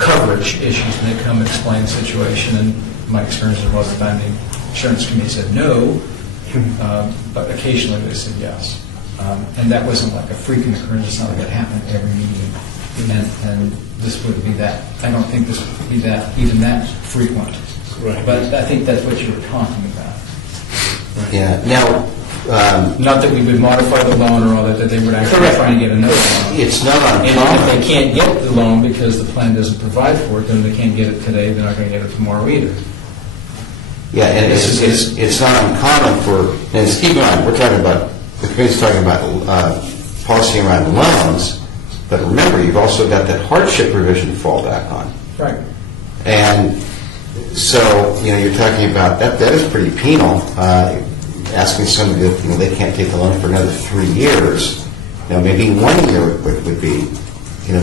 coverage issues, and they come and explain the situation, and my experience was that the insurance committee said no, but occasionally they said yes. And that wasn't like a frequent occurrence. It's not like it happened every meeting. And this would be that. I don't think this would be even that frequent. Right. But I think that's what you were talking about. Right. Yeah. Now, not that we would modify the loan or all that they would actually try and get another loan. it's not And uncommon. if they can't get the loan because the plan doesn't provide for it, then they can't get it today. They're not going to get it tomorrow either. Yeah, and it's not uncommon for, and keep in mind, we're talking about, the committee's talking about policy around loans, but remember, you've also got that hardship provision to fall back on. Right. And so, you're talking about, that is pretty penal, asking somebody that, they can't take the loan for another 3 years. Maybe 1 year would be,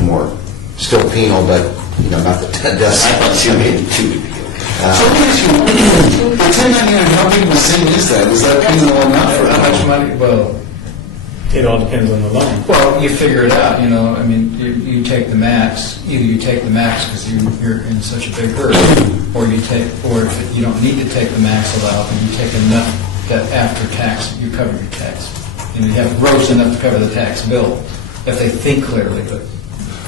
more, still penal, but, not the death. I thought two would be okay. So let me ask you, the 1099, how big of a sin is that? Is that penal enough for How much money? Well, It all depends on the loan. well, you figure it out, I mean, you take the max, either you take the max because you're in such a big hurry, or if you don't need to take the max allowed, then you take enough that after tax, you cover your tax. You have gross enough to cover the tax bill, if they think clearly, but.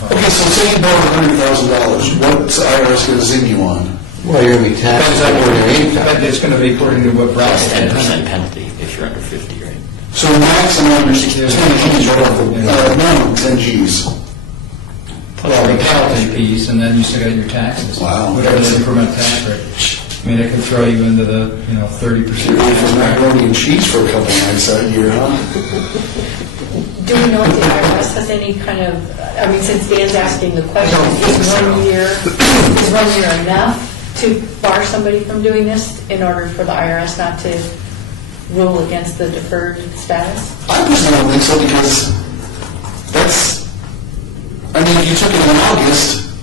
Okay, so say you borrow $100,000, what's the IRS going to zing you on? Well, you're going to be taxed on ordinary income. But it's going to be according to what Brad Plus said. 10% penalty if you're under 50, right? So max amount is 10 G's, or minimum 10 G's. Well, the penalty piece, and then you still got your taxes. Wow. Whatever the increment tax rate. I mean, it could throw you into the, 30%. You're going for macaroni and cheese for a couple nights that year, huh? Do we know if the IRS has any kind of, since Dan's asking the question, is 1 year enough to bar somebody from doing this in order for the IRS not to rule against the deferred status? I personally don't think so, because if you took it in August,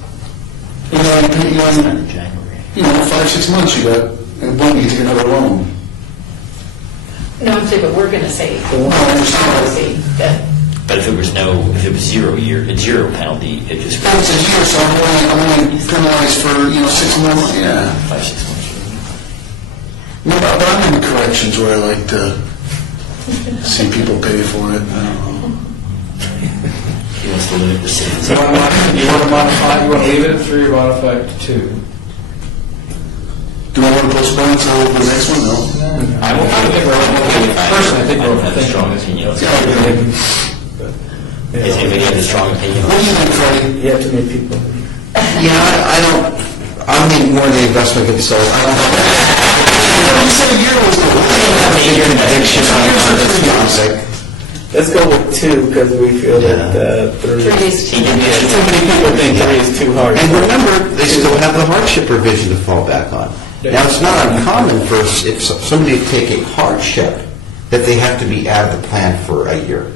In January. 5-6 months you got, and boom, you take another loan. No, I'm saying, but we're going to say, understand. that But if it was zero penalty, it just If it's a year, so I'm only penalized for, 6 more months, yeah. 5-6 months. No, but I'm in corrections where I like to see people pay for it. I don't know. He wants to limit recidivism. You want to modify, you want to leave it at 3 or modify it to 2? Do I want to postpone until the next one? No. I won't think Personally, I think we're I don't have a strong overthinking opinion. Yeah, Does anybody have a strong opinion? What do you think, Freddie? You have too many people. Yeah, I don't, I'm thinking more the investment could be sold. I don't know. You said a year was the Your conviction on this topic. Let's go with 2, because we feel that 3 is too Too many people think 3 is too hard. And remember, they still have the hardship provision to fall back on. Now, it's not uncommon for if somebody to take a hardship that they have to be out of the plan for a year.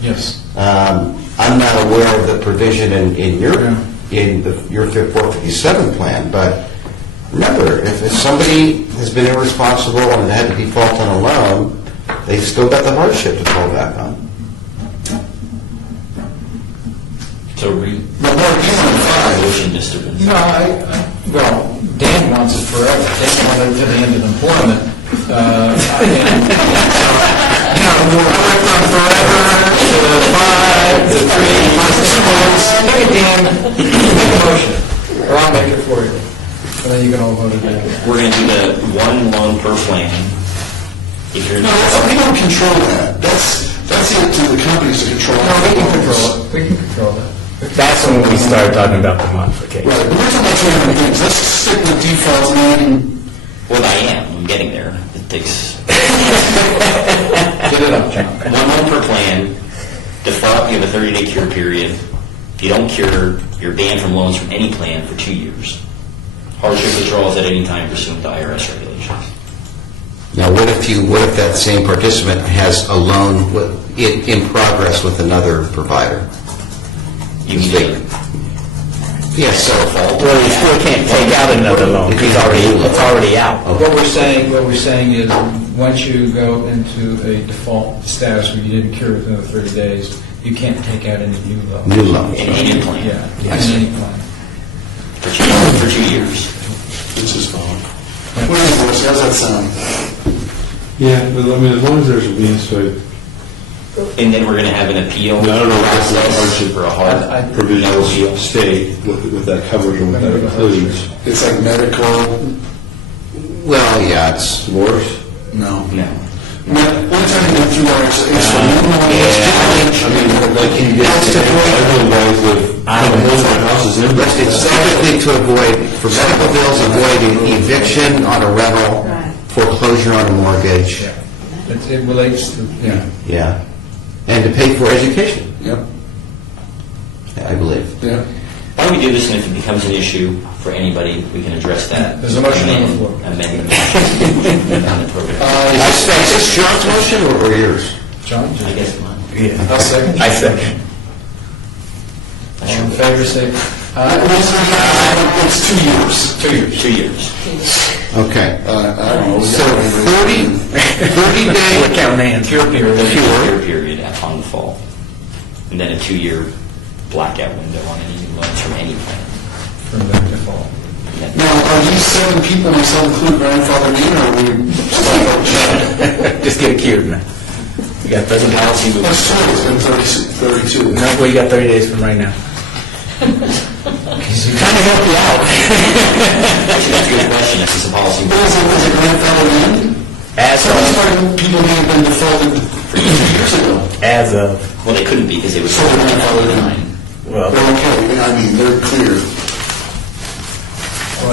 Yes. I'm not aware of the provision in your 457 plan, but remember, if somebody has been irresponsible and had to default on a loan, they've still got the hardship to fall back on. So But Mark, you want 5. motion disturbance. No, well, Dan wants it forever. Dan wanted it to the end of employment. I went from forever to 5 to 3 months. Hey, Dan, make a motion, or I'll make it for you. And then you can all vote it down. We're going to do the one loan per plan. If you're No, we don't control that. That's up to the companies to control. No, we can control it. We can control that. That's when we start talking about the modification. Right, but we're talking about 2 different things. Let's stick with default and well, I'm getting there. It takes Get it up, John. one loan per plan. Default, you have a 30-day cure period. If you don't cure, you're banned from loans from any plan for 2 years. Hardship withdrawals at any time pursuant to IRS regulations. Now, what if that same participant has a loan in progress with another provider? You mean Yes, so Well, you still can't take out another loan. It's already out. What we're saying is, once you go into a default status where you didn't cure within the 30 days, you can't take out any new loans. new loans. in any plan Yeah, in any plan. for 2 years. it's his phone. What do you think, Boris? How's that sound? Yeah, but I mean, as long as there's a means to it. And then we're going to have an appeal I don't know if that's a process hardship for a hard provision no appeal. will stay with that coverage and what that includes. It's like medical. Well, yeah, it's Divorce? No. No. One time you went through our, it's for I mean, like you get, I know guys that hold their houses in. it's typically to avoid, for medical bills, avoiding eviction on a rental, foreclosure on a mortgage, It relates to, yeah. yeah, and to pay for education, Yep, I believe. yeah. Why don't we do this, and if it becomes an issue for anybody, we can address that. There's a motion on the floor. Amend the motion. On the program. Is this John's motion or yours? John? I guess mine. I'll second. I second. All in favor, say It's 2 years. 2 years. 2 years. Okay. I don't know. So 30-day We're counting hands. Cure period. Then a 2-year period upon the fall. And then a 2-year blackout window on any new loans from any plan. From the default. Now, are these 7 people, myself included, grandfather name, or are we Just get it cured now. You got 30 days. Policy moves. That's true, it's been 32. No, well, you got 30 days from right now. Trying to help you out. Actually, that's a good question. This is a policy But move. is it grandfather name? As Some of of, these people may have been defaulted 2 years ago. as of, Well, they couldn't be because they were So they're grandfathered in. well, They're okay, I mean, they're clear. We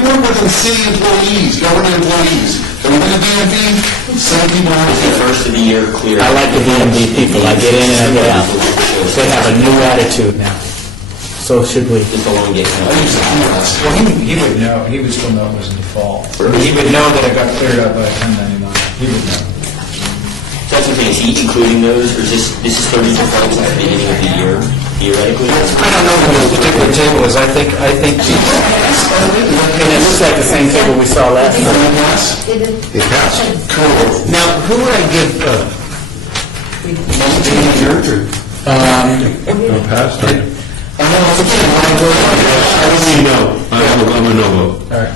work with the city employees, government employees. Are we going to DMV? Some people are The first of the year clear. I like the DMV people. I get in and I get out. They have a new attitude now. So should we. Just a loan get. I use the kiosk. Well, he would know, he would still know it was in default. He would know that it got cleared up by 1099. He would know. So that's the thing, is he including those, or is this is 30 defaults at the beginning of the year? theoretically. I don't know what this particular table is. I think. And it looks like the same table we saw last time. It passed. Now, who would I give, No, passed, right? No, I'm a no vote. all right.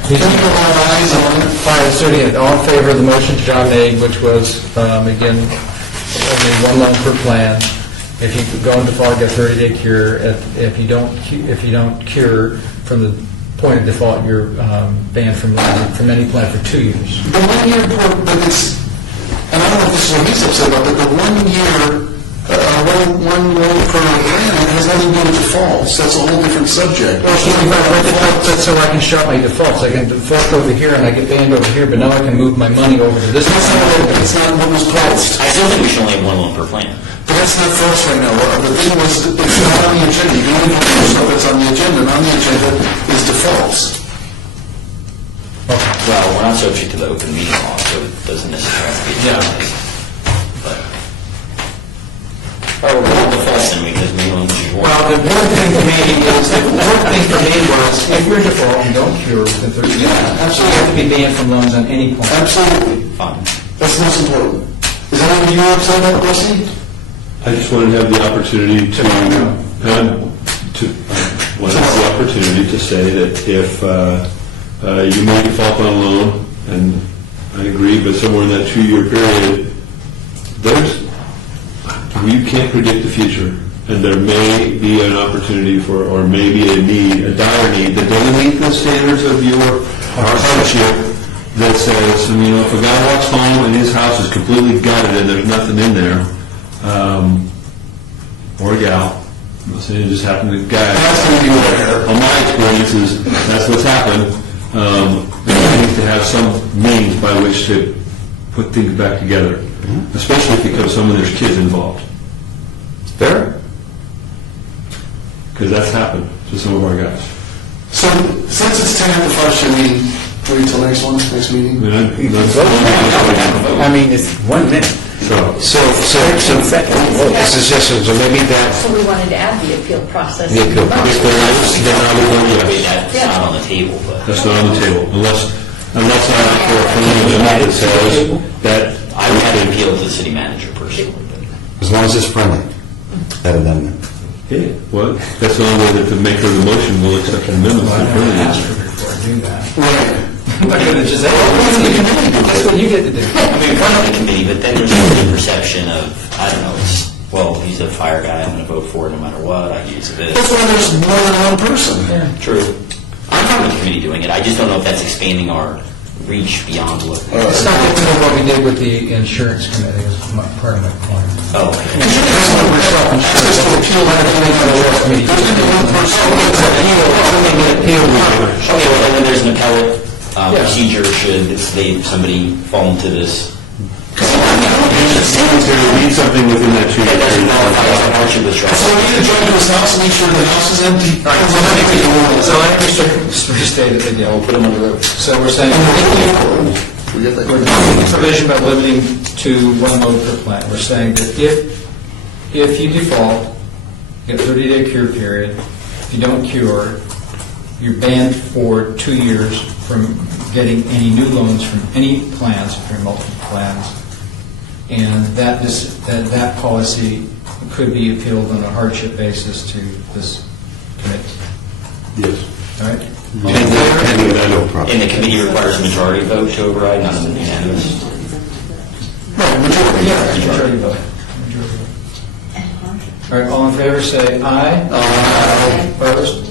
Fine, so yeah, all in favor of the motion John made, which was, again, only one loan per plan. If you go in default, get a 30-day cure. If you don't cure from the point of default, you're banned from any plan for 2 years. The 1 year, but it's, and I don't know if this is what he's upset about, but the 1 year, one loan per plan has nothing to do with defaults. That's a whole different subject. That's so I can shop my defaults. I can default over here and I get banned over here, but now I can move my money over to this. It's not what was closed. I still think we should only have one loan per plan. But that's not for us right now. The thing was, it's not on the agenda. You can only vote for stuff that's on the agenda, and on the agenda is defaults. Well, we're not subject to the open meeting law, so it doesn't necessarily have to be agendized. But, or we're all defaults then, because we own what you want. Well, the important thing for me was, if you're in default and don't cure within 30 days, you have to be banned from loans on any plan. Absolutely. Fine. That's most important. Is that what you were upset about, Rusty? I just wanted to have the opportunity to say that if you may default on a loan, and I agree, but somewhere in that 2-year period, you can't predict the future, and there may be an opportunity for, or maybe a need, a dire need, that doesn't meet the standards of your hardship, that says, if a guy walks home and his house is completely gutted and there's nothing in there, or a gal, I'm not saying it just happened to guys. On my experiences, that's what's happened. You need to have some means by which to put things back together, especially if it becomes someone there's kids involved. Fair? Because that's happened to some of our guys. So, since it's 10 after 5, should we wait until next meeting? I mean, it's 1 minute. So maybe that, So we wanted to add the appeal process. the appeal process. That's not on the table, but That's not on the table, unless I look for a friendly amendment that says that I would have to appeal to the city manager personally. As long as it's friendly, that amendment. Yeah, well, that's the only way that the maker of the motion will accept an amendment. I never asked her before I do that. I'm not going to just say, that's what you get to do. I mean, we're on the committee, but then there's the perception of, I don't know, he's a fire guy, I'm going to vote for it no matter what, I use this. That's why there's more than one person. True. I'm on the committee doing it, I just don't know if that's expanding our reach beyond what. It's not different than what we did with the insurance committee, as part of my point. Oh, okay, well, then there's an appellate procedure should somebody fall into this. To read something within that 2 years. So we need to drive to his house and make sure the house is empty. So let me just restate it again. We'll put them on the road. So we're saying, We get that. we're doing a provision about limiting to 1 loan per plan. We're saying that if you default, you get a 30-day cure period. If you don't cure, you're banned for 2 years from getting any new loans from any plans, if you're in multiple plans. And that policy could be appealed on a hardship basis to this committee. Yes. All right? And the committee requires a majority vote to override, not an unanimous. Majority vote. All right, all in favor, say aye. Aye. Opposed?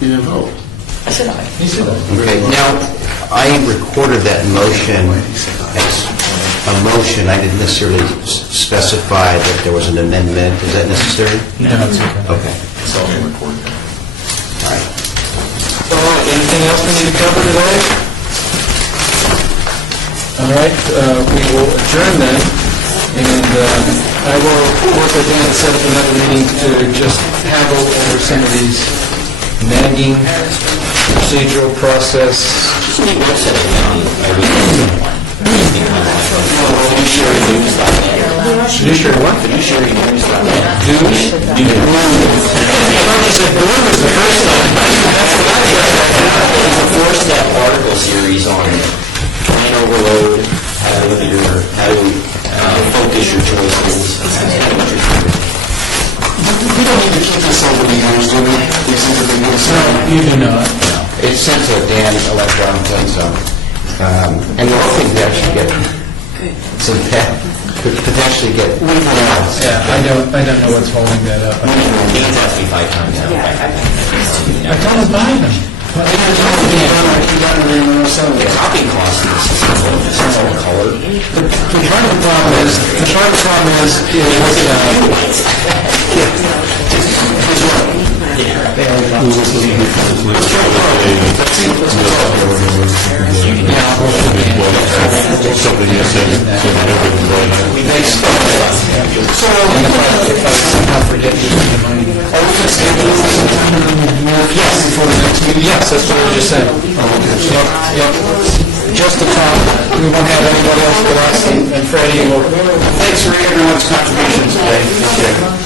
You didn't vote. I said aye. He said that. Okay, now, I recorded that motion as a motion. I didn't necessarily specify that there was an amendment. Is that necessary? No, it's okay. Okay. It's all been recorded. All right. All right, anything else we need to cover today? All right, we will adjourn then, and I will work with Dan to set up another meeting to just haggle over some of these nagging procedural process. Just need website on everything. Fiduciary news.net. Fiduciary what? Fiduciary news.net. It's a four-step article series on plan overload, how to focus your choices. We don't need to keep this over the years, do we? These things have been good. You do not. It's sent to Dan electronically, so, and the whole thing we actually get, could potentially get, Yeah, I don't know what's holding that up. Dan's asked me 5 times now. I told him buy them. The copying cost is all color. Part of the problem Something you said, so We make stuff. So, if I somehow forget to use the money. Yes, before the next meeting. Yes, that's what I just said. Yep. Just to talk, we won't have anybody else but us and Freddie. Thanks for everyone's contributions today.